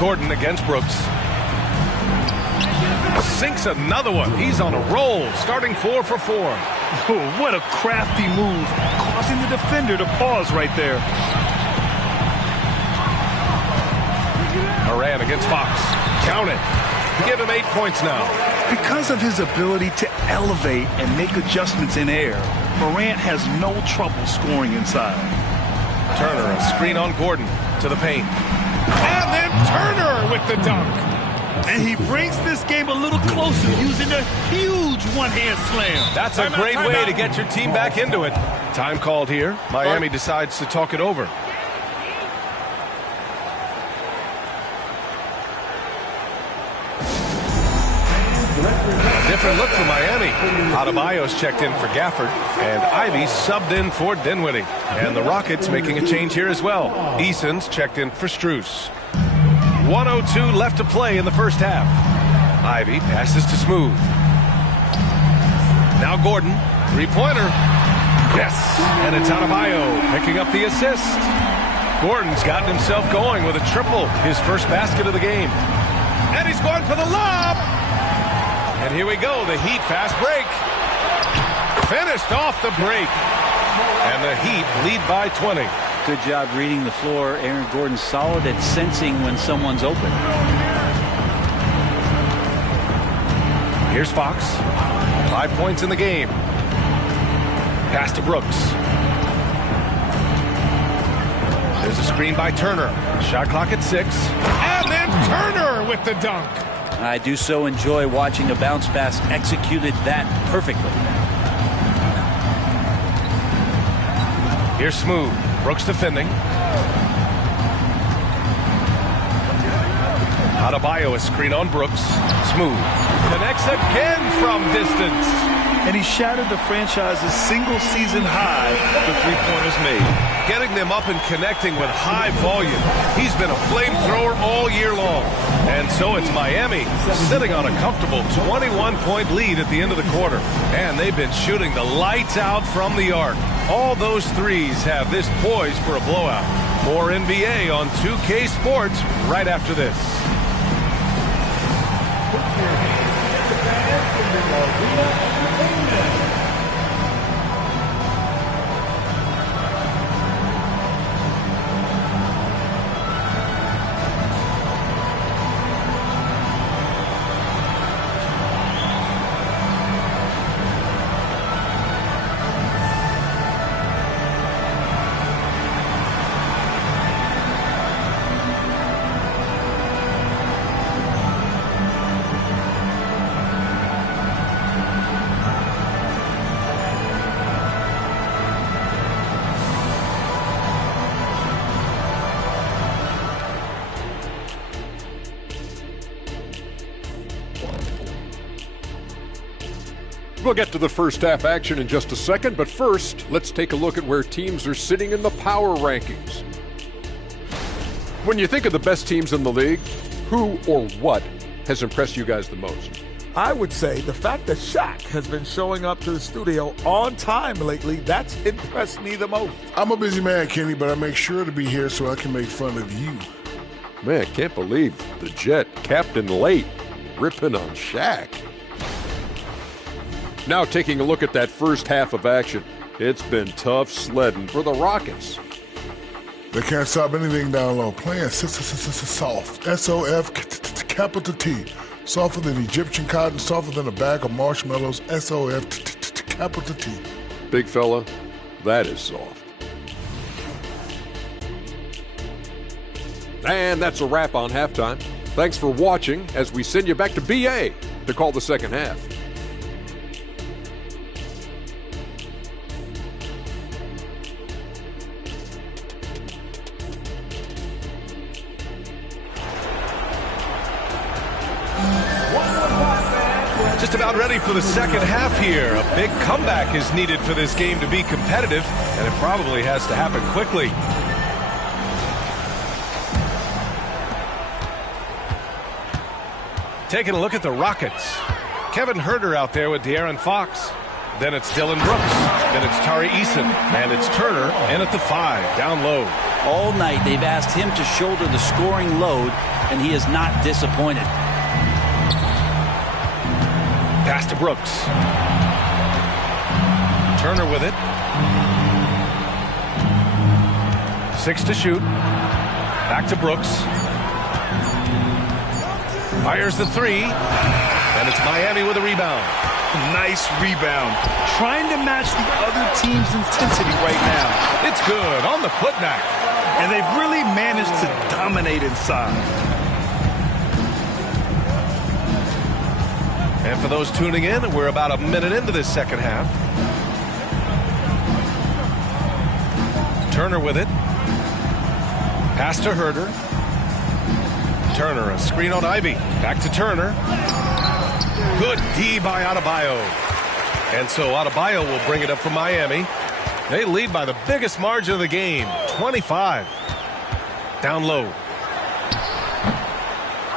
Gordon against Brooks. Sinks another one. He's on a roll, starting 4 for 4. Oh, what a crafty move, causing the defender to pause right there. Moran against Fox. Count it. Give him 8 points now. Because of his ability to elevate and make adjustments in air, Morant has no trouble scoring inside. Turner, a screen on Gordon to the paint. And then Turner with the dunk. And he brings this game a little closer using a huge one-hand slam. That's a great way to get your team back into it. Time called here. Miami decides to talk it over. Different look for Miami. Adebayo's checked in for Gafford, and Ivy subbed in for Dinwiddie. And the Rockets making a change here as well. Eason's checked in for Strus. 1:02 left to play in the first half. Ivy passes to Smooth. Now Gordon, three-pointer. Yes, and it's Adebayo picking up the assist. Gordon's gotten himself going with a triple, his first basket of the game. And he's going for the lob. And here we go, the Heat fast break. Finished off the break. And the Heat lead by 20. Good job reading the floor. Aaron Gordon's solid at sensing when someone's open. Here's Fox. 5 points in the game. Pass to Brooks. There's a screen by Turner. Shot clock at 6. And then Turner with the dunk. I do so enjoy watching a bounce pass executed that perfectly. Here's Smooth. Brooks defending. Adebayo, a screen on Brooks. Smooth connects again from distance. And he shattered the franchise's single-season high for three-pointers made. Getting them up and connecting with high volume. He's been a flamethrower all year long. And so it's Miami sitting on a comfortable 21-point lead at the end of the quarter. And they've been shooting the lights out from the arc. All those threes have this poised for a blowout. More NBA on 2K Sports right after this. We'll get to the first half action in just a second, but first, let's take a look at where teams are sitting in the power rankings. When you think of the best teams in the league, who or what has impressed you guys the most? I would say the fact that Shaq has been showing up to the studio on time lately, that's impressed me the most. I'm a busy man, Kenny, but I make sure to be here so I can make fun of you. Man, I can't believe the Jet, Captain Late, ripping on Shaq. Now taking a look at that first half of action. It's been tough sledding for the Rockets. They can't stop anything down low. Playing soft. S-O-F, capital T. Softer than Egyptian cotton, softer than a bag of marshmallows. S-O-F, capital T. Big fella, that is soft. And that's a wrap on halftime. Thanks for watching as we send you back to BA to call the second half. Just about ready for the second half here. A big comeback is needed for this game to be competitive, and it probably has to happen quickly. Taking a look at the Rockets. Kevin Huerter out there with De'Aaron Fox. Then it's Dillon Brooks. Then it's Tari Eason. And it's Turner in at the 5, down low. All night they've asked him to shoulder the scoring load, and he is not disappointed. Pass to Brooks. Turner with it. 6 to shoot. Back to Brooks. Fires the 3. And it's Miami with a rebound. Nice rebound. Trying to match the other team's intensity right now. It's good on the putback. And they've really managed to dominate inside. And for those tuning in, we're about a minute into this second half. Turner with it. Pass to Huerter. Turner, a screen on Ivy. Back to Turner. Good D by Adebayo. And so Adebayo will bring it up for Miami. They lead by the biggest margin of the game, 25. Down low.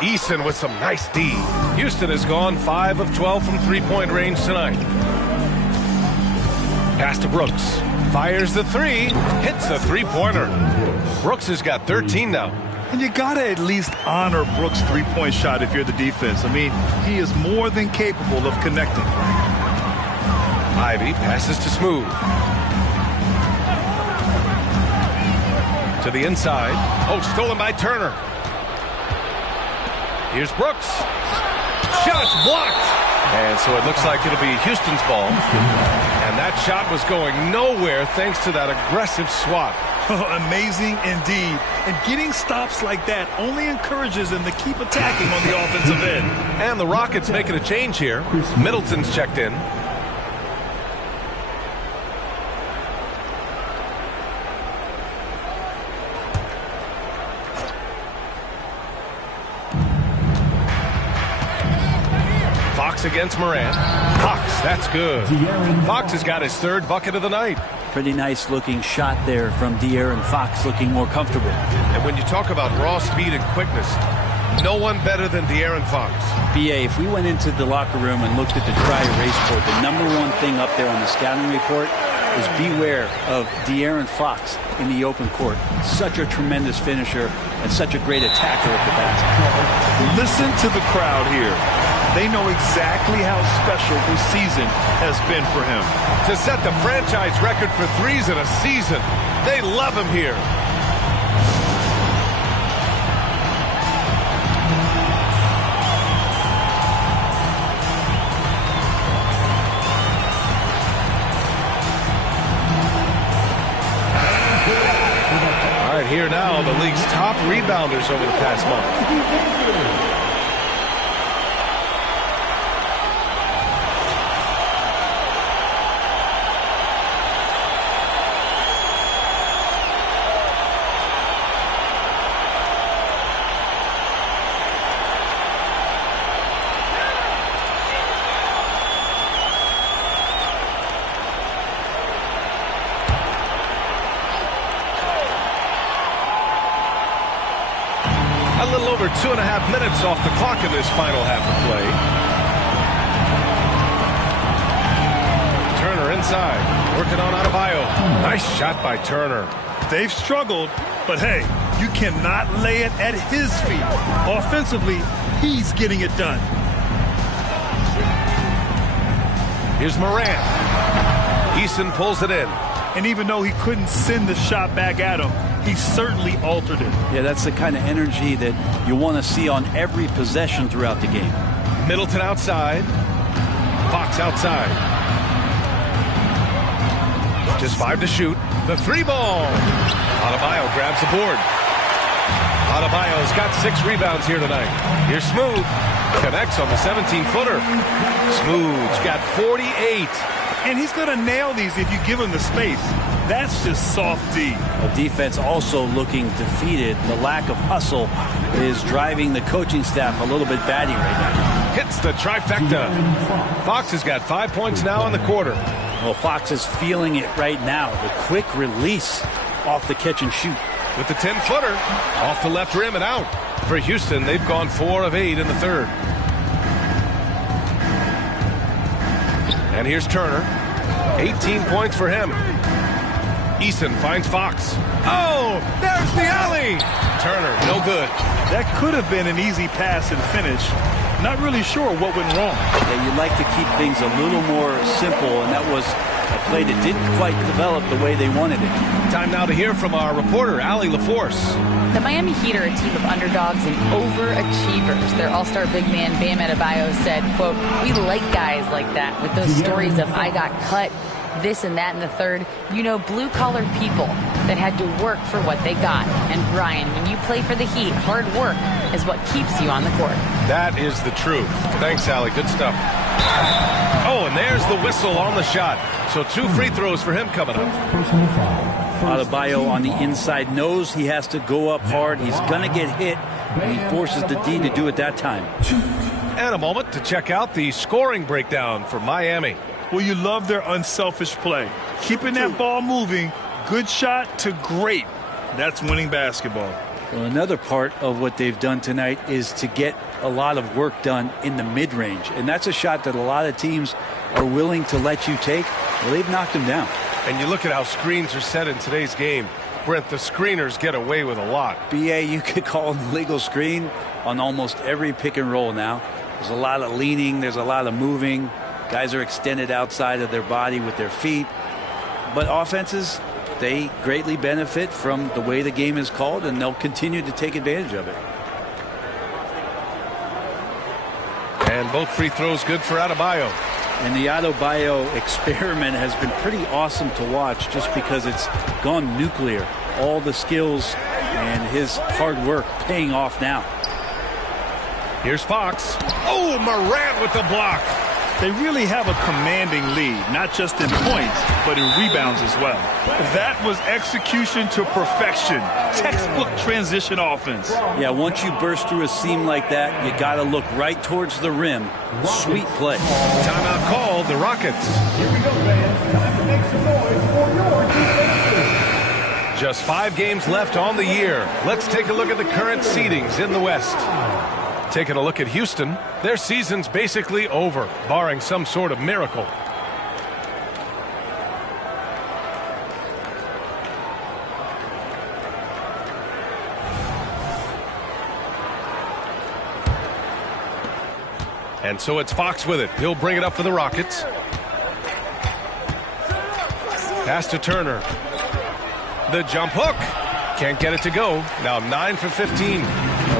Eason with some nice D. Houston has gone 5 of 12 from three-point range tonight. Pass to Brooks. Fires the 3. Hits the three-pointer. Brooks has got 13 now. And you got to at least honor Brooks' three-point shot if you're the defense. I mean, he is more than capable of connecting. Ivy passes to Smooth. To the inside. Oh, stolen by Turner. Here's Brooks. Shot's blocked. And so it looks like it'll be Houston's ball. And that shot was going nowhere thanks to that aggressive swat. Amazing indeed. And getting stops like that only encourages them to keep attacking on the offensive end. And the Rockets making a change here. Middleton's checked in. Fox against Morant. Fox, that's good. Fox has got his 3rd bucket of the night. Pretty nice looking shot there from De'Aaron Fox, looking more comfortable. And when you talk about raw speed and quickness, no one better than De'Aaron Fox. BA, if we went into the locker room and looked at the dry erase board, the #1 thing up there on the scouting report is beware of De'Aaron Fox in the open court. Such a tremendous finisher and such a great attacker at the basket. Listen to the crowd here. They know exactly how special this season has been for him. To set the franchise record for threes in a season, they love him here. All right, here now, the league's top rebounders over the past month. A little over 2.5 minutes off the clock in this final half of play. Turner inside, working on Adebayo. Nice shot by Turner. They've struggled, but hey, you cannot lay it at his feet. Offensively, he's getting it done. Here's Morant. Eason pulls it in. And even though he couldn't send the shot back at him, he certainly altered it. Yeah, that's the kind of energy that you want to see on every possession throughout the game. Middleton outside. Fox outside. Just 5 to shoot. The 3 ball. Adebayo grabs the board. Adebayo's got 6 rebounds here tonight. Here's Smooth. Connects on the 17-footer. Smooth's got 48. And he's going to nail these if you give him the space. That's just soft D. The defense also looking defeated. The lack of hustle is driving the coaching staff a little bit batty right now. Hits the trifecta. Fox has got 5 points now in the quarter. Well, Fox is feeling it right now. The quick release off the catch and shoot. With the 10-footer off the left rim and out. For Houston, they've gone 4 of 8 in the third. And here's Turner. 18 points for him. Eason finds Fox. Oh, there's the alley. Turner, no good. That could have been an easy pass and finish. Not really sure what went wrong. Yeah, you'd like to keep things a little more simple, and that was a play that didn't quite develop the way they wanted it. Time now to hear from our reporter, Allie LaForce. The Miami Heat are a team of underdogs and overachievers. Their all-star big man, Bam Adebayo, said, quote, "We like guys like that with those stories of I got cut, this and that and the third. You know, blue-collar people that had to work for what they got. And Brian, when you play for the Heat, hard work is what keeps you on the court." That is the truth. Thanks, Allie. Good stuff. Oh, and there's the whistle on the shot. So 2 free throws for him coming up. Adebayo on the inside knows he has to go up hard. He's going to get hit, and he forces the D to do it that time. And a moment to check out the scoring breakdown for Miami. Well, you love their unselfish play. Keeping that ball moving, good shot to great. That's winning basketball. Well, another part of what they've done tonight is to get a lot of work done in the mid-range. And that's a shot that a lot of teams are willing to let you take. Well, they've knocked them down. And you look at how screens are set in today's game. Brent, the screeners get away with a lot. BA, you could call an illegal screen on almost every pick and roll now. There's a lot of leaning. There's a lot of moving. Guys are extended outside of their body with their feet. But offenses, they greatly benefit from the way the game is called, and they'll continue to take advantage of it. And both free throws good for Adebayo. And the Adebayo experiment has been pretty awesome to watch just because it's gone nuclear. All the skills and his hard work paying off now. Here's Fox. Oh, Morant with the block. They really have a commanding lead, not just in points, but in rebounds as well. That was execution to perfection. Textbook transition offense. Yeah, once you burst through a seam like that, you got to look right towards the rim. Sweet play. Timeout called, the Rockets. Here we go, fans. Time to make some noise for your defense. Just 5 games left on the year. Let's take a look at the current seedings in the West. Taking a look at Houston, their season's basically over, barring some sort of miracle. And so it's Fox with it. He'll bring it up for the Rockets. Pass to Turner. The jump hook. Can't get it to go. Now 9 for 15.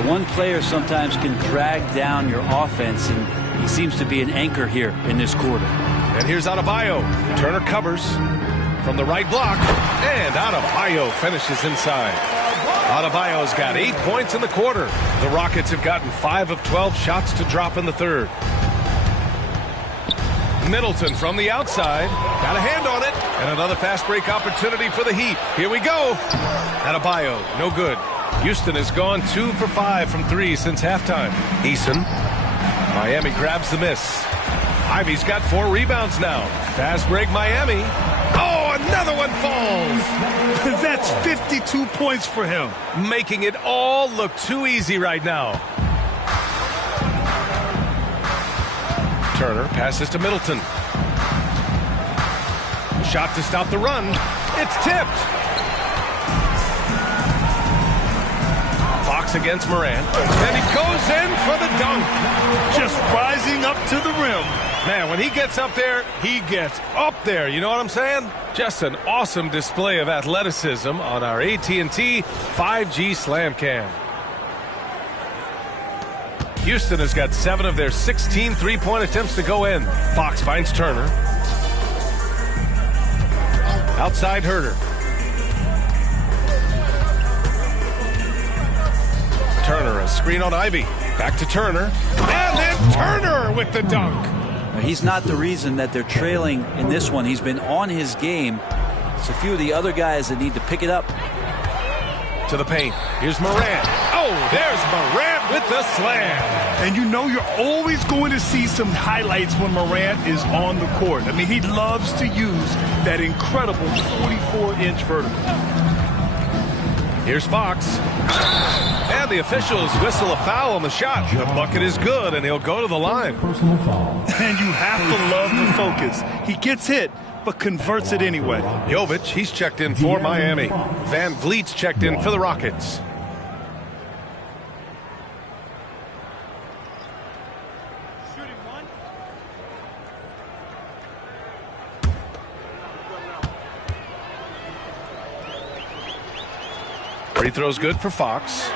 One player sometimes can drag down your offense, and he seems to be an anchor here in this quarter. And here's Adebayo. Turner covers from the right block, and Adebayo finishes inside. Adebayo's got 8 points in the quarter. The Rockets have gotten 5 of 12 shots to drop in the third. Middleton from the outside. Got a hand on it. And another fast break opportunity for the Heat. Here we go. Adebayo, no good. Houston has gone 2 for 5 from 3 since halftime. Eason. Miami grabs the miss. Ivy's got 4 rebounds now. Fast break Miami. Oh, another one falls. That's 52 points for him. Making it all look too easy right now. Turner passes to Middleton. Shot to stop the run. It's tipped. Fox against Morant. And he goes in for the dunk. Just rising up to the rim. Man, when he gets up there, he gets up there. You know what I'm saying? Just an awesome display of athleticism on our AT&T 5G Slam Cam. Houston has got 7 of their 16 three-point attempts to go in. Fox finds Turner. Outside Herter. Turner, a screen on Ivy. Back to Turner. And then Turner with the dunk. He's not the reason that they're trailing in this one. He's been on his game. It's a few of the other guys that need to pick it up. To the paint. Here's Morant. Oh, there's Morant with the slam. And you know you're always going to see some highlights when Morant is on the court. I mean, he loves to use that incredible 44-inch vertical. Here's Fox. And And the officials whistle a foul on the shot. The bucket is good, and he'll go to the line. And you have to love the focus. He gets hit, but converts it anyway. Jovic, he's checked in for Miami. Van Vliet's checked in for the Rockets. Free throw's good for Fox.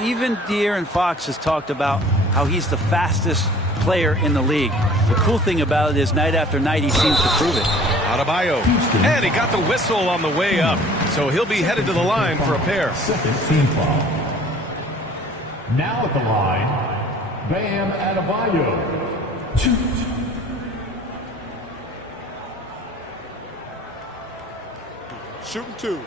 Even De'Aaron Fox has talked about how he's the fastest player in the league. The cool thing about it is night after night he seems to prove it. Adebayo, and he got the whistle on the way up, so he'll be headed to the line for a pair. Team foul. Now at the line, Bam Adebayo. Shooting 2.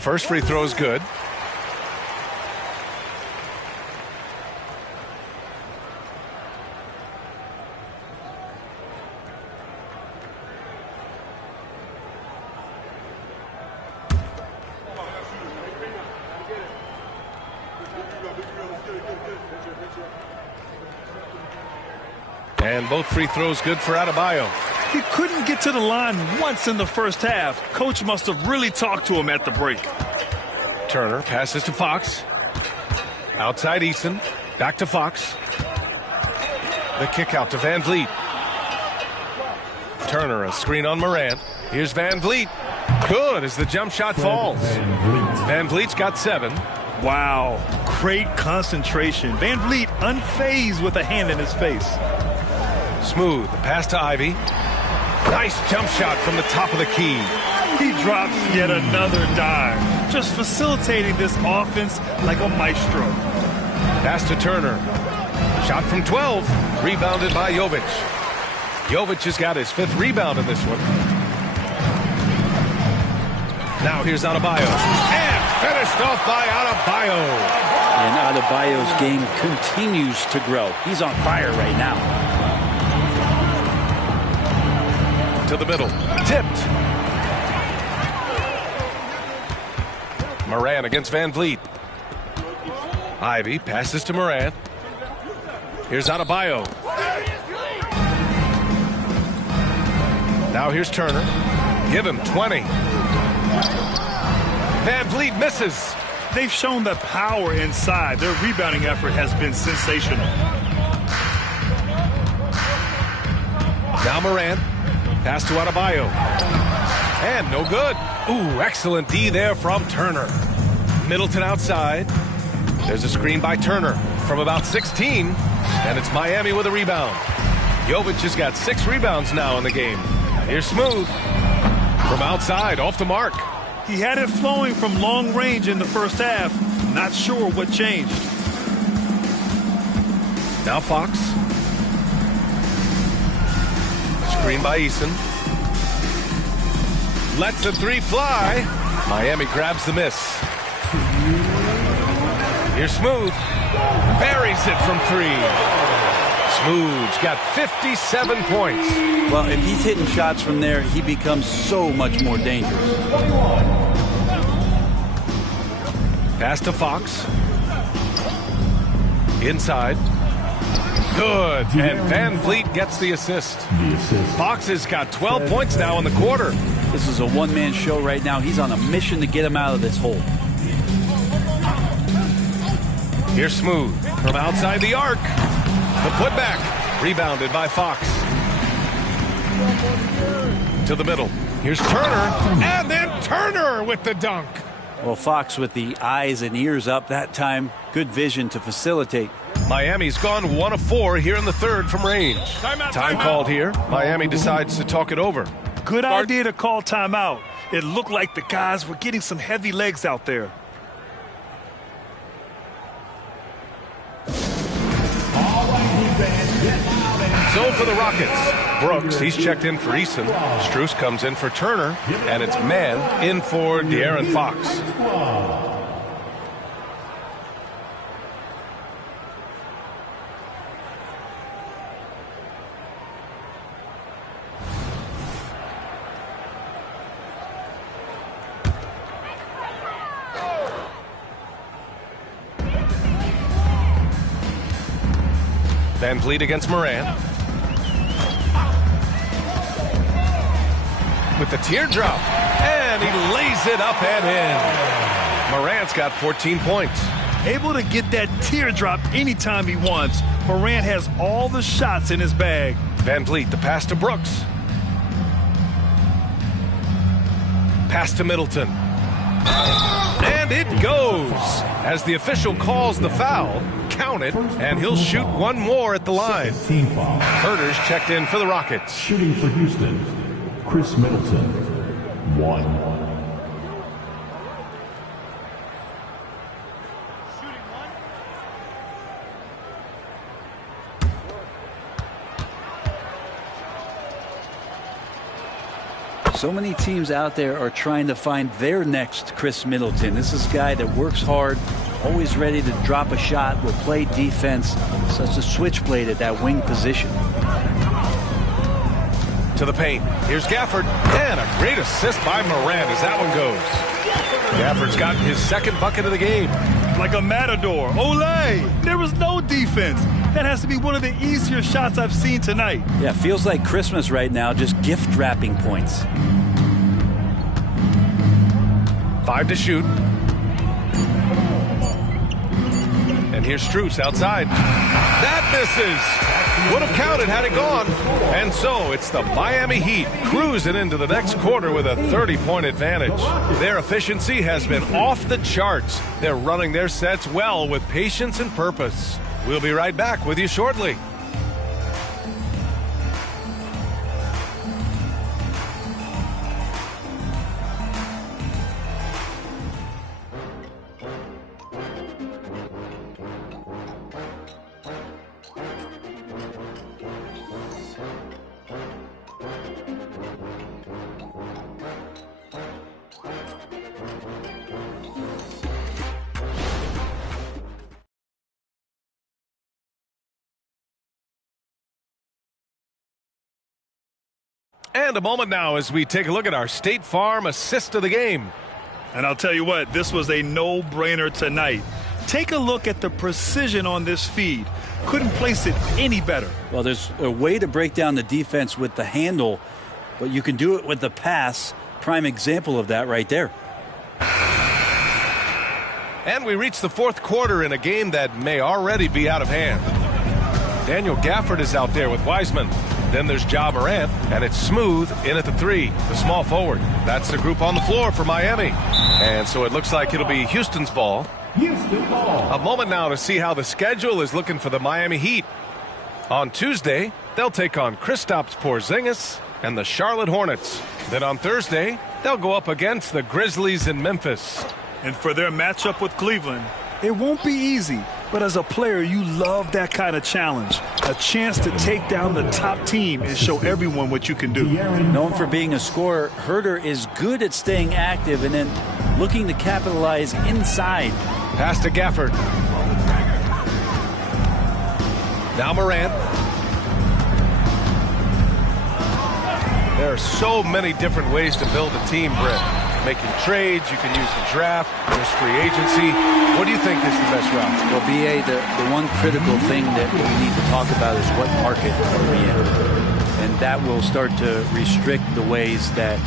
First free throw is good. And both free throws good for Adebayo. He couldn't get to the line once in the first half. Coach must have really talked to him at the break. Turner passes to Fox. Outside Eason. Back to Fox. The kick out to Van Vliet. Turner, a screen on Morant. Here's Van Vliet. Good as the jump shot falls. Van Vliet's got 7. Wow, great concentration. Van Vliet unfazed with a hand in his face. Smooth, the pass to Ivy. Nice jump shot from the top of the key. He drops yet another dime, just facilitating this offense like a maestro. Pass to Turner. Shot from 12, rebounded by Jovic. Jovic has got his 5th rebound in this one. Now here's Adebayo. And finished off by Adebayo. And Adebayo's game continues to grow. He's on fire right now. To the middle. Tipped. Morant against Van Vliet. Ivy passes to Morant. Here's Adebayo. Now here's Turner. Give him 20. Van Vliet misses. They've shown the power inside. Their rebounding effort has been sensational. Now Morant. Pass to Adebayo. And no good. Ooh, excellent D there from Turner. Middleton outside. There's a screen by Turner from about 16. And it's Miami with a rebound. Jovic has got 6 rebounds now in the game. Here's Smooth. From outside, off the mark. He had it flowing from long range in the first half. Not sure what changed. Now Fox. Screen by Eason. Lets the 3 fly. Miami grabs the miss. Here's Smooth. Buries it from 3. Smooth's got 57 points. Well, if he's hitting shots from there, he becomes so much more dangerous. Pass to Fox. Inside. Good. And Van Vliet gets the assist. Fox has got 12 points now in the quarter. This is a one-man show right now. He's on a mission to get him out of this hole. Here's Smooth from outside the arc. The putback. Rebounded by Fox. To the middle. Here's Turner. And then Turner with the dunk. Well, Fox with the eyes and ears up that time. Good vision to facilitate. Miami's gone 1 of 4 here in the third from range. Time called here. Miami decides to talk it over. Good idea to call timeout. It looked like the guys were getting some heavy legs out there. So for the Rockets, Brooks, he's checked in for Eason. Strus comes in for Turner. And it's Mann in for De'Aaron Fox. Van Vliet against Morant. With the teardrop. And he lays it up and in. Morant's got 14 points. Able to get that teardrop anytime he wants. Morant has all the shots in his bag. Van Vliet, the pass to Brooks. Pass to Middleton. And it goes. As the official calls the foul, count it, and he'll shoot one more at the line. Team foul. Herter's checked in for the Rockets. Shooting for Houston, Chris Middleton, 1. So many teams out there are trying to find their next Chris Middleton. This is a guy that works hard, always ready to drop a shot, will play defense, such a switchblade at that wing position. To the paint. Here's Gafford. And a great assist by Morant as that one goes. Gafford's gotten his second bucket of the game. Like a matador. Olé! There was no defense. That has to be one of the easier shots I've seen tonight. Yeah, feels like Christmas right now, just gift wrapping points. 5 to shoot. And here's Strus outside. That misses. Would have counted had it gone. And so it's the Miami Heat cruising into the next quarter with a 30-point advantage. Their efficiency has been off the charts. They're running their sets well with patience and purpose. We'll be right back with you shortly. And a moment now as we take a look at our State Farm assist of the game. And I'll tell you what, this was a no-brainer tonight. Take a look at the precision on this feed. Couldn't place it any better. Well, there's a way to break down the defense with the handle, but you can do it with the pass. Prime example of that right there. And we reach the fourth quarter in a game that may already be out of hand. Daniel Gafford is out there with Wiseman. Then there's Ja Morant, and it's Smooth in at the 3, the small forward. That's the group on the floor for Miami. And so it looks like it'll be Houston's ball. Houston ball. A moment now to see how the schedule is looking for the Miami Heat. On Tuesday, they'll take on Kristaps Porzingis and the Charlotte Hornets. Then on Thursday, they'll go up against the Grizzlies in Memphis. And for their matchup with Cleveland, it won't be easy. But as a player, you love that kind of challenge. A chance to take down the top team and show everyone what you can do. Known for being a scorer, Herter is good at staying active and then looking to capitalize inside. Pass to Gafford. Now Morant. There are so many different ways to build a team, Brett. Making trades, you can use the draft, there's free agency. What do you think is the best route? Well, BA, the one critical thing that we need to talk about is what market are we in? And that will start to restrict the ways that,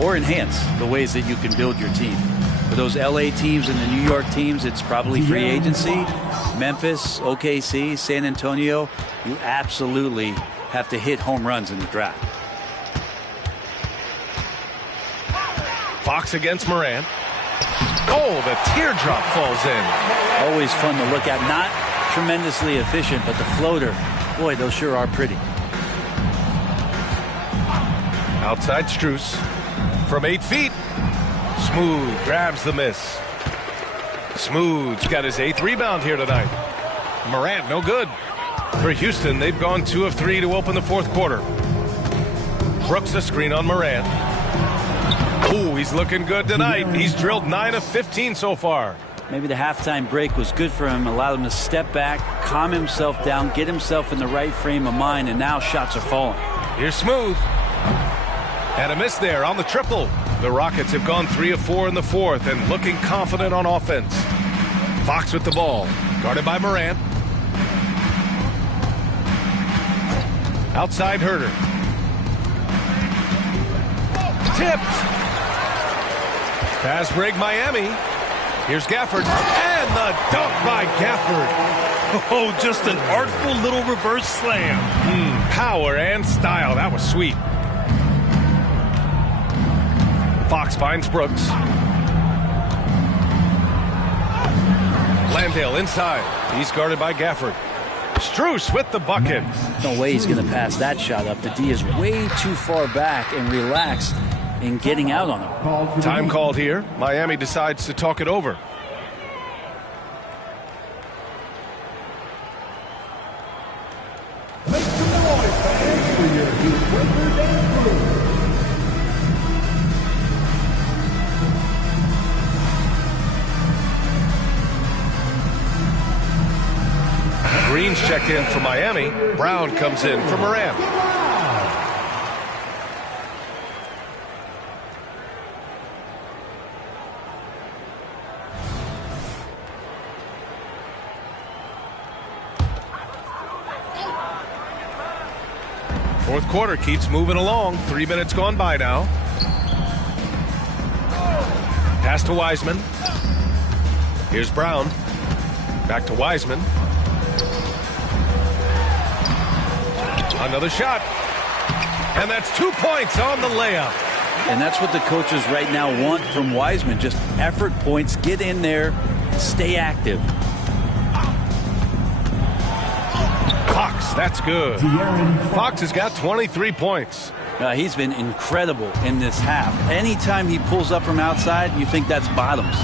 or enhance the ways that you can build your team. For those LA teams and the New York teams, it's probably free agency. Memphis, OKC, San Antonio, you absolutely have to hit home runs in the draft. Fox against Morant. Oh, the teardrop falls in. Always fun to look at. Not tremendously efficient, but the floater, boy, those sure are pretty. Outside Strus. From 8 feet. Smooth grabs the miss. Smooth's got his 8th rebound here tonight. Morant, no good. For Houston, they've gone 2 of 3 to open the fourth quarter. Brooks a screen on Morant. Ooh, he's looking good tonight. He's drilled 9 of 15 so far. Maybe the halftime break was good for him, allowed him to step back, calm himself down, get himself in the right frame of mind, and now shots are falling. Here's Smooth. And a miss there on the triple. The Rockets have gone 3 of 4 in the fourth and looking confident on offense. Fox with the ball, guarded by Morant. Outside Herder. Tipped. Pass break Miami. Here's Gafford. And the dunk by Gafford. Oh, just an artful little reverse slam. Power and style. That was sweet. Fox finds Brooks. Landale inside. He's guarded by Gafford. Strus with the bucket. No way he's going to pass that shot up. The D is way too far back and relaxed in getting out on him. Time called here. Miami decides to talk it over. Make some noise, fans, for your Heat Breaker dance crew. Green's checked in for Miami. Brown comes in for Moran. Fourth quarter keeps moving along. 3 minutes gone by now. Pass to Wiseman. Here's Brown. Back to Wiseman. Another shot. And that's 2 points on the layup. And that's what the coaches right now want from Wiseman. Just effort points. Get in there. Stay active. Fox, that's good. Fox has got 23 points. He's been incredible in this half. Anytime he pulls up from outside, you think that's bottoms.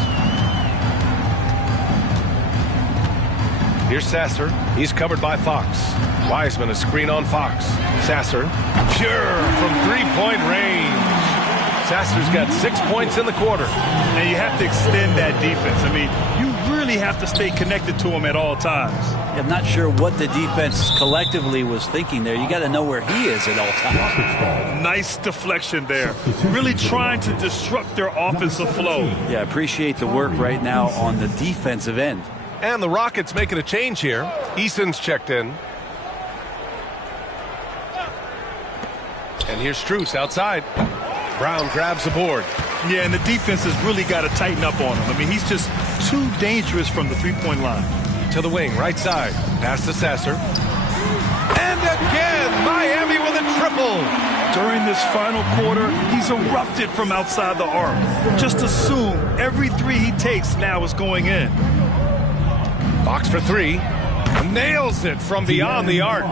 Here's Sasser. He's covered by Fox. Wiseman, a screen on Fox. Sasser, pure from three-point range. Sasser's got 6 points in the quarter. And you have to extend that defense. I mean, you really have to stay connected to him at all times. I'm not sure what the defense collectively was thinking there. You got to know where he is at all times. Nice deflection there. Really trying to disrupt their offensive flow. Yeah, appreciate the work right now on the defensive end. And the Rockets making a change here. Eason's checked in. And here's Strus outside. Brown grabs the board. Yeah, and the defense has really got to tighten up on him. I mean, he's just too dangerous from the three-point line. To the wing, right side. Pass to Sasser. And again, Miami with a triple. During this final quarter, he's erupted from outside the arc. Just assume every three he takes now is going in. Fox for three. Nails it from beyond the arc.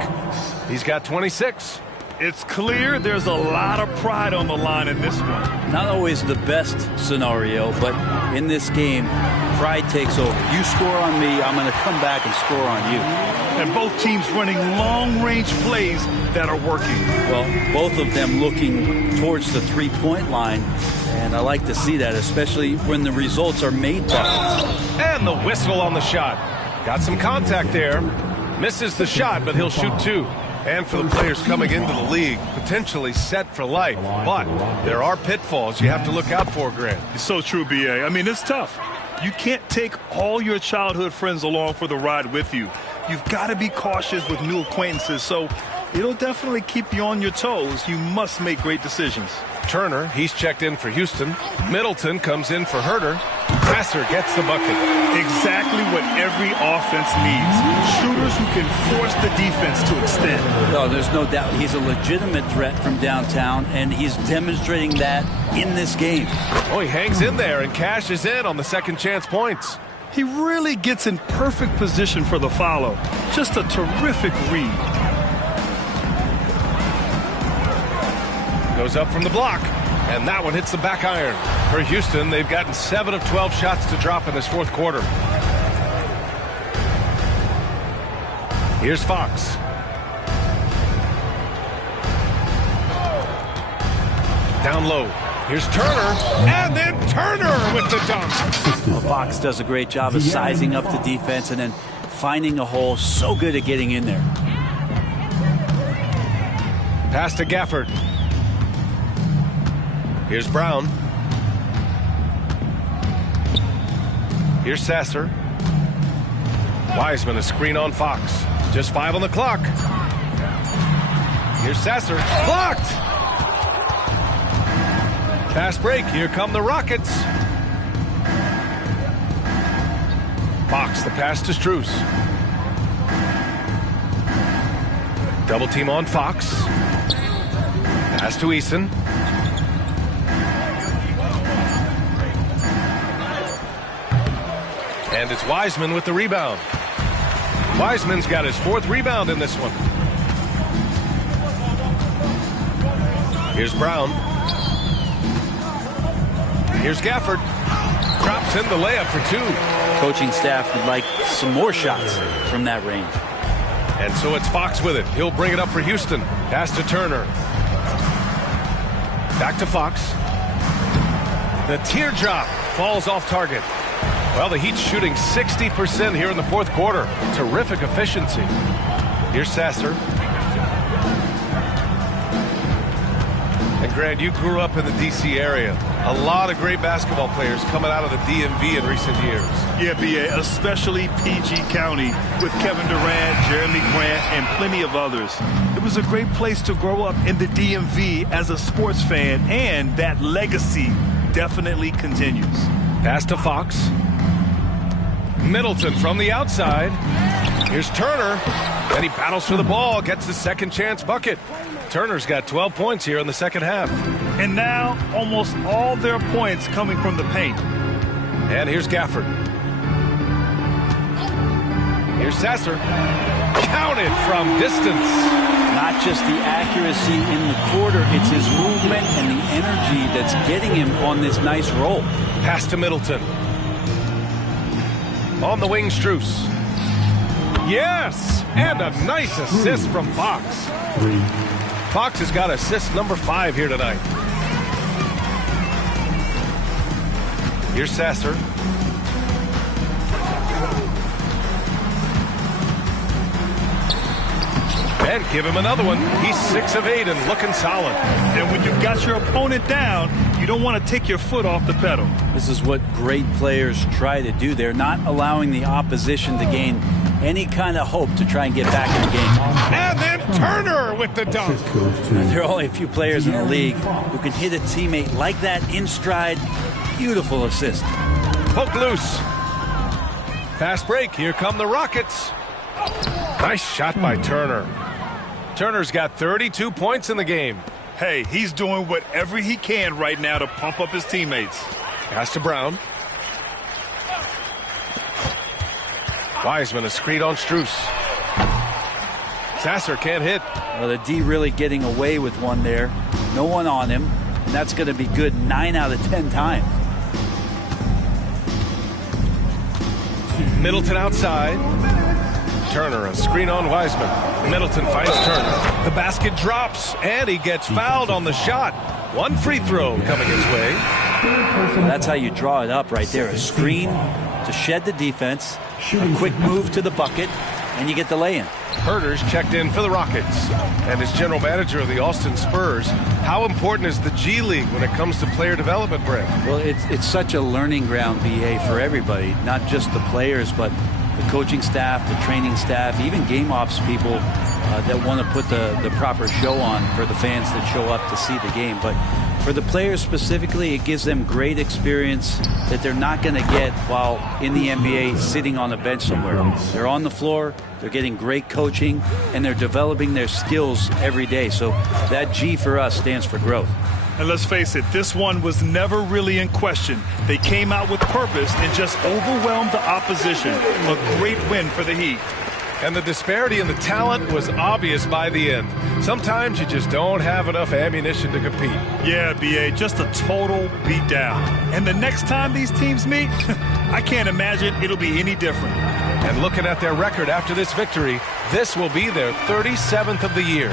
He's got 26. It's clear there's a lot of pride on the line in this one. Not always the best scenario, but in this game, pride takes over. You score on me, I'm going to come back and score on you. And both teams running long-range plays that are working. Well, both of them looking towards the three-point line, and I like to see that, especially when the results are made buckets. And the whistle on the shot. Got some contact there. Misses the shot, but he'll shoot two. And for the players coming into the league, potentially set for life. But there are pitfalls you have to look out for, Grant. It's so true, B.A. I mean, it's tough. You can't take all your childhood friends along for the ride with you. You've got to be cautious with new acquaintances, so it'll definitely keep you on your toes. You must make great decisions. Turner, he's checked in for Houston. Middleton comes in for Herder. Sasser gets the bucket. Exactly what every offense needs. Shooters who can force the defense to extend. No, there's no doubt. He's a legitimate threat from downtown, and he's demonstrating that in this game. Oh, he hangs in there and cashes in on the second chance points. He really gets in perfect position for the follow. Just a terrific read. Goes up from the block, and that one hits the back iron. For Houston, they've gotten 7 of 12 shots to drop in this fourth quarter. Here's Fox. Down low. Here's Turner, and then Turner with the dunk. Well, Fox does a great job of sizing up the defense and then finding a hole. So good at getting in there. Pass to Gafford. Here's Brown. Here's Sasser. Wiseman, a screen on Fox. Just 5 on the clock. Here's Sasser. Blocked! Fast break. Here come the Rockets. Fox, the pass to Strus. Double team on Fox. Pass to Eason. And it's Wiseman with the rebound. Wiseman's got his 4th rebound in this one. Here's Brown. Here's Gafford. Drops in the layup for 2. Coaching staff would like some more shots from that range. And so it's Fox with it. He'll bring it up for Houston. Pass to Turner. Back to Fox. The teardrop falls off target. Well, the Heat's shooting 60% here in the 4th quarter. Terrific efficiency. Here's Sasser. And Grant, you grew up in the D.C. area. A lot of great basketball players coming out of the DMV in recent years. Yeah, B.A., especially PG County with Kevin Durant, Jeremy Grant, and plenty of others. It was a great place to grow up in the DMV as a sports fan, and that legacy definitely continues. Pass to Fox. Middleton from the outside. Here's Turner. And he battles for the ball, gets the second chance bucket. Turner's got 12 points here in the second half. And now almost all their points coming from the paint. And here's Gafford. Here's Sasser. Counted from distance. Not just the accuracy in the quarter, it's his movement and the energy that's getting him on this nice roll. Pass to Middleton. On the wing, Strus. Yes! And a nice assist from Fox. Fox has got assist number 5 here tonight. Here's Sasser. And give him another one. He's 6 of 8 and looking solid. And when you've got your opponent down, you don't want to take your foot off the pedal. This is what great players try to do. They're not allowing the opposition to gain any kind of hope to try and get back in the game. And then Turner with the dunk. There are only a few players in the league who can hit a teammate like that in stride. Beautiful assist. Poke loose. Fast break. Here come the Rockets. Nice shot by Turner. Turner's got 32 points in the game. Hey, he's doing whatever he can right now to pump up his teammates. Pass to Brown. Wiseman a screen on Strus. Sasser can't hit. Well, the D really getting away with one there. No one on him. And that's going to be good 9 out of 10 times. Middleton outside. Turner a screen on Wiseman. Middleton finds Turner. The basket drops, and he gets fouled on the shot. 1 free throw coming his way. That's how you draw it up right there. A screen to shed the defense, a quick move to the bucket, and you get the lay-in. Herter's checked in for the Rockets. And as general manager of the Austin Spurs, how important is the G League when it comes to player development, Brent? Well, it's such a learning ground, BA, for everybody, not just the players, but the coaching staff, the training staff, even game ops people that want to put the proper show on for the fans that show up to see the game. But for the players specifically, it gives them great experience that they're not going to get while in the NBA sitting on a bench somewhere. They're on the floor, they're getting great coaching, and they're developing their skills every day. So that G for us stands for growth. And let's face it, this one was never really in question. They came out with purpose and just overwhelmed the opposition. A great win for the Heat. And the disparity in the talent was obvious by the end. Sometimes you just don't have enough ammunition to compete. Yeah, B.A., just a total beatdown. And the next time these teams meet, I can't imagine it'll be any different. And looking at their record after this victory, this will be their 37th of the year.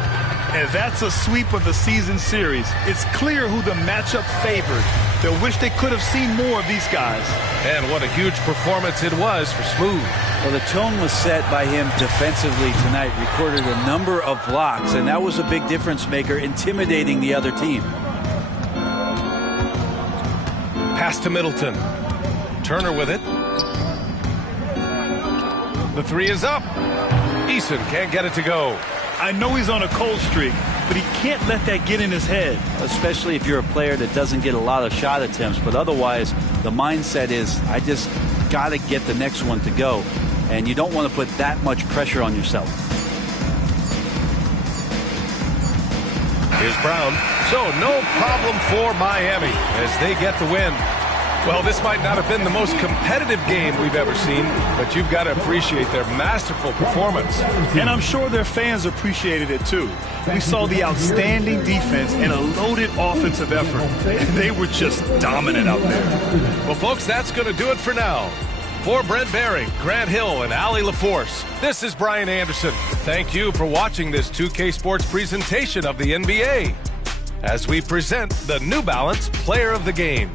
And that's a sweep of the season series. It's clear who the matchup favored. They'll wish they could have seen more of these guys. And what a huge performance it was for Smooth. Well, the tone was set by him defensively tonight. Recorded a number of blocks, and that was a big difference maker, intimidating the other team. Pass to Middleton. Turner with it. The 3 is up. Eason can't get it to go. I know he's on a cold streak, but he can't let that get in his head. Especially if you're a player that doesn't get a lot of shot attempts, but otherwise the mindset is, I just got to get the next one to go, and you don't want to put that much pressure on yourself. Here's Brown. So no problem for Miami as they get the win. Well, this might not have been the most competitive game we've ever seen, but you've got to appreciate their masterful performance. And I'm sure their fans appreciated it too. We saw the outstanding defense and a loaded offensive effort. They were just dominant out there. Well, folks, that's going to do it for now. For Brent Barry, Grant Hill, and Allie LaForce, this is Brian Anderson. Thank you for watching this 2K Sports presentation of the NBA as we present the New Balance Player of the Game.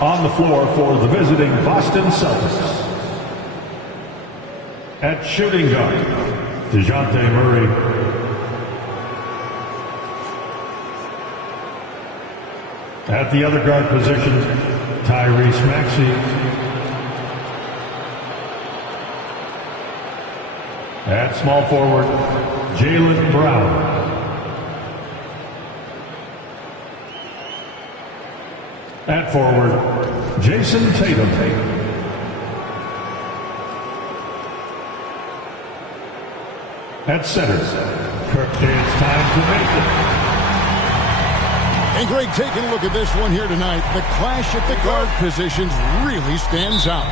On the floor for the visiting Boston Celtics. At shooting guard, DeJounte Murray. At the other guard position, Tyrese Maxey. At small forward, Jaylen Brown. At forward, Jason Tatum. At center, Kirk, it's time to make it. And Greg, taking a look at this one here tonight, the clash at the guard positions really stands out.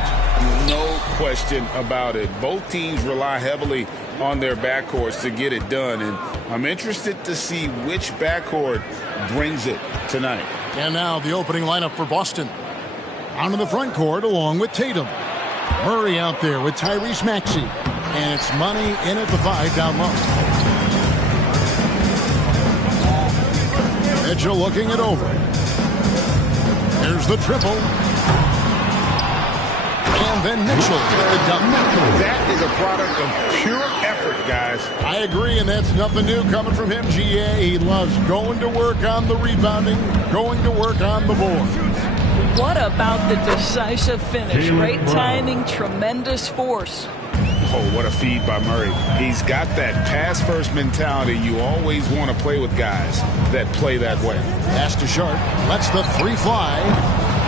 No question about it. Both teams rely heavily on their backcourts to get it done, and I'm interested to see which backcourt brings it tonight. And now the opening lineup for Boston. Onto the front court along with Tatum. Murray out there with Tyrese Maxey. And it's Money in at the 5 down low. Mitchell looking it over. There's the triple. And then Mitchell with the dunk. That is a product of pure effort, guys. I agree, and that's nothing new coming from him, GA. He loves going to work on the rebounding, going to work on the board. What about the decisive finish? Great timing, tremendous force. Oh, what a feed by Murray. He's got that pass-first mentality. You always want to play with guys that play that way. Pass to Sharp. Lets the 3 fly.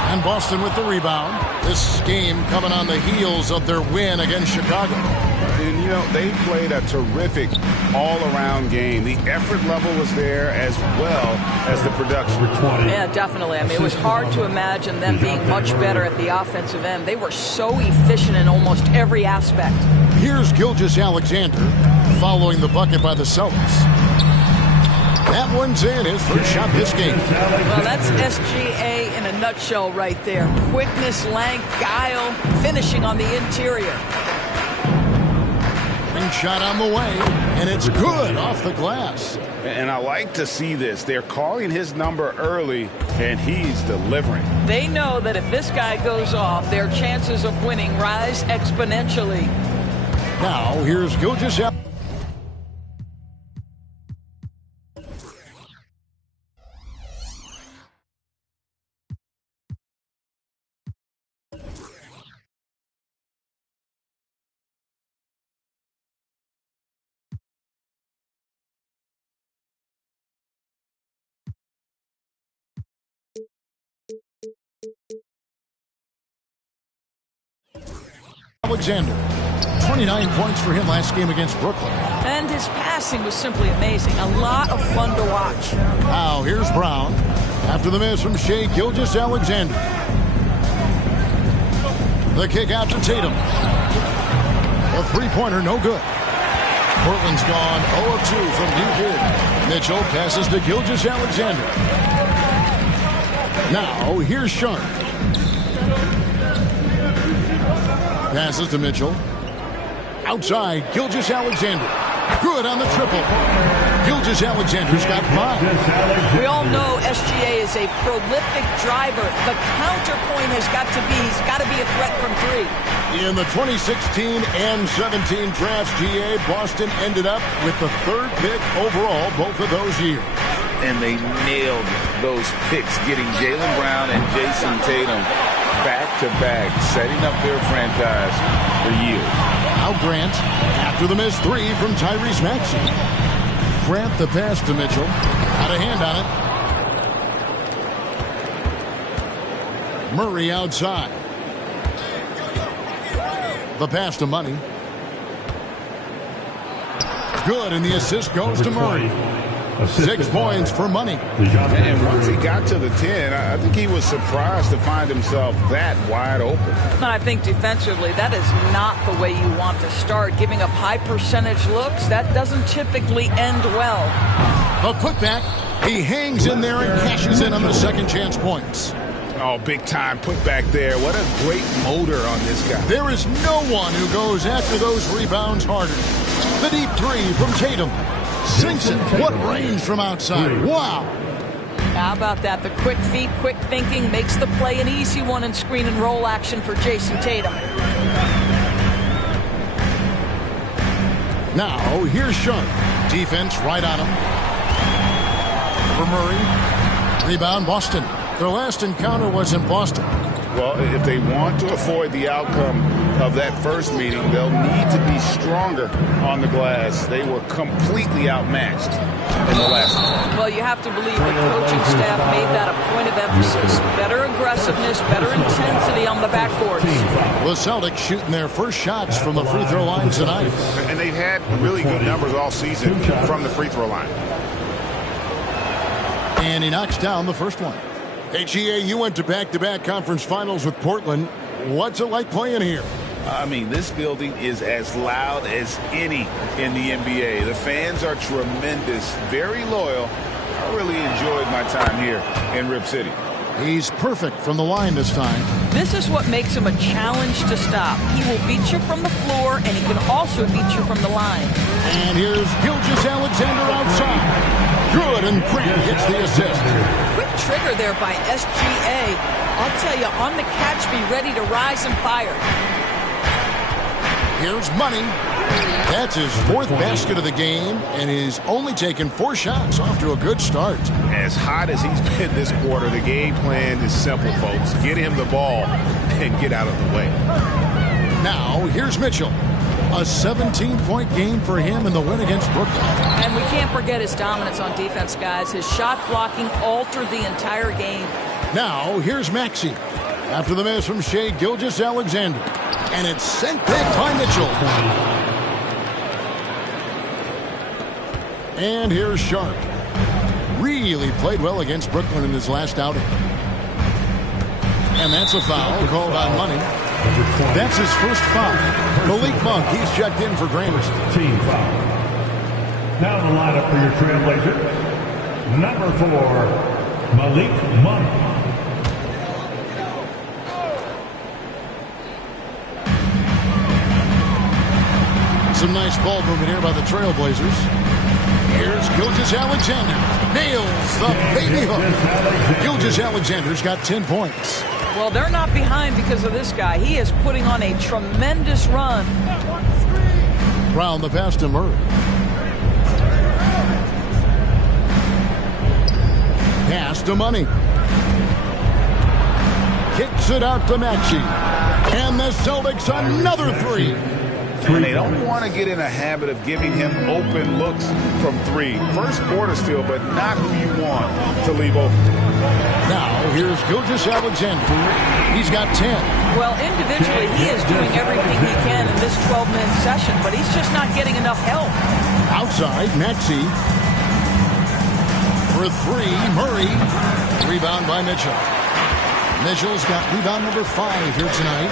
And Boston with the rebound. This game coming on the heels of their win against Chicago. And, you know, they played a terrific all-around game. The effort level was there as well as the production. Yeah, definitely. I mean, it was hard to imagine them being much better at the offensive end. They were so efficient in almost every aspect. Here's Gilgeous-Alexander following the bucket by the Celtics. That one's in, his first shot this game. Well, that's SGA in a nutshell right there. Quickness, length, guile, finishing on the interior. Ring shot on the way, and it's good off the glass. And I like to see this. They're calling his number early, and he's delivering. They know that if this guy goes off, their chances of winning rise exponentially. Now, here's Gilgeous-Alexander. Alexander, 29 points for him last game against Brooklyn. And his passing was simply amazing. A lot of fun to watch. Now, here's Brown. After the miss from Shai Gilgeous-Alexander. The kick out to Tatum. A three-pointer, no good. Portland's gone 0 of 2 from deep in. Mitchell passes to Gilgeous-Alexander. Now, here's Sharp. Passes to Mitchell. Outside, Gilgeous-Alexander. Good on the triple. Gilgeous-Alexander's got 5. We all know SGA is a prolific driver. The counterpoint has got to be, he's got to be a threat from 3. In the 2016 and 17 drafts, GA, Boston ended up with the 3rd pick overall both of those years. And they nailed those picks, getting Jaylen Brown and Jason Tatum back-to-back, setting up their franchise for years. Now Grant, after the missed 3 from Tyrese Maxey. Grant the pass to Mitchell. Got a hand on it. Murray outside. The pass to Money. Good, and the assist goes to Murray. 6 points for Money. And once he got to the 10, I think he was surprised to find himself that wide open. I think defensively, that is not the way you want to start. Giving up high percentage looks, that doesn't typically end well. A putback. He hangs in there and cashes in on the second chance points. Oh, big time putback there. What a great motor on this guy. There is no one who goes after those rebounds harder. The deep 3 from Tatum. Sinks it. What range from outside. Wow. How about that? The quick feet, quick thinking makes the play an easy one in screen and roll action for Jason Tatum. Now, here's Sharp. Defense right on him. For Murray. Rebound, Boston. Their last encounter was in Boston. Well, if they want to avoid the outcome of that first meeting, they'll need to be stronger on the glass. They were completely outmatched in the last one. Well, you have to believe the coaching staff made that a point of emphasis. Better aggressiveness, better intensity on the backboards. The Celtics shooting their first shots from the free throw line tonight. And they've had really good numbers all season from the free throw line. And he knocks down the first one. Hey, GA, you went to back-to-back conference finals with Portland. What's it like playing here? I mean, this building is as loud as any in the NBA. The fans are tremendous, very loyal. I really enjoyed my time here in Rip City. He's perfect from the line this time. This is what makes him a challenge to stop. He will beat you from the floor, and he can also beat you from the line. And here's Gilgeous-Alexander outside. Good, and Grant hits the assist. Quick trigger there by SGA. I'll tell you, on the catch, be ready to rise and fire. Here's Money. That's his fourth basket of the game, and he's only taken 4 shots. Off to a good start. As hot as he's been this quarter, the game plan is simple, folks. Get him the ball and get out of the way. Now, here's Mitchell. A 17-point game for him in the win against Brooklyn. And we can't forget his dominance on defense, guys. His shot blocking altered the entire game. Now, here's Maxey. After the miss from Shai Gilgeous-Alexander. And it's sent back by Mitchell. And here's Sharp. Really played well against Brooklyn in his last outing. And that's a foul called on Money. That's his first foul. Malik Monk, he's checked in for Gramercy. Team foul. Now the lineup for your Trailblazers. Number 4, Malik Monk. Some nice ball movement here by the Trailblazers. Here's Gilgeous-Alexander. Nails the baby hook. Gilgeous-Alexander's got 10 points. Well, they're not behind because of this guy. He is putting on a tremendous run. Brown the pass to Murray. Pass to Money. Kicks it out to Maxey. And the Celtics another 3. And they don't want to get in a habit of giving him open looks from 3. First quarter still, but not who you want to leave open. Now, here's Gilgeous-Alexander. He's got 10. Well, individually, he is doing everything he can in this 12-man session, but he's just not getting enough help. Outside, Maxey. For 3, Murray. Rebound by Mitchell. Mitchell's got rebound number 5 here tonight.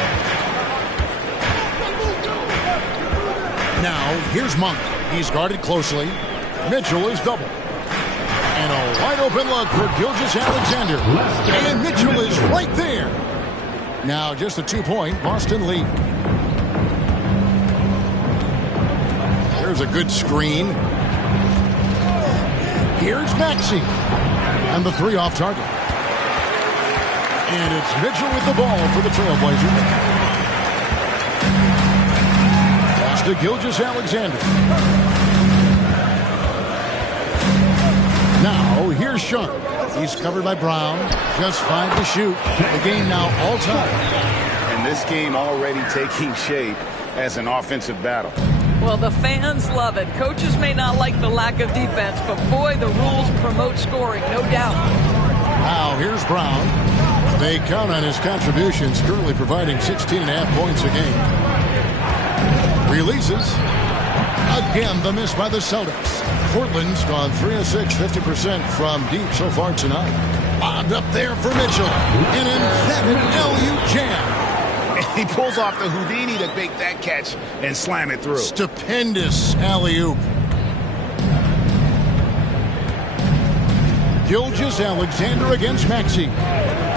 Now, here's Monk. He's guarded closely. Mitchell is double. And a wide open look for Gilgeous-Alexander. And Mitchell is right there. Now, just a 2-point Boston lead. There's a good screen. Here's Maxey. And the 3 off target. And it's Mitchell with the ball for the Trailblazers. To Gilgeous-Alexander. Now, here's Sharp. He's covered by Brown. Just 5 to shoot. The game now all time. And this game already taking shape as an offensive battle. Well, the fans love it. Coaches may not like the lack of defense, but boy, the rules promote scoring, no doubt. Now, here's Brown. They count on his contributions, currently providing 16.5 points a game. Releases. Again, the miss by the Celtics. Portland's gone 3 of 6, 50% from deep so far tonight. Bobbed up there for Mitchell. An emphatic LU jam. And he pulls off the Houdini to make that catch and slam it through. Stupendous alley-oop. Gilgeous-Alexander against Maxey.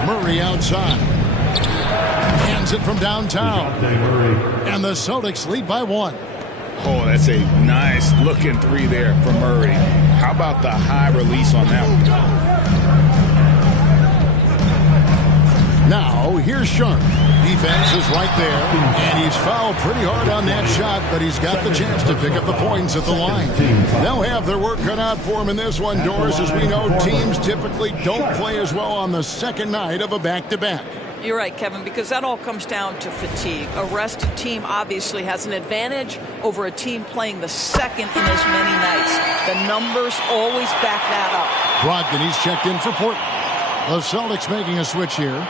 Murray outside. Hands it from downtown. And the Celtics lead by 1. Oh, that's a nice looking 3 there for Murray. How about the high release on that one? Now, here's Sharp. Defense is right there, and he's fouled pretty hard on that shot, but he's got the chance to pick up the points at the line. They'll have their work cut out for him in this one, Doris. As we know, teams typically don't play as well on the second night of a back-to-back. You're right, Kevin, because that all comes down to fatigue. A rested team obviously has an advantage over a team playing the second in as many nights. The numbers always back that up. Brogdon, he's checked in for Portland. The Celtics making a switch here.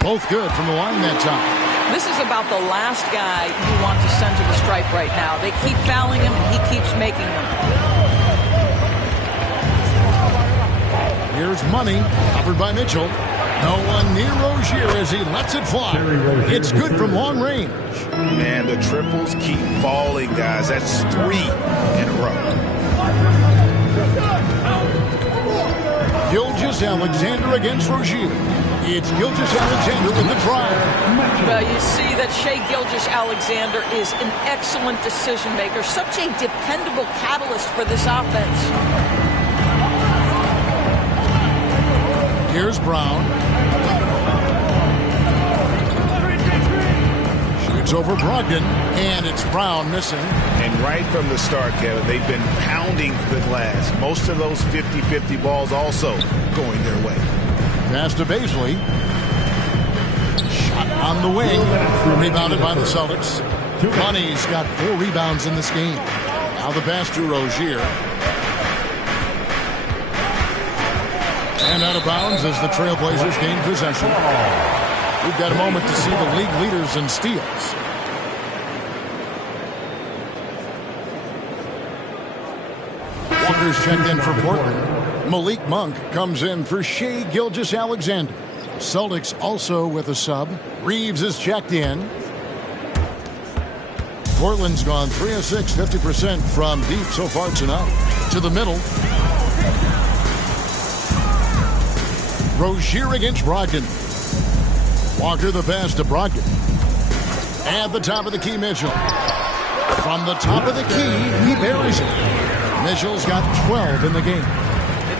Both good from the line that time. This is about the last guy you want to send to the stripe right now. They keep fouling him, he keeps making them. Here's Money, covered by Mitchell. No one near Rozier as he lets it fly. It's good from long range. Man, the triples keep falling, guys. That's 3 in a row. Gilgeous-Alexander against Rozier. It's Gilgeous-Alexander with the drive. Well, you see that Shai Gilgeous-Alexander is an excellent decision maker, such a dependable catalyst for this offense. Here's Brown. Shoots over Brogdon, and it's Brown missing. And right from the start, Kevin, they've been pounding the glass. Most of those 50-50 balls also going their way. Pass to Baisley. Shot on the wing. Rebounded by the Celtics. Money's got 4 rebounds in this game. Now the pass to Rozier. And out of bounds as the Trailblazers gain possession. We've got a moment to see the league leaders in steals. Walker's checked in for Portland. Malik Monk comes in for Shai Gilgeous-Alexander. Celtics also with a sub. Reeves is checked in. Portland's gone 3 of 6, 50% from deep so far tonight. To the middle. Rozier against Brogdon. Walker the pass to Brogdon. At the top of the key, Mitchell. From the top of the key, he buries it. Mitchell's got 12 in the game.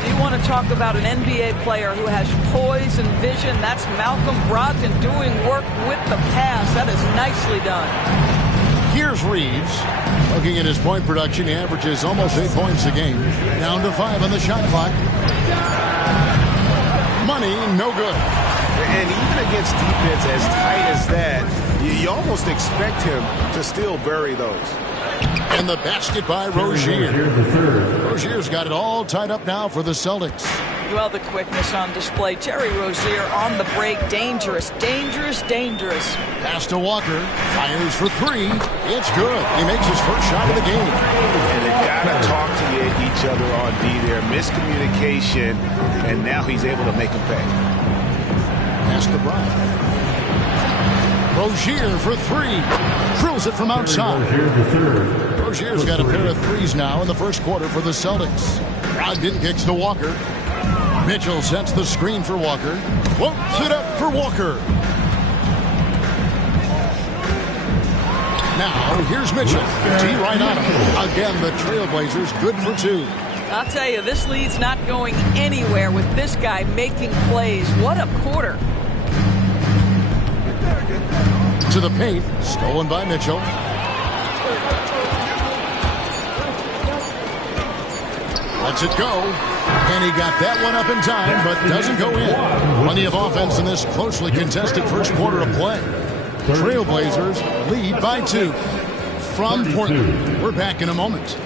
If you want to talk about an NBA player who has poise and vision, that's Malcolm Brogdon doing work with the pass. That is nicely done. Here's Reeves. Looking at his point production, he averages almost 8 points a game. Down to 5 on the shot clock. Money, no good. And even against defense as tight as that, you almost expect him to still bury those. And the basket by Rozier. Rozier's got it all tied up now for the Celtics. Well, the quickness on display. Terry Rozier on the break. Dangerous, dangerous, dangerous. Pass to Walker. Fires for 3. It's good. He makes his first shot of the game. And they've got to talk to each other on D there. Miscommunication, and now he's able to make him pay. Pass to Brown. Rozier for 3. Drills it from outside. Rozier's got a pair of 3s now in the first quarter for the Celtics. Brogdon kicks to Walker. Mitchell sets the screen for Walker. Floats it up for Walker. Now, here's Mitchell. T right on him. Again, the Trailblazers good for 2. I'll tell you, this lead's not going anywhere with this guy making plays. What a quarter. To the paint, stolen by Mitchell. Lets it go. And he got that one up in time, but doesn't go in. Plenty of offense in this closely contested first quarter of play. Trailblazers lead by 2 from Portland. We're back in a moment.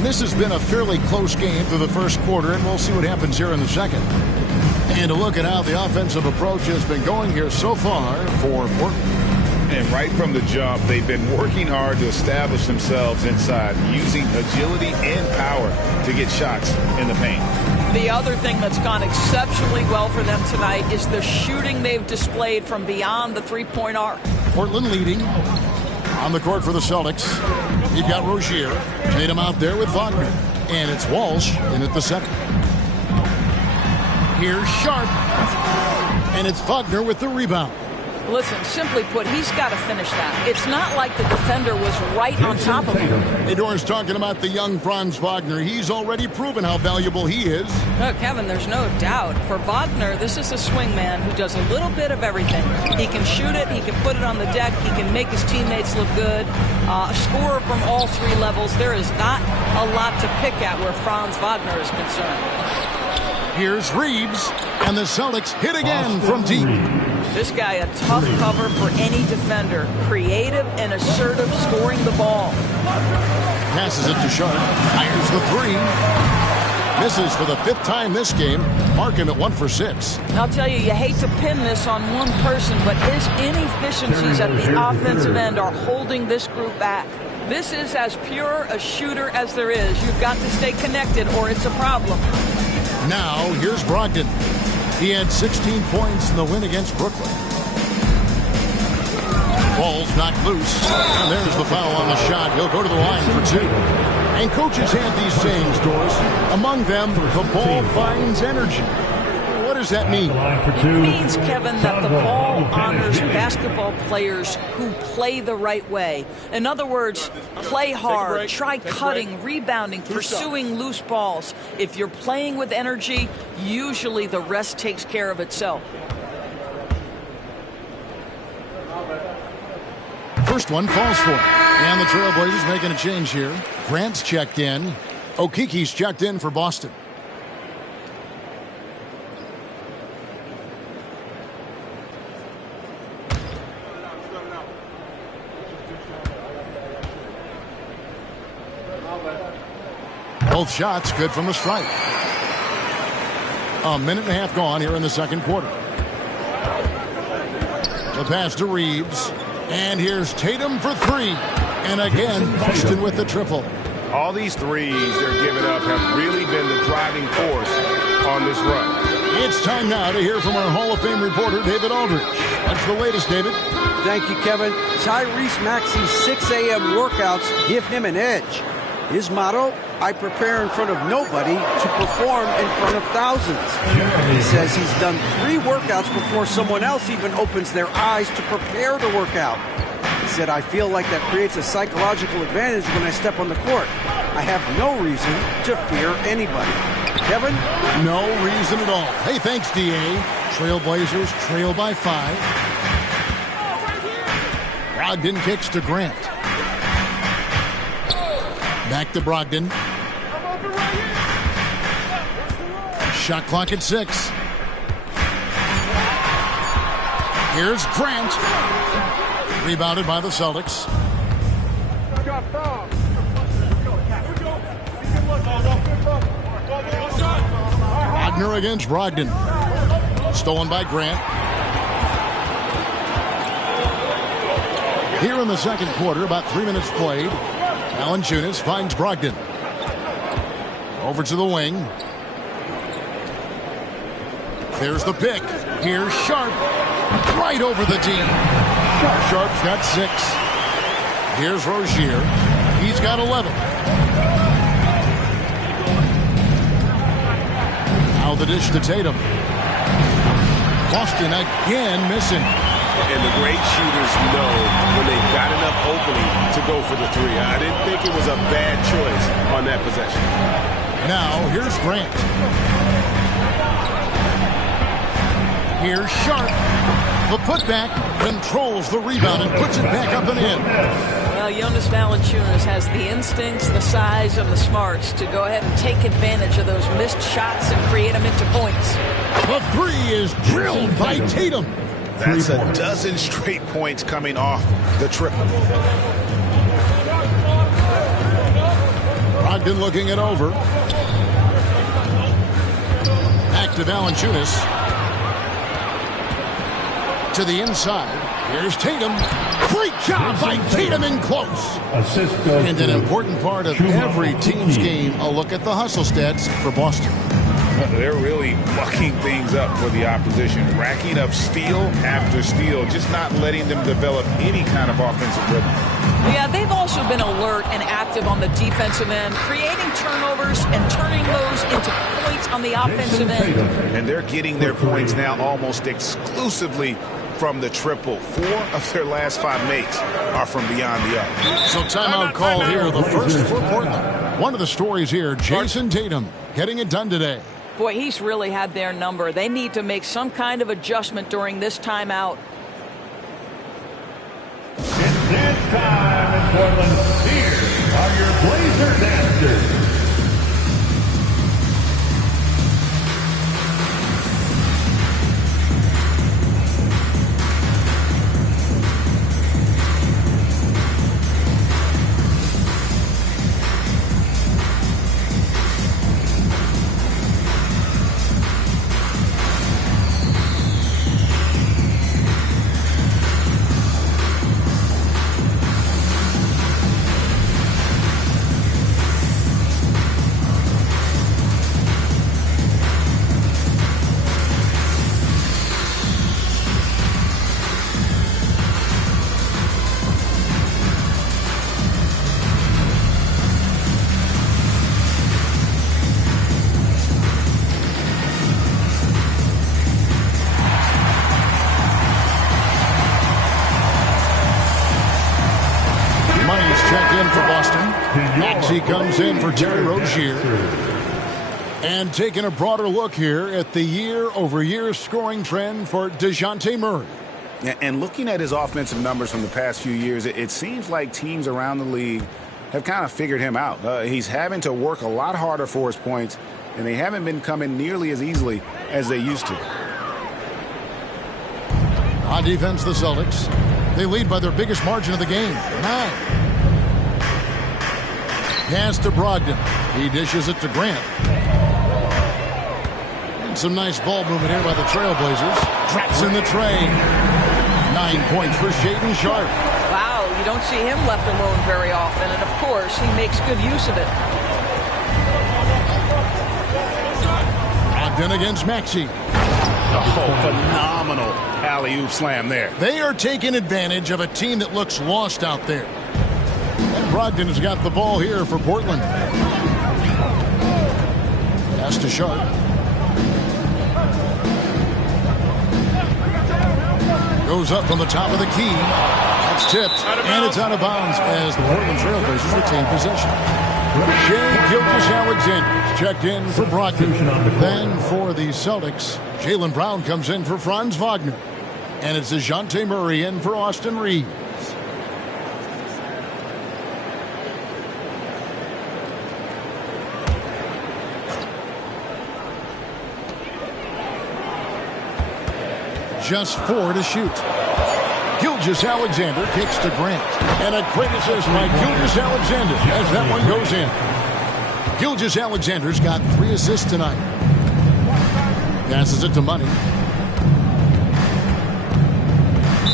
And this has been a fairly close game through the first quarter, and we'll see what happens here in the second. And a look at how the offensive approach has been going here so far for Portland. And right from the jump, they've been working hard to establish themselves inside, using agility and power to get shots in the paint. The other thing that's gone exceptionally well for them tonight is the shooting they've displayed from beyond the three-point arc. Portland leading on the court for the Celtics. You've got Rozier. Tatum out there with Wagner. And it's Walsh in at the center. Here's Sharp. And it's Wagner with the rebound. Listen, simply put, he's got to finish that. It's not like the defender was right on top of him. Ador's talking about the young Franz Wagner. He's already proven how valuable he is. No, Kevin, there's no doubt. For Wagner, this is a swing man who does a little bit of everything. He can shoot it. He can put it on the deck. He can make his teammates look good. Scorer from all three levels. There is not a lot to pick at where Franz Wagner is concerned. Here's Reeves, and the Celtics hit again from deep. This guy, a tough cover for any defender. Creative and assertive, scoring the ball. Passes it to Sharp. Fires the three. Misses for the fifth time this game. Mark him at 1 for 6. I'll tell you, you hate to pin this on one person, but his inefficiencies at the offensive end are holding this group back. This is as pure a shooter as there is. You've got to stay connected or it's a problem. Now, here's Brogdon. He had 16 points in the win against Brooklyn. Ball's knocked loose. And there's the foul on the shot. He'll go to the line for 2. And coaches have these sayings, Doris. Among them, the ball finds energy. What does that mean? It means, Kevin, that the ball honors basketball players who play the right way. In other words, play hard, try cutting, rebounding, pursuing loose balls. If you're playing with energy, usually the rest takes care of itself. First one falls for it. And the Trailblazers making a change here. Grant's checked in. Okiki's checked in for Boston. Both shots good from the stripe. A minute and a half gone here in the second quarter. The pass to Reeves. And here's Tatum for 3. And again, Boston with the triple. All these threes they're giving up have really been the driving force on this run. It's time now to hear from our Hall of Fame reporter, David Aldridge. What's the latest, David? Thank you, Kevin. Tyrese Maxey's 6 a.m. workouts give him an edge. His motto, I prepare in front of nobody to perform in front of thousands. He says he's done 3 workouts before someone else even opens their eyes to prepare to work out. He said, I feel like that creates a psychological advantage when I step on the court. I have no reason to fear anybody. Kevin? No reason at all. Hey, thanks, D.A. Trailblazers trail by 5. Brogdon kicks to Grant. Back to Brogdon. Shot clock at 6. Here's Grant. Rebounded by the Celtics. Wagner against Brogdon. Stolen by Grant. Here in the second quarter, about 3 minutes played. Valanciunas finds Brogdon. Over to the wing. There's the pick. Here's Sharp. Right over the D. Sharp's got 6. Here's Rozier. He's got 11. Now the dish to Tatum. Boston again missing. And the great shooters know when they've got enough opening to go for the 3. I didn't think it was a bad choice on that possession. Now, here's Grant. Here's Sharp. The putback controls the rebound and puts it back up and in. Well, Jonas Valanciunas has the instincts, the size, and the smarts to go ahead and take advantage of those missed shots and create them into points. The 3 is drilled by Tatum. That's a dozen straight points coming off the triple. Brogdon looking it over. Back to Valanciunas. To the inside. Here's Tatum. Great job by Tatum in close. And an important part of every team's game, a look at the hustle stats for Boston. They're really mucking things up for the opposition, racking up steal after steal, just not letting them develop any kind of offensive rhythm. Yeah, they've also been alert and active on the defensive end, creating turnovers and turning those into points on the offensive end. And they're getting their points now almost exclusively from the triple. 4 of their last 5 makes are from beyond the arc. So timeout call here, the first for Portland. One of the stories here, Jason Tatum getting it done today. Boy, he's really had their number. They need to make some kind of adjustment during this timeout. It's dance time in Portland. Here are your Blazer dancers. Maxey comes in for Terry Rozier. And taking a broader look here at the year-over-year scoring trend for DeJounte Murray. And looking at his offensive numbers from the past few years, it seems like teams around the league have kind of figured him out. He's having to work a lot harder for his points, and they haven't been coming nearly as easily as they used to. On defense, the Celtics. They lead by their biggest margin of the game, 9. Pass to Brogdon. He dishes it to Grant. And some nice ball movement here by the Trailblazers. Drops in the tray. 9 points for Shaedon Sharpe. Wow, you don't see him left alone very often, and of course, he makes good use of it. Brogdon against Maxey. Oh, phenomenal alley-oop slam there. They are taking advantage of a team that looks lost out there. And Brogdon has got the ball here for Portland. Pass to Sharpe. Goes up from the top of the key. That's tipped, and it's out of bounds as the Portland Trailblazers retain possession. Shai Gilgeous-Alexander checked in for Brogdon. Then for the Celtics, Jaylen Brown comes in for Franz Wagner. And it's DeJounte Murray in for Austin Reeves. Just 4 to shoot. Gilgeous-Alexander kicks to Grant. And a great assist by Gilgeous-Alexander as that one goes in. Gilgeous-Alexander's got 3 assists tonight. Passes it to Money.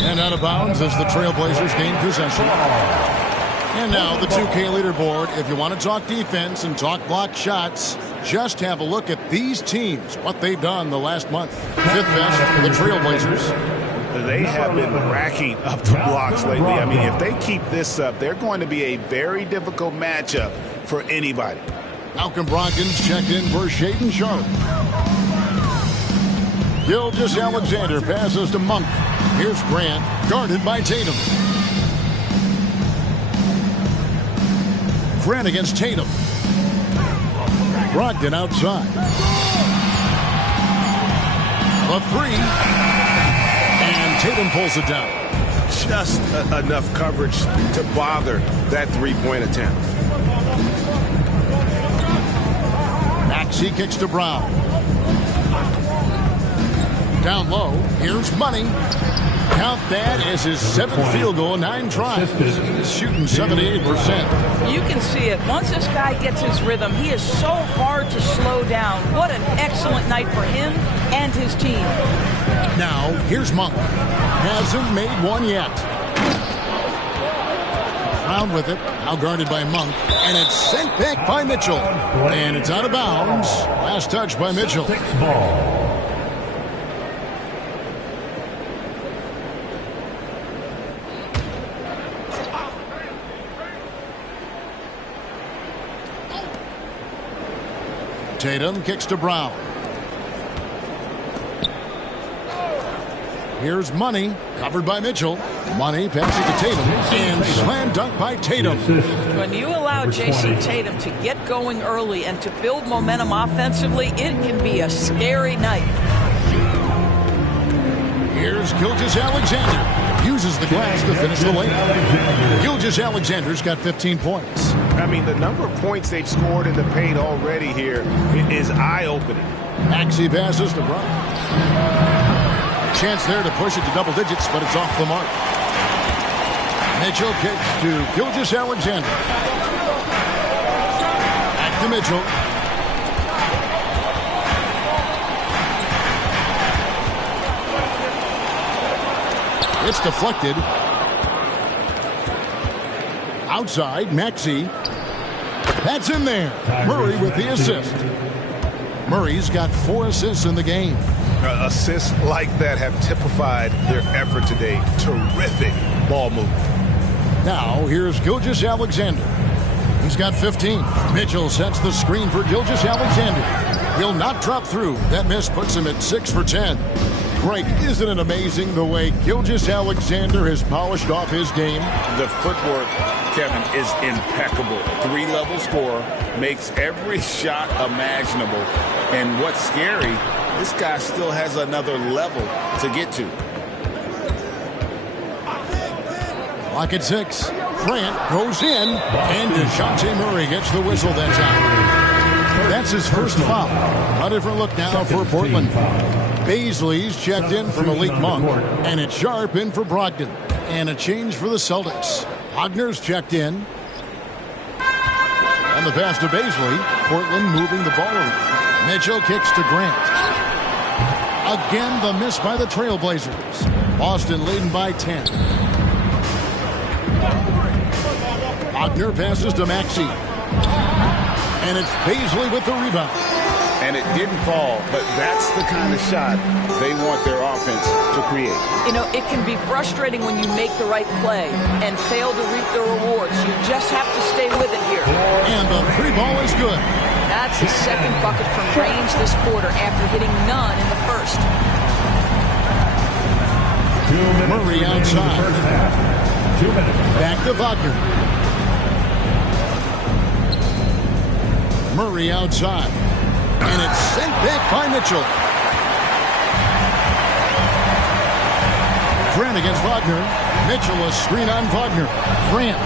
And out of bounds as the Trailblazers gain possession. And now the 2K leaderboard. If you want to talk defense and talk block shots, just have a look at these teams, what they've done the last month. 5th best, the Trailblazers. They have been racking up the blocks lately. I mean, if they keep this up, they're going to be a very difficult matchup for anybody. Malcolm Brogdon's checked in for Shaedon Sharpe. Gilgeous-Alexander passes to Monk. Here's Grant, guarded by Tatum. Grant against Tatum. Brogdon outside. A 3. And Tatum pulls it down. Just enough coverage to bother that 3-point attempt. Maxey kicks to Brown. Down low, here's Money. Count that as his 7th field goal, 9 tries. He's shooting 78%. You can see it. Once this guy gets his rhythm, he is so hard to slow down. What an excellent night for him and his team. Now, here's Monk. Hasn't made one yet. Round with it. Now guarded by Monk. And it's sent back by Mitchell. And it's out of bounds. Last touch by Mitchell. Tatum kicks to Brown. Here's Money, covered by Mitchell. Money passing to Tatum, and slam dunk by Tatum. When you allow Jason Tatum to get going early and to build momentum offensively, it can be a scary night. Here's Gilgeous-Alexander. Uses the glass to finish the lane. Gilgeous-Alexander's got 15 points. I mean, the number of points they've scored in the paint already here is eye-opening. Maxey passes to Brown. Chance there to push it to double digits, but it's off the mark. Mitchell kicks to Gilgeous-Alexander. Back to Mitchell. It's deflected. Outside, Maxey. That's in there. Murray with the assist. Murray's got 4 assists in the game. Assists like that have typified their effort today. Terrific ball movement. Now, here's Gilgeous-Alexander. He's got 15. Mitchell sets the screen for Gilgeous-Alexander. He'll not drop through. That miss puts him at 6 for 10. Greg, isn't it amazing the way Gilgeous-Alexander has polished off his game? The footwork, Kevin, is impeccable. 3-level scorer, makes every shot imaginable. And what's scary, this guy still has another level to get to. Clock at 6. Grant goes in, and DeJounte Murray gets the whistle that time. That's his first foul. A different look now for Portland. Baisley's checked in for Malik Monk, and it's Sharp in for Brogdon. And a change for the Celtics. Wagner's checked in. And the pass to Baisley. Portland moving the ball around. Mitchell kicks to Grant. Again, the miss by the Trailblazers. Boston leading by 10. Wagner passes to Maxey. And it's Baisley with the rebound. And it didn't fall, but that's the kind of shot they want their offense to create. You know, it can be frustrating when you make the right play and fail to reap the rewards. You just have to stay with it here. And the 3 ball is good. That's his second bucket from range this quarter after hitting none in the first. Murray outside. Back to Wagner. Murray outside. And it's sent back by Mitchell. Grant against Wagner. Mitchell a screen on Wagner. Grant.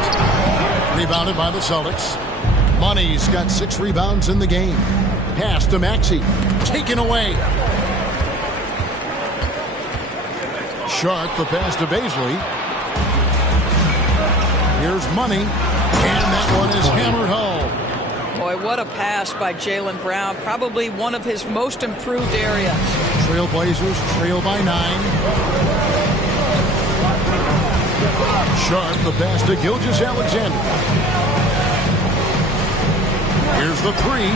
Rebounded by the Celtics. Money's got 6 rebounds in the game. Pass to Maxey. Taken away. Sharp the pass to Baisley. Here's Money. And that one is hammered home. Boy, what a pass by Jaylen Brown. Probably one of his most improved areas. Trailblazers trail by 9. Sharp the pass to Gilgeous-Alexander. Here's the 3.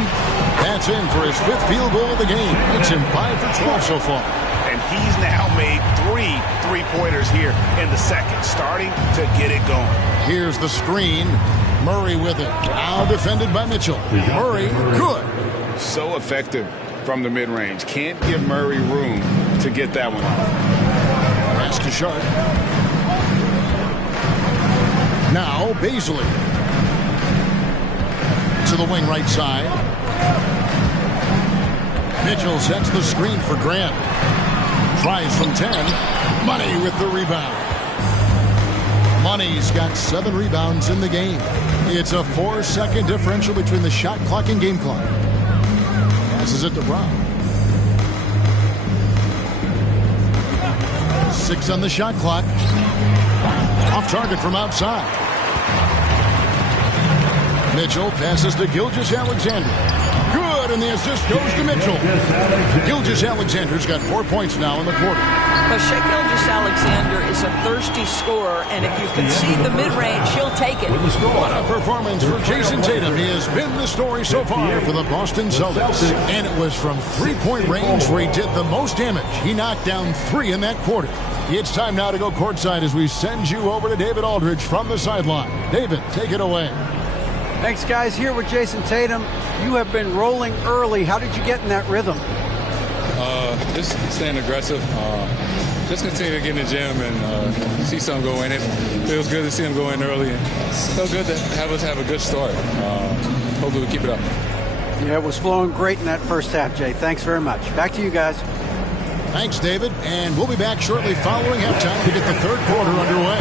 That's in for his 5th field goal of the game. It's him 5 for 12 so far. And he's now made 3 3-pointers here in the second, starting to get it going. Here's the screen. Murray with it. Now defended by Mitchell. Murray, good. So effective from the mid-range. Can't give Murray room to get that one off. Pass to Sharp. Now Baisley. To the wing right side. Mitchell sets the screen for Grant. Tries from 10. Money with the rebound. Money's got 7 rebounds in the game. It's a 4-second differential between the shot clock and game clock. Passes it to Brown. 6 on the shot clock. Off target from outside. Mitchell passes to Gilgeous-Alexander. Good, and the assist goes to Mitchell. Gilgeous-Alexander's got 4 points now in the quarter. But Shai Gilgeous-Alexander is a thirsty scorer, and if you concede the mid-range, he'll take it. What a performance for Jason Tatum. He has been the story so far for the Boston Celtics. And it was from three-point range where he did the most damage. He knocked down 3 in that quarter. It's time now to go courtside as we send you over to David Aldridge from the sideline. David, take it away. Thanks, guys. Here with Jason Tatum. You have been rolling early. How did you get in that rhythm? Just staying aggressive. Just continue to get in the gym and see something go in. It feels good to see him go in early. And felt good to have us have a good start. Hopefully we keep it up. Yeah, it was flowing great in that first half, Jay. Thanks very much. Back to you guys. Thanks, David. And we'll be back shortly following halftime to get the third quarter underway.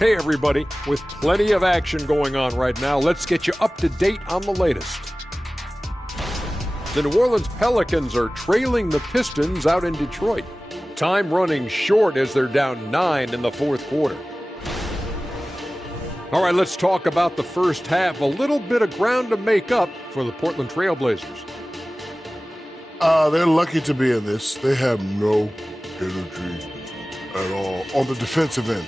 Hey everybody, with plenty of action going on right now, let's get you up to date on the latest. The New Orleans Pelicans are trailing the Pistons out in Detroit. Time running short as they're down 9 in the fourth quarter. All right, let's talk about the first half. A little bit of ground to make up for the Portland Trail Blazers. They're lucky to be in this. They have no energy at all on the defensive end.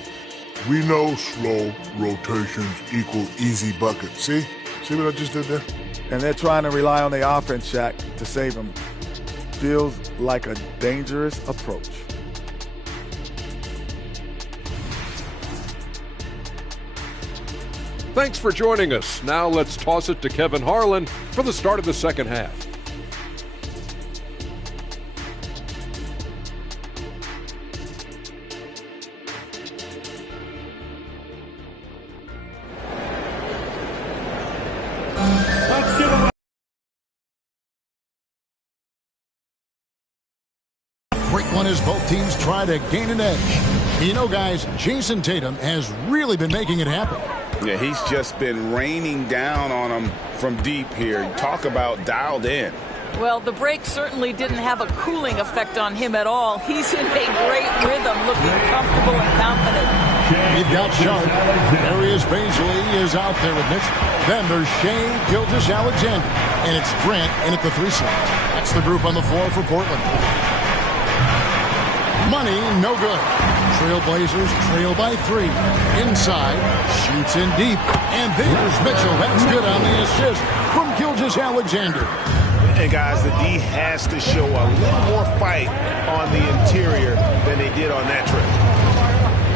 We know slow rotations equal easy buckets. See what I just did there? And they're trying to rely on the offense, Shaq, to save them. Feels like a dangerous approach. Thanks for joining us. Now let's toss it to Kevin Harlan for the start of the second half. As both teams try to gain an edge. You know, guys, Jason Tatum has really been making it happen. Yeah, he's just been raining down on them from deep here. Talk about dialed in. Well, the break certainly didn't have a cooling effect on him at all. He's in a great rhythm, looking comfortable and confident. You've got Sharp. Darius Baisley is out there with Mitchell. Then there's Shai Gilgeous-Alexander. And it's Grant in at the 3 slot. That's the group on the floor for Portland. Money, no good. Trailblazers trail by 3. Inside, shoots in deep. And there's Mitchell. That's good on the assist from Gilgeous-Alexander. And guys, the D has to show a little more fight on the interior than they did on that trip.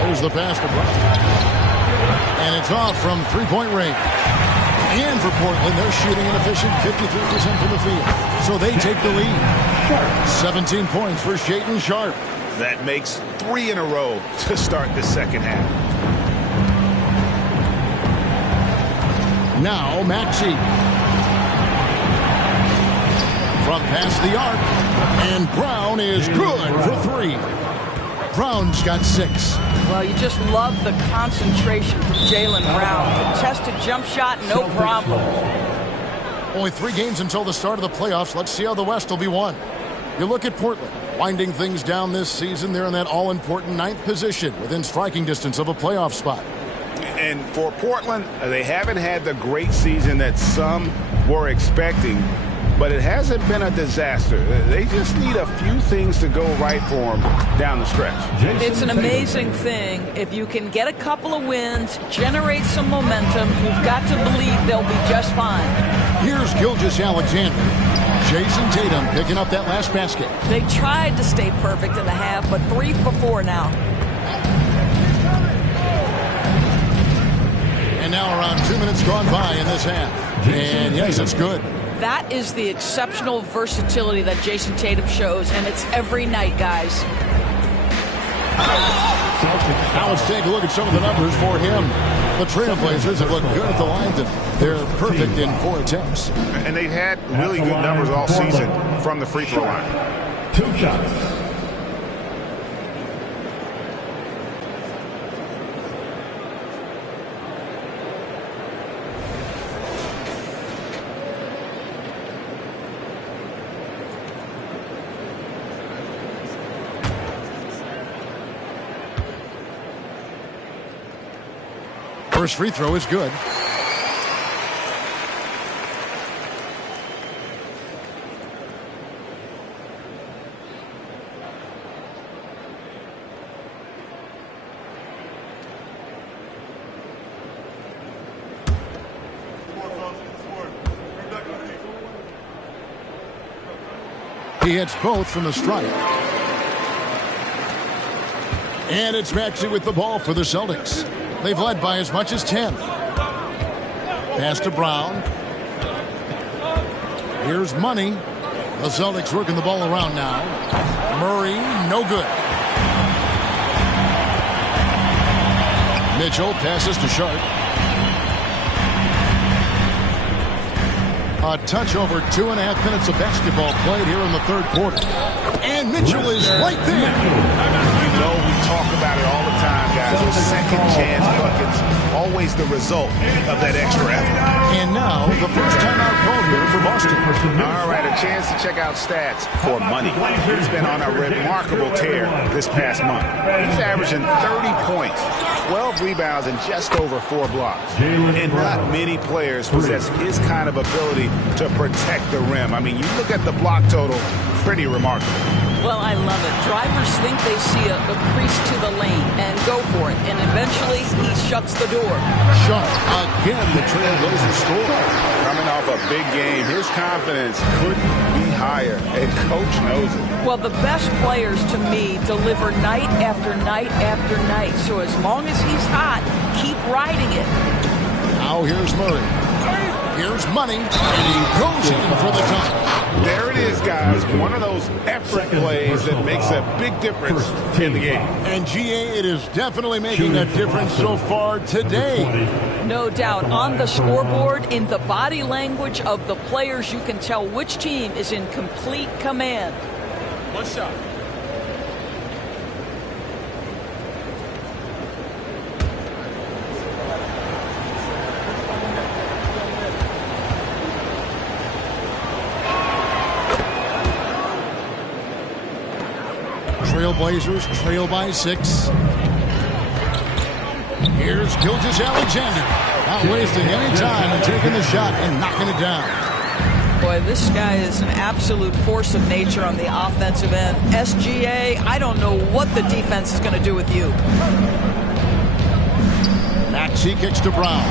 There's the basketball. And it's off from three-point range. And for Portland, they're shooting an efficient 53% from the field. So they take the lead. 17 points for Shaedon Sharpe. That makes 3 in a row to start the second half. Now Maxey. From past the arc. And Brown is good for 3. Brown's got 6. Well, you just love the concentration from Jaylen Brown. Contested jump shot, no problem. Only 3 games until the start of the playoffs. Let's see how the West will be won. You look at Portland. Winding things down this season, they're in that all-important 9th position within striking distance of a playoff spot. And for Portland, they haven't had the great season that some were expecting. but it hasn't been a disaster. They just need a few things to go right for them down the stretch. It's an amazing thing. If you can get a couple of wins, generate some momentum, you've got to believe they'll be just fine. Here's Gilgeous-Alexander. Jason Tatum picking up that last basket. They tried to stay perfect in the half, but 3 for 4 now. And now around 2 minutes gone by in this half. And yes, it's good. That is the exceptional versatility that Jason Tatum shows, and it's every night, guys. Now let's take a look at some of the numbers for him. The Trailblazers have looked good at the line. They're perfect in 4 attempts. And they've had really good numbers all season from the free throw line. 2 shots. First free throw is good. He hits both from the stripe. And it's Maxey with the ball for the Celtics. They've led by as much as 10. Pass to Brown. Here's Money. The Celtics working the ball around now. Murray, no good. Mitchell passes to Sharp. A touch over 2.5 minutes of basketball played here in the third quarter. And Mitchell is right there. You know, we talk about it all the time, guys. Those second chance buckets, always the result of that extra effort. And now, the first timeout call here for Boston. All right, a chance to check out stats for Money. He's been on a remarkable tear this past month. He's averaging 30 points, 12 rebounds, and just over 4 blocks. And not many players possess his kind of ability to protect the rim. I mean, you look at the block total, pretty remarkable. Well, I love it. Drivers think they see a crease to the lane and go for it. And eventually, he shuts the door. Shot again, the Trailblazers score. Coming off a big game, his confidence couldn't be higher. And Coach knows it. Well, the best players, to me, deliver night after night after night. So as long as he's hot, keep riding it. Now here's Murray. Here's Money, and he goes in for the dunk. There it is, guys. One of those effort plays that makes a big difference in the game. And GA, it is definitely making a difference so far today. No doubt. On the scoreboard, in the body language of the players, you can tell which team is in complete command. One shot. Trailblazers trail by 6. Here's Gilgeous-Alexander. Not wasting any time and taking the shot and knocking it down. Boy, this guy is an absolute force of nature on the offensive end. SGA, I don't know what the defense is going to do with you. Maxey kicks to Brown.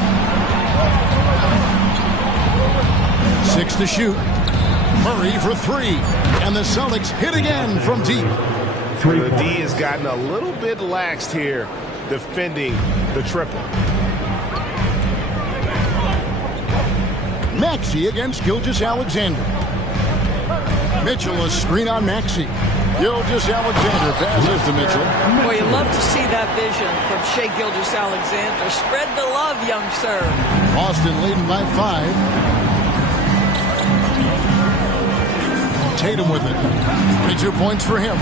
6 to shoot. Murray for 3. And the Celtics hit again from deep. The D has gotten a little bit laxed here defending the triple. Maxey against Gilgeous-Alexander. Mitchell, a screen on Maxey. Gilgeous-Alexander passes to Mitchell. Boy, you love to see that vision from Shai Gilgeous-Alexander. Spread the love, young sir. Boston leading by 5. Tatum with it. 22 points for him.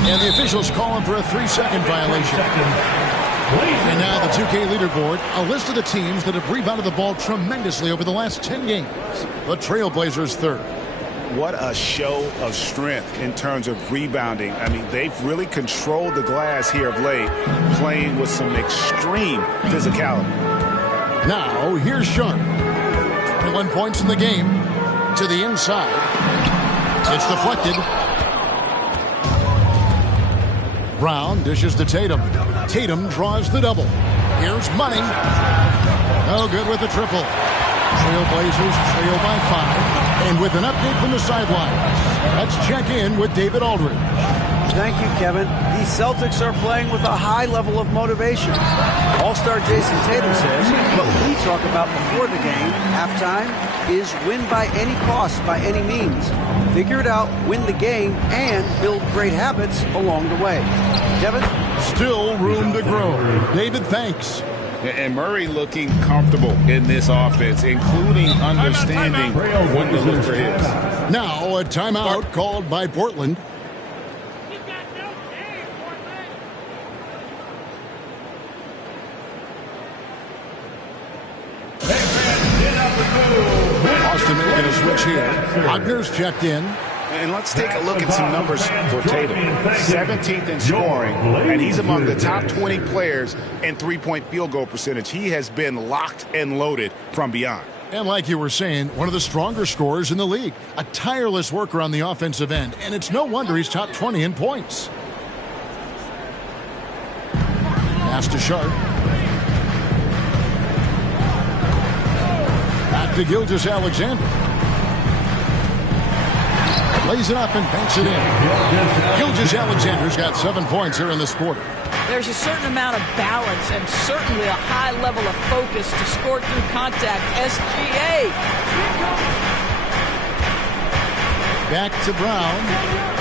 And the officials calling for a 3-second violation. And now the 2K leaderboard, a list of the teams that have rebounded the ball tremendously over the last 10 games. The Trailblazers third. What a show of strength in terms of rebounding. I mean, they've really controlled the glass here of late, playing with some extreme physicality. Now, here's Sharp. 21 points in the game. To the inside. It's deflected. Brown dishes to Tatum. Tatum draws the double. Here's Money. No good with the triple. Trailblazers trail by 5. And with an update from the sidelines, let's check in with David Aldridge. Thank you, Kevin. The Celtics are playing with a high level of motivation. All-star Jason Tatum says what we talk about before the game, halftime, is win by any cost, by any means. Figure it out, win the game, and build great habits along the way. Kevin? Still room to grow. David, thanks. And Murray looking comfortable in this offense, including understanding when to look for his. Now a timeout called by Portland. Austin making a switch here. Wagner's checked in. And let's take a look at some numbers for Tatum. 17th in scoring, and he's among the top 20 players in three-point field goal percentage. He has been locked and loaded from beyond. And like you were saying, one of the stronger scorers in the league. A tireless worker on the offensive end, and it's no wonder he's top 20 in points. Pass to Sharp. Back to Gilgeous-Alexander. Lays it up and banks it in. Gilgeous-Alexander's got 7 points here in this quarter. There's a certain amount of balance and certainly a high level of focus to score through contact. SGA. Back to Brown.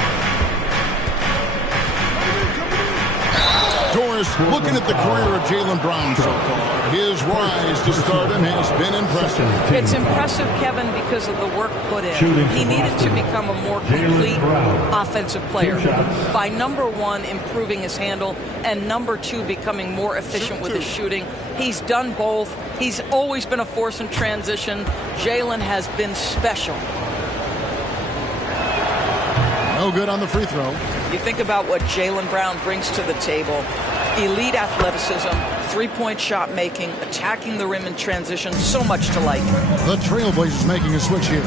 Doris looking at the career of Jaylen Brown so far. His rise to stardom has been impressive. It's impressive, Kevin, because of the work put in. He needed to become a more complete offensive player. By number 1, improving his handle, and number 2, becoming more efficient with his shooting. He's done both. He's always been a force in transition. Jaylen has been special. No good on the free throw. You think about what Jaylen Brown brings to the table. Elite athleticism, three-point shot making, attacking the rim in transition, so much to like. The Trailblazers making a switch here.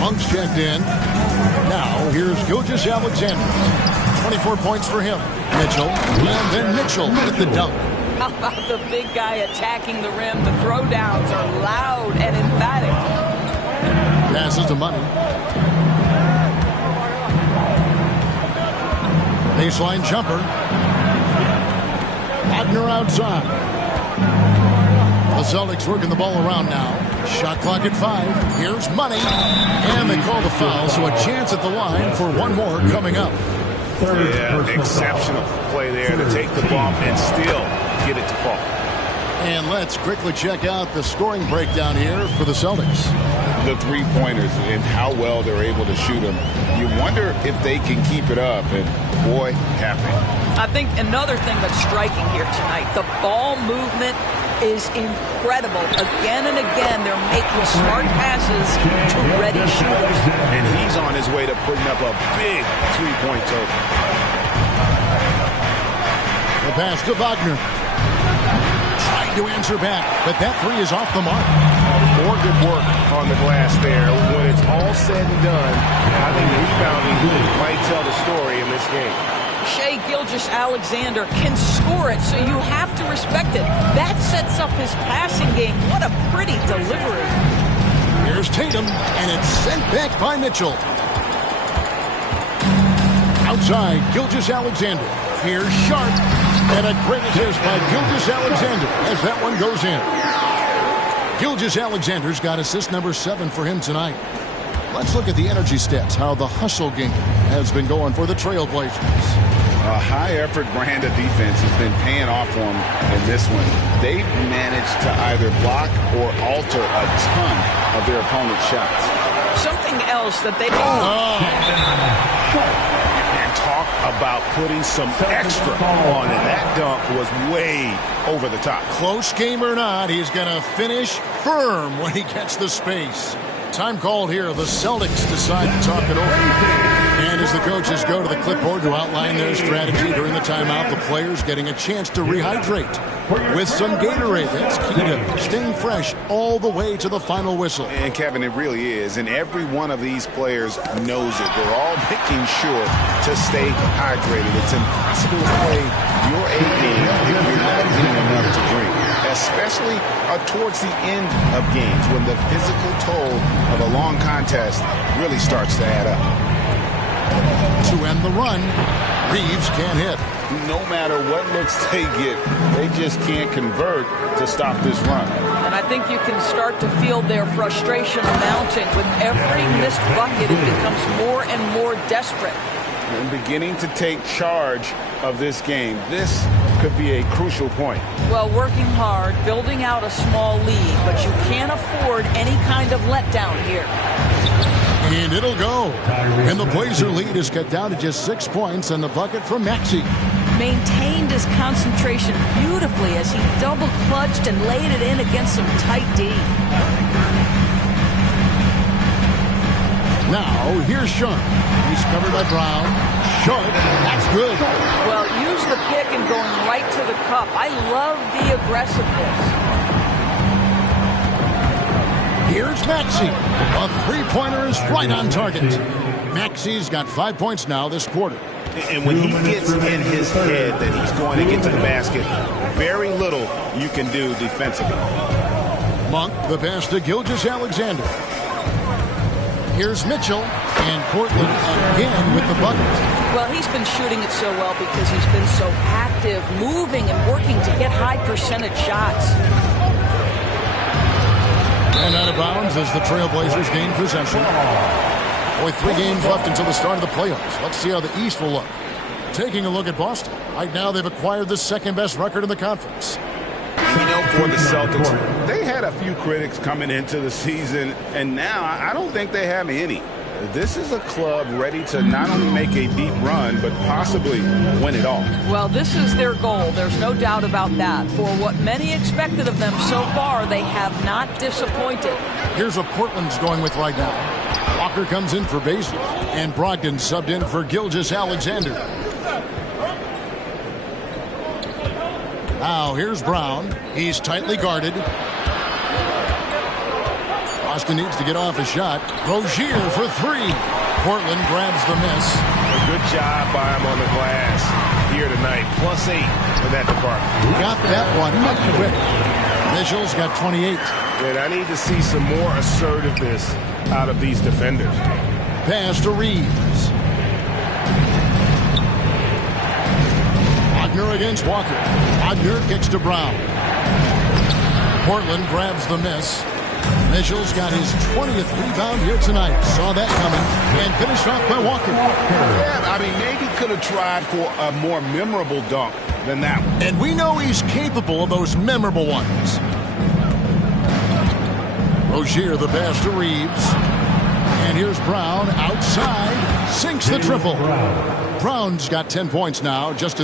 Monk's checked in. Now here's Gilgeous-Alexander. 24 points for him. Mitchell, and then Mitchell with the dunk. How about the big guy attacking the rim? The throwdowns are loud and emphatic. Passes to Money. Baseline jumper. Wagner outside. The Celtics working the ball around now. Shot clock at 5. Here's Money. And they call the foul, so a chance at the line for one more coming up. Yeah, exceptional play there to take the ball and still get it to fall. And let's quickly check out the scoring breakdown here for the Celtics. The three-pointers and how well they're able to shoot them. You wonder if they can keep it up, and boy, have they. I think another thing that's striking here tonight, the ball movement is incredible. Again and again, they're making smart passes to ready shooters. And he's on his way to putting up a big three-point total. The pass to Wagner. Trying to answer back, but that three is off the mark. More good work on the glass there. When it's all said and done, I think rebounding might tell the story in this game. Shai Gilgeous-Alexander can score it, so you have to respect it. That sets up his passing game. What a pretty delivery. Here's Tatum, and it's sent back by Mitchell. Outside, Gilgeous-Alexander. Here's Sharp, and a great assist by Gilgeous-Alexander as that one goes in. Gilgeous-Alexander's got assist number 7 for him tonight. Let's look at the energy stats, how the hustle game has been going for the Trailblazers. A high-effort brand of defense has been paying off for them in this one. They've managed to either block or alter a ton of their opponent's shots. Something else that they... And talk about putting some extra on it. That dunk was way over the top. Close game or not, he's going to finish firm when he gets the space. Time called here. The Celtics decide to talk it over. And And as the coaches go to the clipboard to outline their strategy during the timeout, the players getting a chance to rehydrate with some Gatorade. That's key to staying fresh all the way to the final whistle. And Kevin, it really is. And every one of these players knows it. They're all making sure to stay hydrated. It's impossible to play your A game if you're not getting enough to drink, especially towards the end of games when the physical toll of a long contest really starts to add up. To end the run, Reeves can't hit. No matter what looks they get, they just can't convert to stop this run. And I think you can start to feel their frustration mounting. With every missed bucket, it becomes more and more desperate. And beginning to take charge of this game. This could be a crucial point. Well, working hard, building out a small lead, but you can't afford any kind of letdown here. And it'll go. And the Blazer lead is cut down to just 6 points, and the bucket from Maxey. Maintained his concentration beautifully as he double clutched and laid it in against some tight D. Now, here's Sharp. He's covered by Brown. Sharp, that's good. Well, use the pick and going right to the cup. I love the aggressiveness. Here's Maxey. A three-pointer is right on target. Maxey's got 5 points now this quarter. And when he gets in his head that he's going to get to the basket, very little you can do defensively. Monk, the pass to Gilgeous-Alexander. Here's Mitchell, and Portland again with the bucket. Well, he's been shooting it so well because he's been so active, moving and working to get high percentage shots. And out of bounds as the Trailblazers gain possession. Only 3 games left until the start of the playoffs. Let's see how the East will look. Taking a look at Boston. Right now, they've acquired the second-best record in the conference. You know, for the Celtics, they had a few critics coming into the season, and now I don't think they have any. This is a club ready to not only make a deep run, but possibly win it all. Well, this is their goal. There's no doubt about that. For what many expected of them so far, they have not disappointed. Here's what Portland's going with right now. Walker comes in for Baszler, and Brogdon subbed in for Gilgeous-Alexander. Now here's Brown. He's tightly guarded. Boston needs to get off a shot. Rozier for 3. Portland grabs the miss. A good job by him on the glass here tonight. +8 in that department. Got that one up quick. Mitchell's got 28. And I need to see some more assertiveness out of these defenders. Pass to Reeves. Wagner against Walker. Wagner kicks to Brown. Portland grabs the miss. Mitchell's got his 20th rebound here tonight. Saw that coming and finished off by Walker. Yeah, I mean, maybe could have tried for a more memorable dunk than that one. And we know he's capable of those memorable ones. Rozier the pass to Reeves. And here's Brown outside. Sinks the triple. Brown's got 10 points now. Just